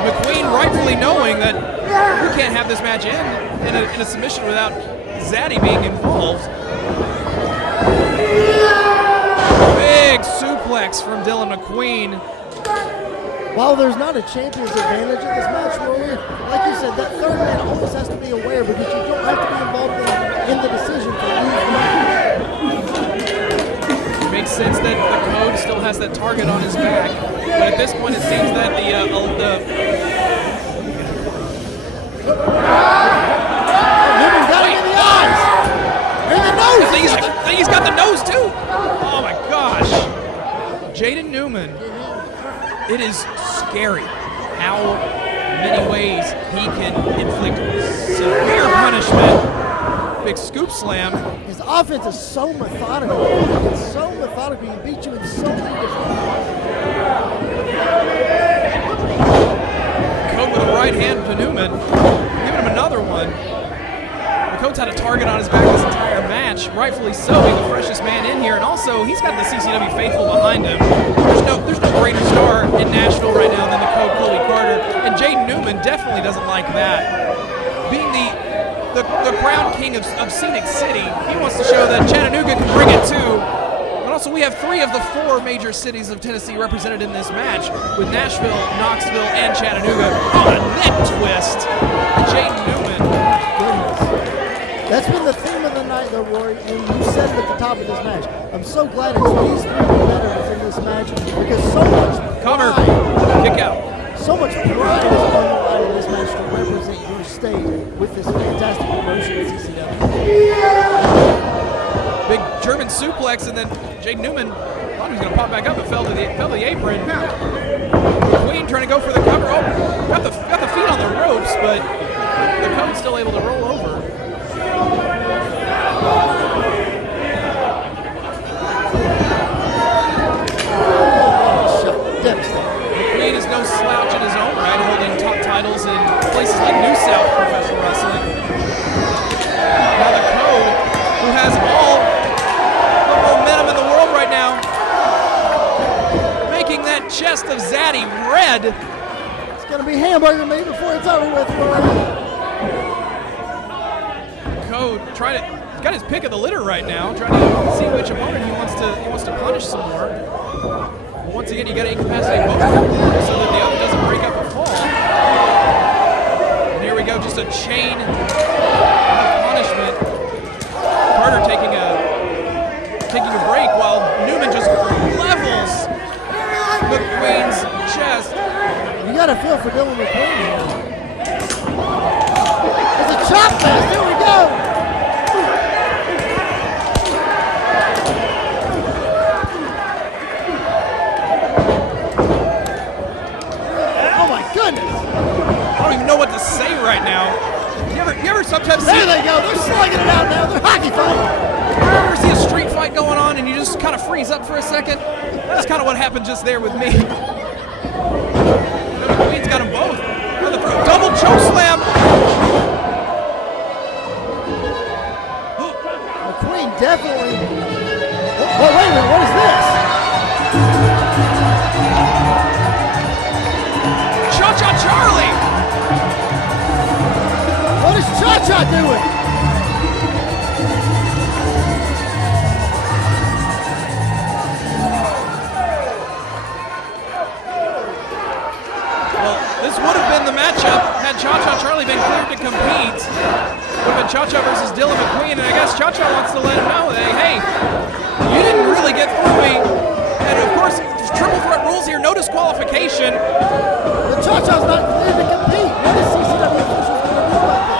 McQueen rightfully knowing that we can't have this match end in a submission without Zaddy being involved. Big suplex from Dillon McQueen. While there's not a champion's advantage in this match, Rory, like you said, that third man always has to be aware because you don't have to be involved in the decision to lose the match. It makes sense that the Code still has that target on his back, but at this point it seems that Newman got him in the eyes! In the nose! I think he's got the nose too! Oh my gosh! Jaden Newman. It is scary how many ways he can inflict severe punishment. Big scoop slam. His offense is so methodical. It's so methodical. He can beat you in so many different ways. Code with a right hand to Newman. Giving him another one. The Code's had a target on his back this entire match. Rightfully so, being the freshest man in here. And also, he's got the CCW faithful behind him. There's no greater star in Nashville right now than the Code Colby Carter. And Jaden Newman definitely doesn't like that. Being the crown king of Scenic City, he wants to show that Chattanooga can bring it too. But also, we have 3 of the 4 major cities of Tennessee represented in this match, with Nashville, Knoxville, and Chattanooga. Oh, a neck twist. Jaden Newman. That's been the theme of the night, though, Rory, and you said it at the top of this match. I'm so glad it's these 3 competitors in this match because so much Cover. pride, Kick out. so much pride is on the line in this match to represent your state with this fantastic promotion at CCW. Big German suplex, and then Jaden Newman thought he was going to pop back up, but fell to the apron. McQueen trying to go for the cover. Oh, got the feet on the ropes, but the Code's still able to roll over. McQueen is no slouch in his own right, holding top titles in places like New South Professional Wrestling. Now the Code, who has all the momentum in the world right now, making that chest of Zaddy red. It's going to be hamburger meat before it's over with. Code got his pick of the litter right now, trying to see which opponent he wants to punish some more. But once again, you got to incapacitate both of them so that the other doesn't break up a fall. And here we go, just a chain of punishment. Carter taking a break while Newman just levels McQueen's chest. You got to feel for Dillon McQueen here. It's a chop fest. Here we go. Oh my goodness. I don't even know what to say right now. You ever sometimes see... There they go. They're slugging it out now. They're hockey fighting. You ever see a street fight going on and you just kind of freeze up for a second? That's kind of what happened just there with me. McQueen's got them both. Double choke slam. McQueen definitely. Oh, wait a minute. What is this? Cha-Cha Charlie. What is Cha-Cha doing? This would have been the matchup had Cha-Cha Charlie been cleared to compete. Would have been Cha-Cha versus Dillon McQueen, and I guess Cha-Cha wants to let him know that, hey, you didn't really get through me. And of course, triple threat rules here, no disqualification. But Cha-Cha's not cleared to compete. What is CCW officials going to do about this?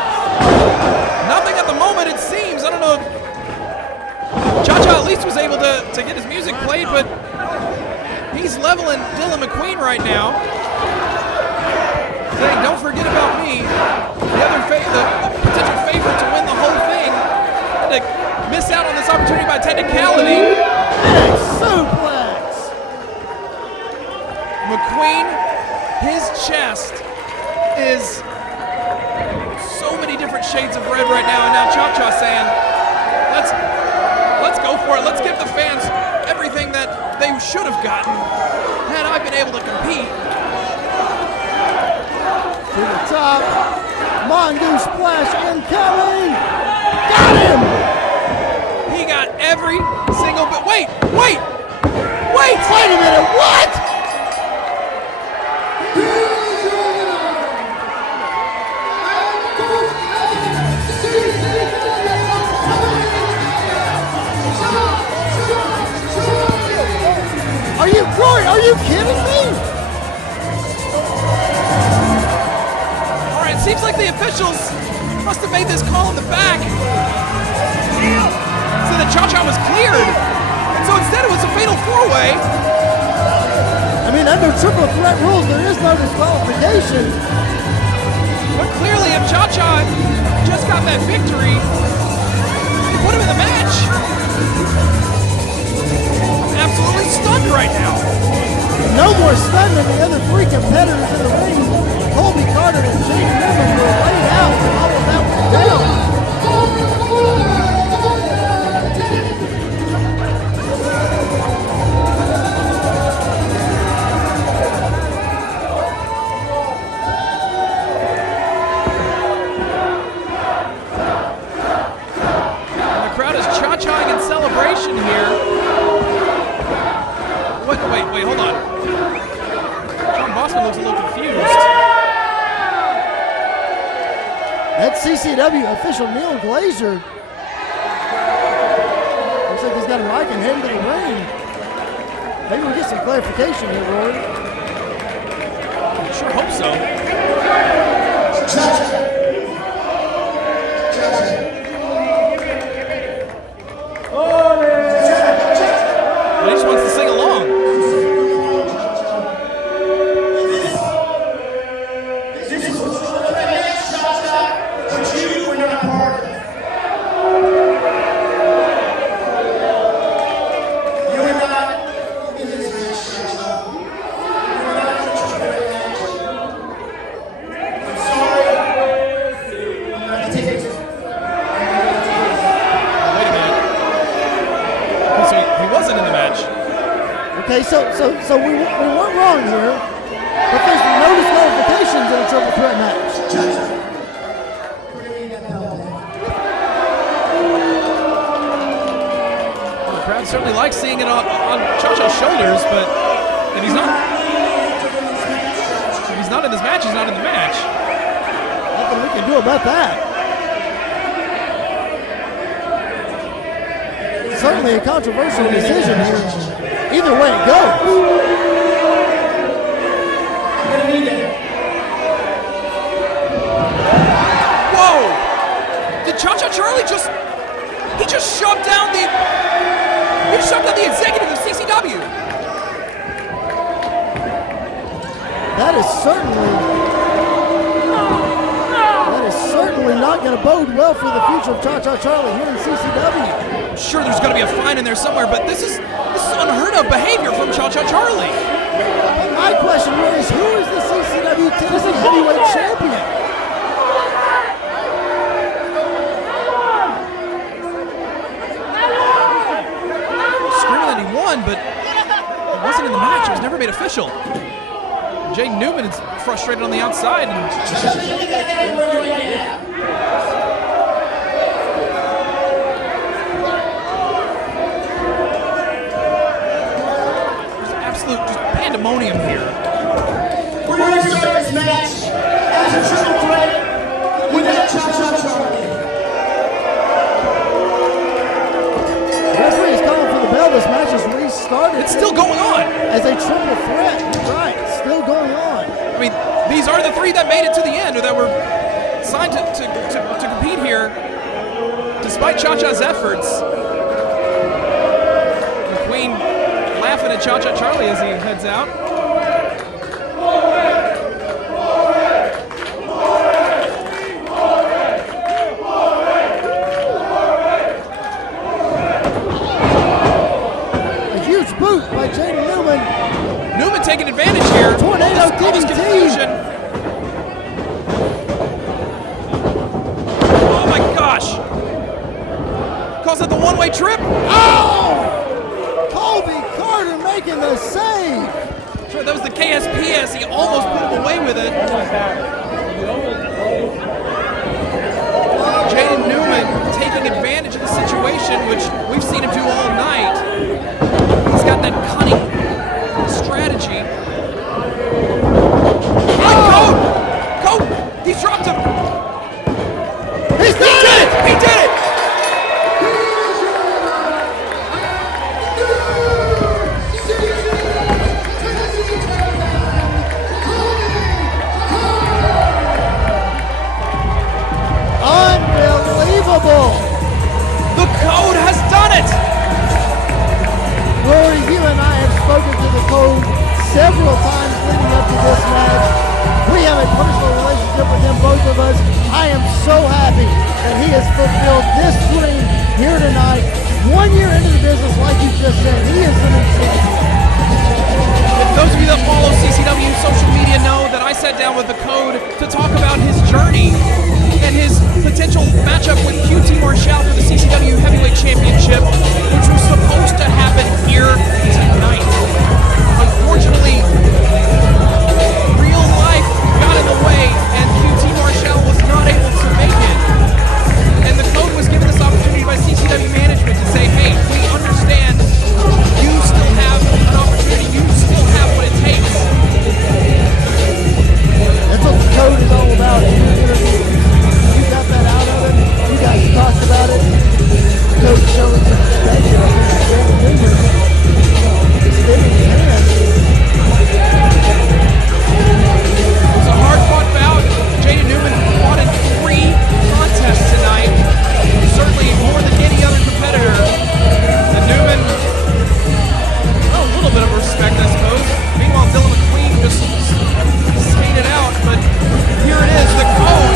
Nothing at the moment, it seems. I don't know. Cha-Cha at least was able to get his music played, but he's leveling Dillon McQueen right now. Saying, don't forget about me. The potential favorite to win the whole thing. To miss out on this opportunity by technicality. Big suplex. McQueen, his chest is so many different shades of red right now, and now Cha-Cha saying, let's go for it. Let's give the fans everything that they should have gotten had I been able to compete. To the top, Mongoose Splash incoming! Got him! He got every single bit. Wait a minute, what? Are you kidding me? Seems like the officials must have made this call in the back so that Cha-Cha was cleared. And so instead it was a fatal four-way. I mean, under triple threat rules, there is no disqualification. But clearly if Cha-Cha just got that victory, it would have been the match. I'm absolutely stunned right now. No more stunned than the other three competitors in the ring. Colby Carter and Jaden Newman were laid out and all of that was down. And the crowd is cha-chaing in celebration here. Wait, hold on. John Bossman looks a little confused. That's CCW official Neil Glazer. Looks like he's got a mic and heading to the ring. Maybe we'll get some clarification here, Rory. I sure hope so. He just wants to sing along. Okay, so we weren't wrong here, but there's no disqualifications in a triple threat match. The crowd certainly likes seeing it on Cha-Cha's shoulders, but if he's not in this match, he's not in the match. Nothing we can do about that. Certainly a controversial decision here. Either way it goes. Whoa! Did Cha-Cha Charlie just shoved down the executive of CCW? That is certainly not going to bode well for the future of Cha-Cha Charlie here in CCW. I'm sure there's going to be a fine in there somewhere, but this is unheard of behavior from Cha-Cha Charlie. My question really is, who is the CCW Tennessee Heavyweight Champion? Screaming that he won, but it wasn't in the match. It was never made official. Jaden Newman is frustrated on the outside. There's absolute just pandemonium here. We're going to start this match as a triple threat without Cha-Cha Charlie. Referee is calling for the bell. This match is restarted. It's still going on. As a triple threat. Right. Still going on. I mean, these are the three that made it to the end, or that were signed to compete here, despite Cha-Cha's efforts. McQueen laughing at Cha-Cha Charlie as he heads out. A huge boot by Jaden Newman. Newman taking advantage here. Tornado All this DDT. confusion. Oh my gosh. Calls it the one-way trip. Oh! Colby Carter making the save. Sure, that was the KSPS. He almost put him away with it. Jaden Newman taking advantage of the situation, which we've seen him do all night. He's got that cunning strategy. Oh! Code! He dropped him! He did it! He did it! Unbelievable! The Code has done it! Rory, you and I have spoken to the Code several times leading up to this match. We have a personal relationship with him, both of us. I am so happy that he has fulfilled this dream here tonight. 1 year into the business, like you just said, he is the new champion. Those of you that follow CCW social media know that I sat down with the Code to talk about his journey and his potential matchup with QT Marshall for the CCW Heavyweight Championship, which was supposed to happen here tonight. Unfortunately, real life got in the way and QT Marshall was not able to make it. And the Code was given this opportunity by CCW management to say, hey, we understand you still have an opportunity, you still have what it takes. That's what the Code is all about. You got that out of him. You guys talked about it. The Code showing some respect. Extending his hand. It's a hard-fought bout. Jaden Newman fought in 3 contests tonight. Certainly more than any other competitor. And Newman, well, a little bit of respect, I suppose. Meanwhile, Dillon McQueen just skated out. But here it is, the Code.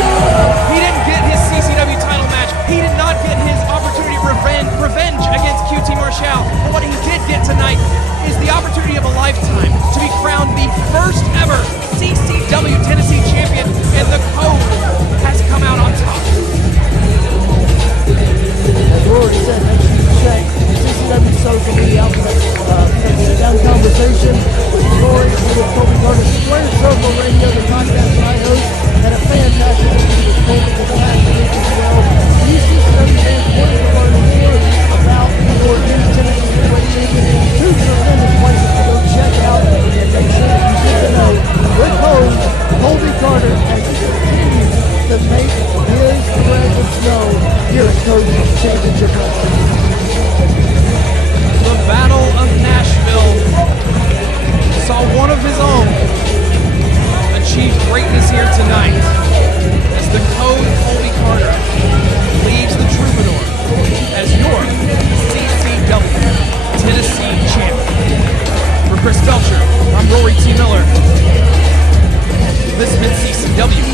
He didn't get his CCW title match. He did not get his opportunity of revenge against QT Marshall. But what he did get tonight is the opportunity of a lifetime to be crowned the first ever CCW Tennessee Champion, and the Code has come out on top. As Rory said, make sure you check CCW social media outlets, sit down conversation conversation with Jordy and with Colby Carter. Square Circle Radio, the podcast that I host, had a fantastic interview with Colby this last week as well. These CCW fans wanted to learn more about your new Tennessee Champion. Two tremendous places to go check out, and make sure that you get to know with host Colby Carter as he continues to make his presence known here at Coach Championship Wrestling. The Battle of Nashville saw one of his own achieve greatness here tonight as the Code Colby Carter leads the Troubadour as your CCW Tennessee Champion. For Chris Belcher, I'm Rory T. Miller. This has been CCW